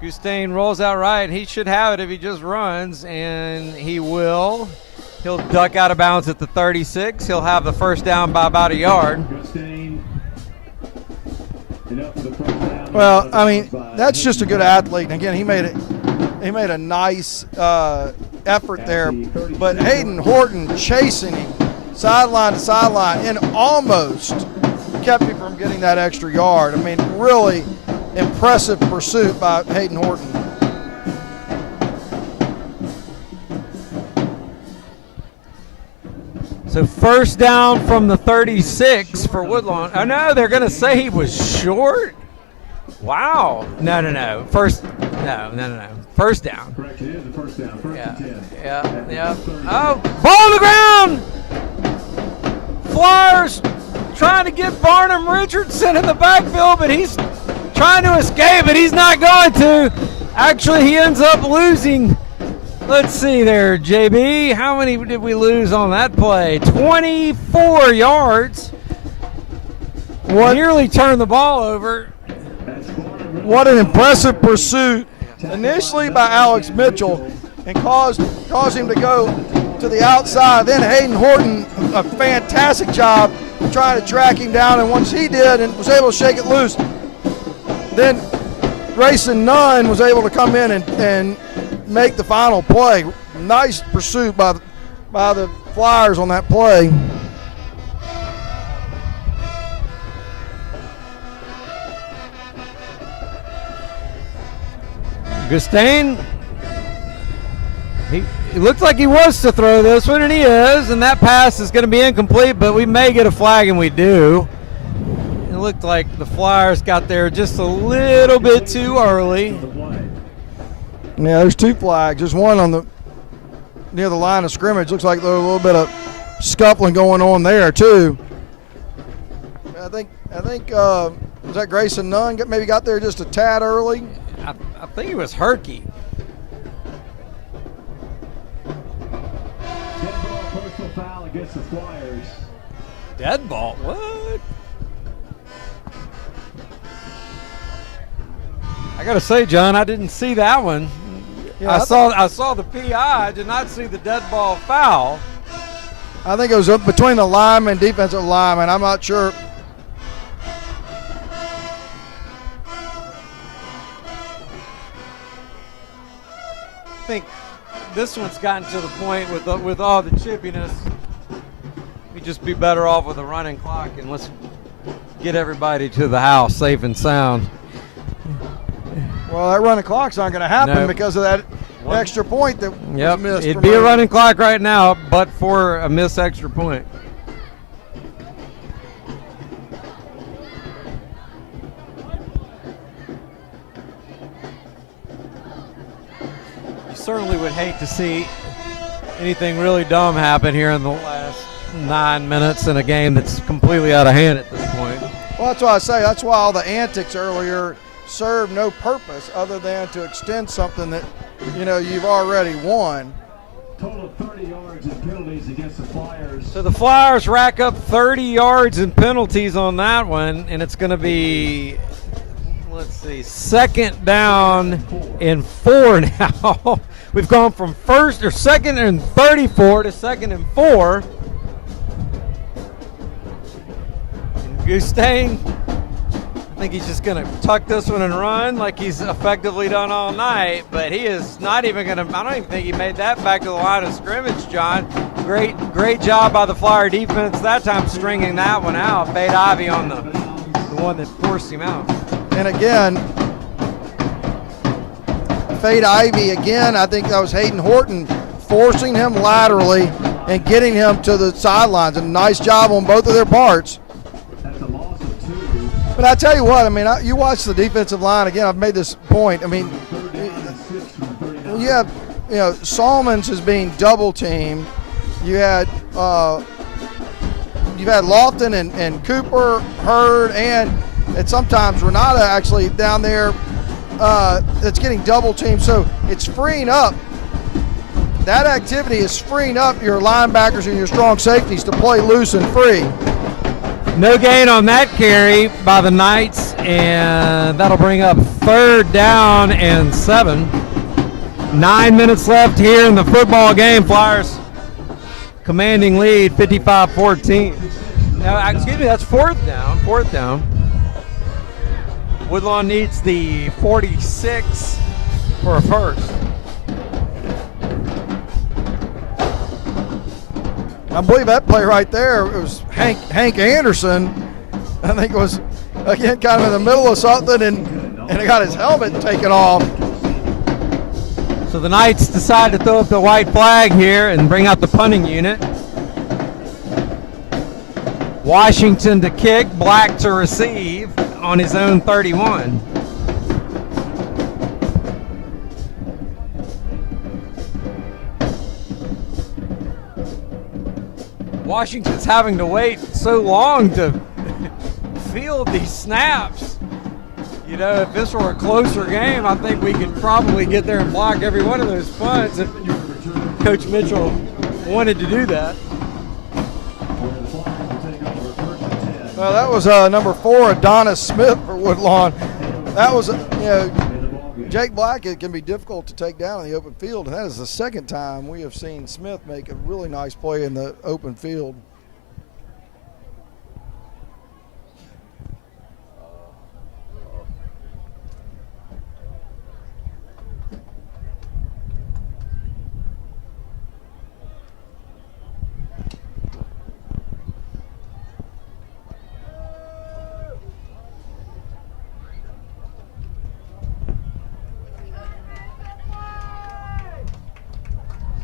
Gustain rolls out right. He should have it if he just runs, and he will. He'll duck out of bounds at the 36. He'll have the first down by about a yard. Well, I mean, that's just a good athlete. And again, he made a nice effort there. But Hayden Horton chasing him sideline to sideline and almost kept him from getting that extra yard. I mean, really impressive pursuit by Hayden Horton. So first down from the 36 for Woodlawn. Oh, no, they're going to say he was short? Wow. No. First down. Correct, it is the first down. First and 10. Yeah. Oh, ball on the ground! Flyers trying to get Barnum Richardson in the backfield, but he's trying to escape, but he's not going to. Actually, he ends up losing. Let's see there, JB. How many did we lose on that play? 24 yards. Nearly turned the ball over. What an impressive pursuit, initially by Alex Mitchell, and caused him to go to the outside. Then Hayden Horton, a fantastic job trying to track him down, and once he did and was able to shake it loose, then Grayson Nunn was able to come in and make the final play. Nice pursuit by the Flyers on that play. Gustain, he looked like he was to throw this one, and he is, and that pass is going to be incomplete, but we may get a flag, and we do. It looked like the Flyers got there just a little bit too early. Yeah, there's 2 flags. There's one near the line of scrimmage. Looks like there's a little bit of scuffling going on there too. I think was that Grayson Nunn maybe got there just a tad early. I think it was Herky. Dead ball, personal foul against the Flyers. Dead ball? What? I gotta say, John, I didn't see that one. Yeah, I saw the PI. I did not see the dead ball foul. I think it was up between the lineman and defensive lineman. I'm not sure. I think this one's gotten to the point with all the chippiness. We'd just be better off with a running clock, and let's get everybody to the house safe and sound. Well, that running clock's not going to happen because of that extra point that was missed. It'd be a running clock right now, but for a missed extra point. You certainly would hate to see anything really dumb happen here in the last 9 minutes in a game that's completely out of hand at this point. Well, that's why I say that's why all the antics earlier serve no purpose other than to extend something that you've already won. Total 30 yards in penalties against the Flyers. So the Flyers rack up 30 yards in penalties on that one, and it's going to be, let's see, second down and 4 now. We've gone from second and 34 to second and 4. And Gustain, I think he's just going to tuck this one and run like he's effectively done all night, but he is not even going to – I don't even think he made that back to the line of scrimmage, John. Great job by the Flyer defense that time stringing that one out. Fade Ivy on the one that forced him out. And again, Fade Ivy again, I think that was Hayden Horton forcing him laterally and getting him to the sidelines. A nice job on both of their parts. But I tell you what, I mean, you watch the defensive line again. I've made this point. I mean, you have, Salmons is being double teamed. You've had Lofton and Cooper, Hurd, and And sometimes Renata actually down there that's getting double teamed. So it's freeing up. That activity is freeing up your linebackers and your strong safeties to play loose and free. No gain on that carry by the Knights, and that'll bring up 3rd down and 7. 9 minutes left here in the football game. Flyers commanding lead, 55-14. Now, excuse me, that's 4th down. 4th down. Woodlawn needs the 46 for a first. I believe that play right there, it was Hank Anderson. I think it was, again, kind of in the middle of something, and he got his helmet taken off. So the Knights decide to throw up the white flag here and bring out the punting unit. Washington to kick, Black to receive on his own 31. Washington's having to wait so long to field these snaps. You know, if this were a closer game, I think we could probably get there and block every one of those punts if Coach Mitchell wanted to do that. Well, that was number 4, Adonis Smith for Woodlawn. That was, Jake Black, it can be difficult to take down in the open field, and that is the second time we have seen Smith make a really nice play in the open field.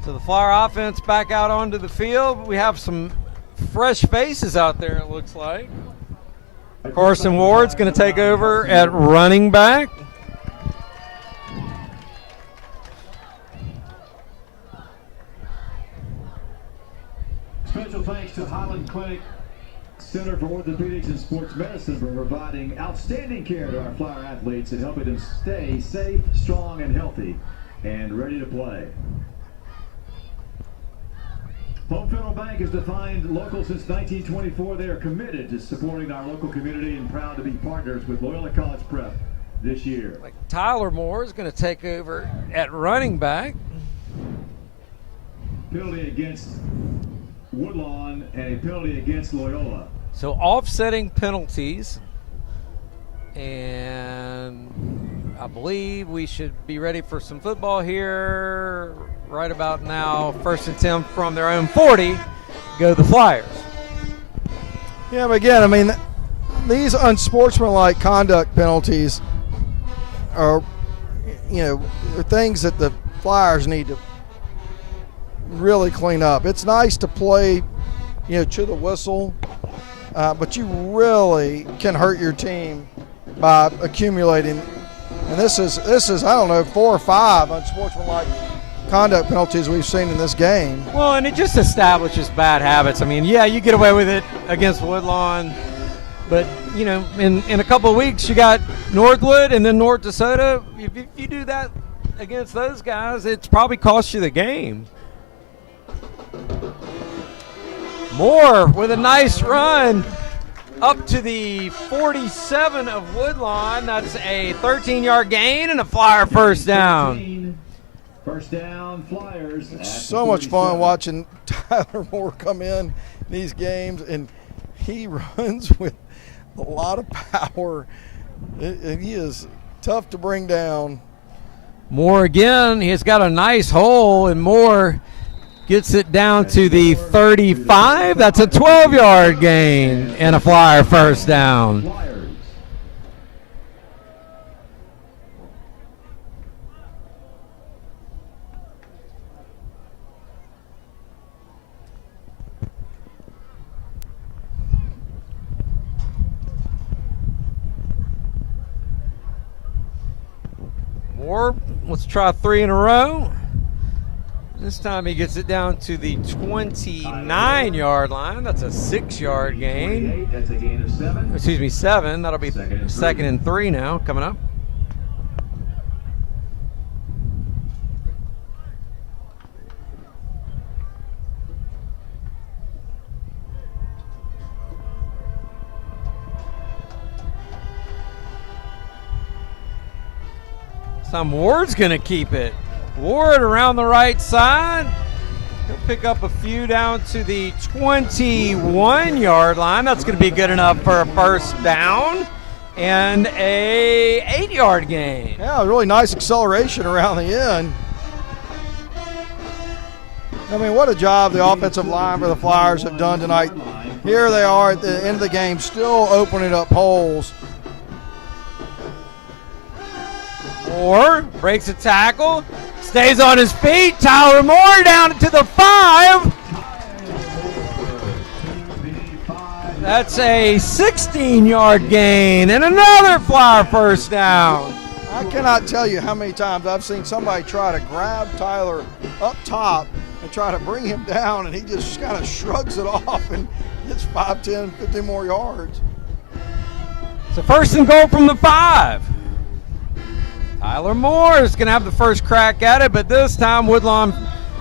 So the Flyer offense back out onto the field. We have some fresh faces out there, it looks like. Carson Ward's going to take over at running back. Special thanks to Highland Clinic Center for Orthopedics and Sports Medicine for providing outstanding care to our Flyer athletes and helping them stay safe, strong, and healthy, and ready to play. Home Federal Bank has defined local since 1924. They are committed to supporting our local community and proud to be partners with Loyola College Prep this year. Like Tyler Moore is going to take over at running back. Penalty against Woodlawn and a penalty against Loyola. So offsetting penalties, and I believe we should be ready for some football here right about now. First and 10 from their own 40, go the Flyers. Yeah, but again, I mean, these unsportsmanlike conduct penalties are, are things that the Flyers need to really clean up. It's nice to play, to the whistle, but you really can hurt your team by accumulating. And this is I don't know, 4 or 5 unsportsmanlike conduct penalties we've seen in this game. Well, and it just establishes bad habits. I mean, yeah, you get away with it against Woodlawn, but in a couple of weeks you got Northwood and then North DeSoto. If you do that against those guys, it's probably cost you the game. Moore with a nice run up to the 47 of Woodlawn. That's a 13-yard gain and a Flyer first down. First down, Flyers. It's so much fun watching Tyler Moore come in these games, and he runs with a lot of power. And he is tough to bring down. Moore again, he's got a nice hole, and Moore gets it down to the 35. That's a 12-yard gain and a Flyer first down. Moore, let's try 3 in a row. This time he gets it down to the 29-yard line. That's a 6-yard gain. That's a gain of 7. Excuse me, 7. That'll be second and 3 now coming up. Ward's going to keep it. Ward around the right side. He'll pick up a few down to the 21-yard line. That's going to be good enough for a first down and a 8-yard gain. Yeah, really nice acceleration around the end. I mean, what a job the offensive line for the Flyers have done tonight. Here they are at the end of the game, still opening up holes. Moore breaks a tackle, stays on his feet. Tyler Moore down to the 5. That's a 16-yard gain and another Flyer first down. I cannot tell you how many times I've seen somebody try to grab Tyler up top and try to bring him down, and he just kind of shrugs it off and gets 5, 10, 15 more yards. So first and goal from the 5. Tyler Moore is going to have the first crack at it, but this time Woodlawn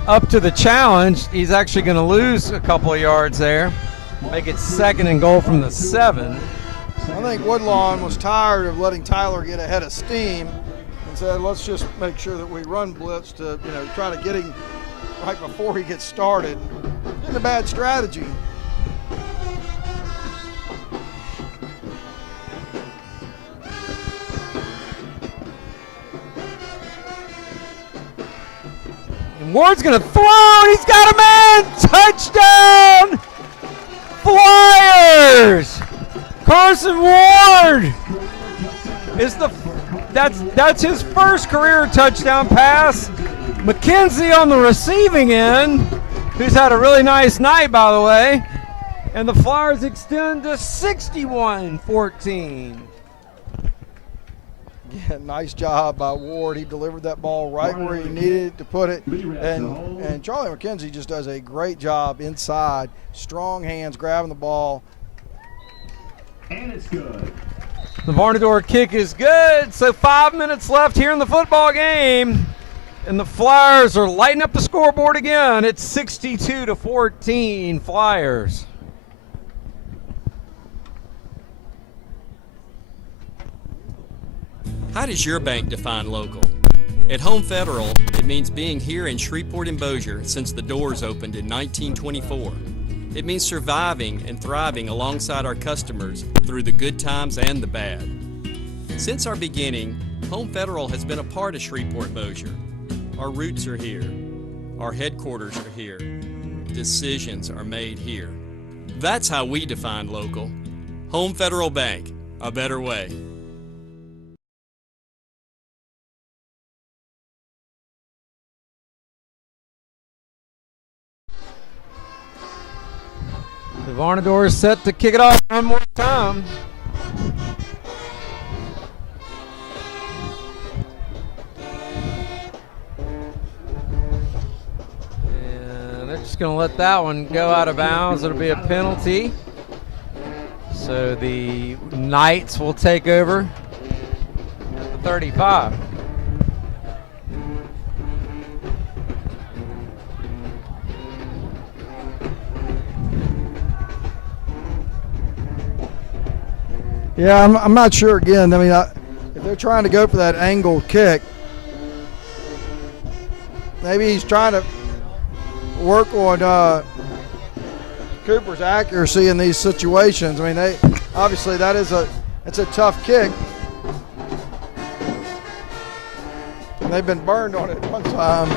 up to the challenge. He's actually going to lose a couple of yards there. Make it second and goal from the 7. I think Woodlawn was tired of letting Tyler get ahead of steam and said, let's just make sure that we run blitz to, try to get him right before he gets started. Isn't a bad strategy. Ward's going to throw, and he's got a man! Touchdown! Flyers! Carson Ward is that's his first career touchdown pass. McKenzie on the receiving end, who's had a really nice night, by the way. And the Flyers extend to 61-14. Yeah, nice job by Ward. He delivered that ball right where he needed to put it. And Charlie McKenzie just does a great job inside. Strong hands, grabbing the ball. And it's good. The Varnador kick is good. So 5 minutes left here in the football game. And the Flyers are lighting up the scoreboard again. It's 62-14 Flyers. How does your bank define local? At Home Federal, it means being here in Shreveport and Bossier since the doors opened in 1924. It means surviving and thriving alongside our customers through the good times and the bad. Since our beginning, Home Federal has been a part of Shreveport Bossier. Our roots are here. Our headquarters are here. Decisions are made here. That's how we define local. Home Federal Bank, a better way. The Varnador is set to kick it off one more time. And they're just going to let that one go out of bounds. It'll be a penalty. So the Knights will take over at the 35. Yeah, I'm not sure again. I mean, if they're trying to go for that angle kick, maybe he's trying to work on Cooper's accuracy in these situations. I mean, obviously it's a tough kick. And they've been burned on it one time.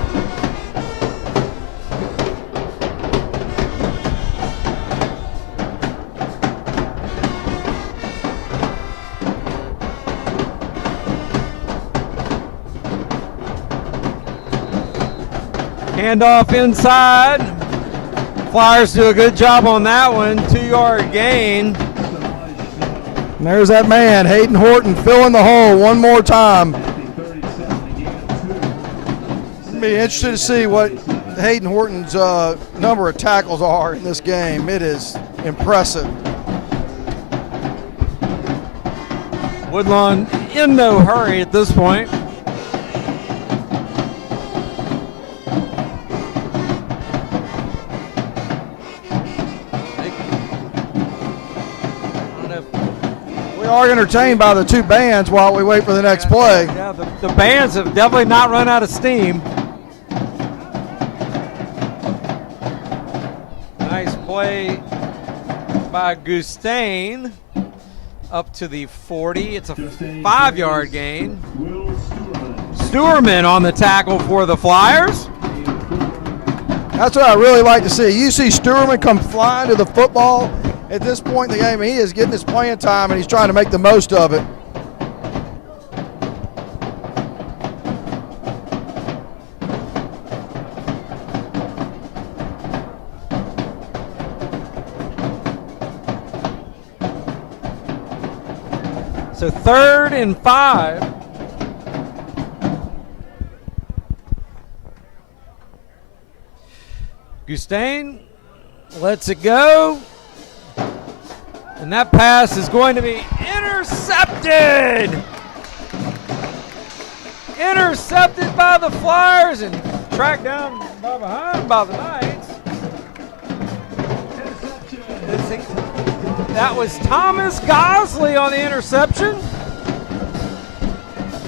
Handoff inside. Flyers do a good job on that one. 2-yard gain. And there's that man, Hayden Horton, filling the hole one more time. Be interested to see what Hayden Horton's number of tackles are in this game. It is impressive. Woodlawn in no hurry at this point. We are entertained by the two bands while we wait for the next play. Yeah, the bands have definitely not run out of steam. Nice play by Gustain up to the 40. It's a 5-yard gain. Stewerman on the tackle for the Flyers. That's what I really like to see. You see Stewerman come flying to the football at this point in the game. He is getting his playing time, and he's trying to make the most of it. So 3rd and 5. Gustain lets it go. And that pass is going to be intercepted. Intercepted by the Flyers and tracked down by behind by the Knights. That was Thomas Gosley on the interception.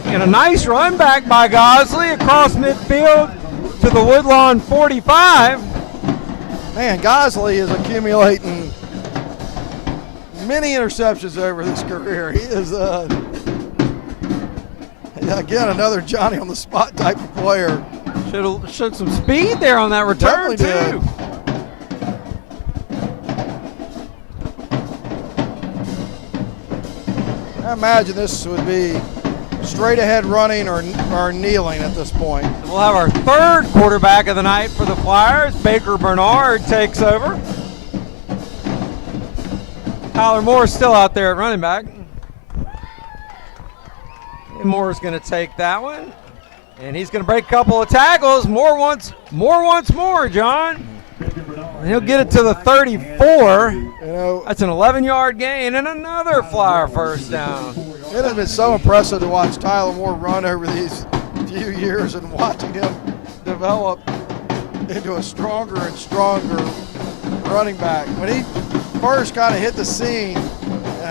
And a nice run back by Gosley across midfield to the Woodlawn 45. Man, Gosley is accumulating many interceptions over his career. He is, again, another Johnny on the spot type of player. Showed some speed there on that return, too. I imagine this would be straight ahead running or kneeling at this point. We'll have our 3rd quarterback of the night for the Flyers. Baker Bernard takes over. Tyler Moore still out there at running back. And Moore's going to take that one. And he's going to break a couple of tackles. Moore wants more, John. And he'll get it to the 34. That's an 11-yard gain and another Flyer first down. It has been so impressive to watch Tyler Moore run over these few years and watching him develop into a stronger and stronger running back. When he first kind of hit the scene,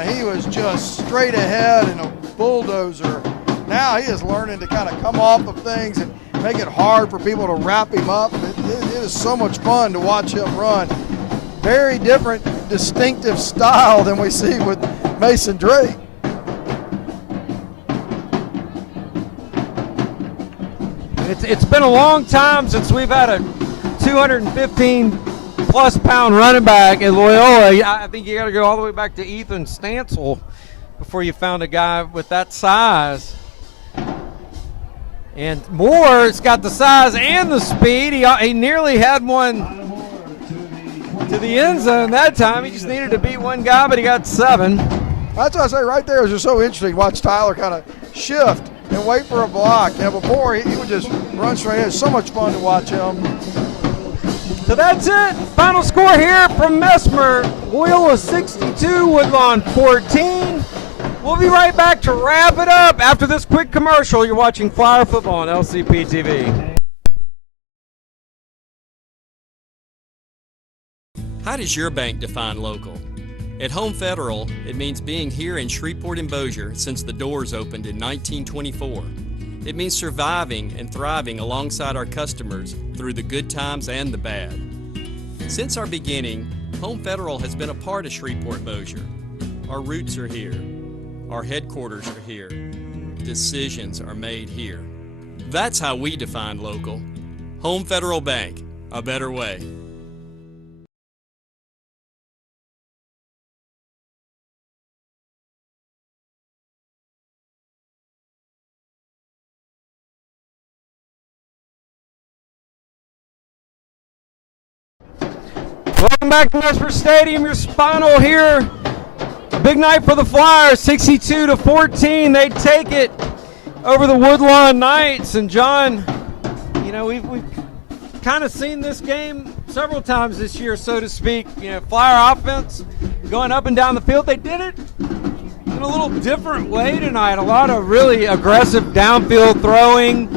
he was just straight ahead and a bulldozer. Now he is learning to kind of come off of things and make it hard for people to wrap him up. It is so much fun to watch him run. Very different, distinctive style than we see with Mason Drake. It's been a long time since we've had a 215-plus pound running back at Loyola. I think you got to go all the way back to Ethan Stansel before you found a guy with that size. And Moore's got the size and the speed. He nearly had one to the end zone that time. He just needed to beat one guy, but he got 7. That's what I say right there. It's just so interesting. Watch Tyler kind of shift and wait for a block. Before he would just run straight in. It's so much fun to watch him. So that's it. Final score here from Mesmer. Loyola 62, Woodlawn 14. We'll be right back to wrap it up after this quick commercial. You're watching Flyer Football on LCP TV. How does your bank define local? At Home Federal, it means being here in Shreveport and Bossier since the doors opened in 1924. It means surviving and thriving alongside our customers through the good times and the bad. Since our beginning, Home Federal has been a part of Shreveport-Bossier. Our roots are here. Our headquarters are here. Decisions are made here. That's how we define local. Home Federal Bank, a better way. Welcome back to Mesmer Stadium. Your Spinal here. Big night for the Flyers, 62-14. They take it over the Woodlawn Knights. And John, we've kind of seen this game several times this year, so to speak. Flyer offense going up and down the field. They did it in a little different way tonight. A lot of really aggressive downfield throwing.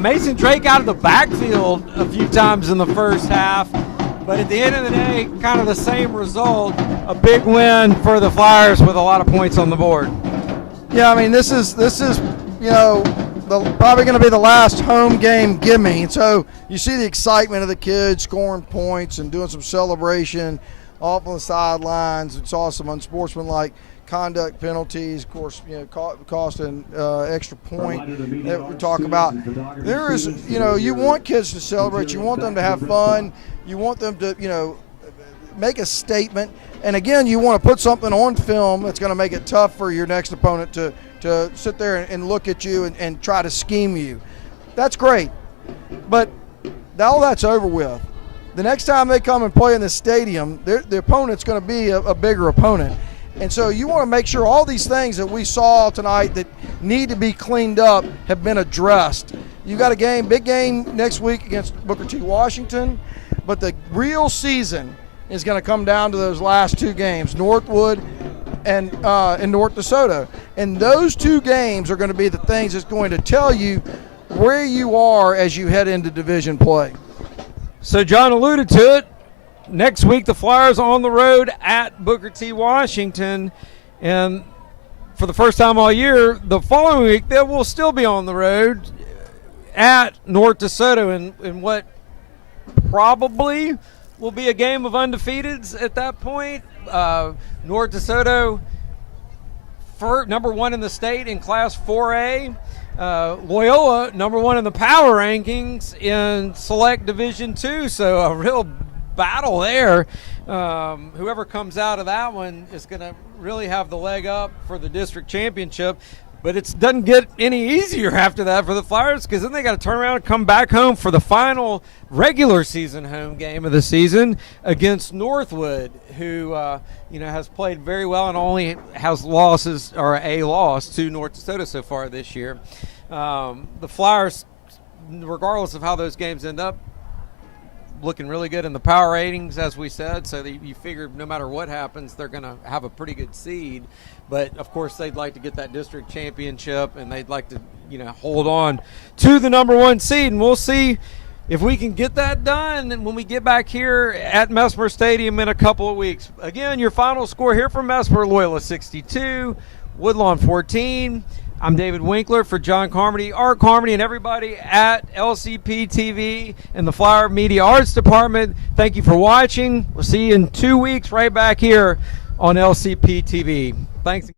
Mason Drake out of the backfield a few times in the first half. But at the end of the day, kind of the same result. A big win for the Flyers with a lot of points on the board. Yeah, I mean, this is probably going to be the last home game gimme. So you see the excitement of the kids scoring points and doing some celebration off on the sidelines. We saw some unsportsmanlike conduct penalties, of course, costing extra point that we talk about. There is, you want kids to celebrate. You want them to have fun. You want them to, make a statement. And again, you want to put something on film that's going to make it tough for your next opponent to sit there and look at you and try to scheme you. That's great. But all that's over with. The next time they come and play in the stadium, the opponent's going to be a bigger opponent. And so you want to make sure all these things that we saw tonight that need to be cleaned up have been addressed. You got a big game next week against Booker T. Washington, but the real season is going to come down to those last two games, Northwood and North DeSoto. And those two games are going to be the things that's going to tell you where you are as you head into division play. So John alluded to it. Next week, the Flyers on the road at Booker T. Washington. And for the first time all year, the following week, they will still be on the road at North DeSoto in what probably will be a game of undefeateds at that point. North DeSoto, number one in the state in Class 4A. Loyola, number one in the power rankings in Select Division 2. So a real battle there. Whoever comes out of that one is going to really have the leg up for the district championship. But it doesn't get any easier after that for the Flyers, because then they got to turn around and come back home for the final regular season home game of the season against Northwood, who has played very well and only has a loss to North DeSoto so far this year. The Flyers, regardless of how those games end up, looking really good in the power ratings, as we said, so that you figure no matter what happens, they're going to have a pretty good seed. But, of course, they'd like to get that district championship, and they'd like to, hold on to the number one seed. And we'll see if we can get that done when we get back here at Mesmer Stadium in a couple of weeks. Again, your final score here from Mesmer: Loyola 62, Woodlawn 14. I'm David Winkler for John Carmody, Art Carmody, and everybody at LCP TV and the Flyer Media Arts Department. Thank you for watching. We'll see you in 2 weeks right back here on LCP TV. Thanks.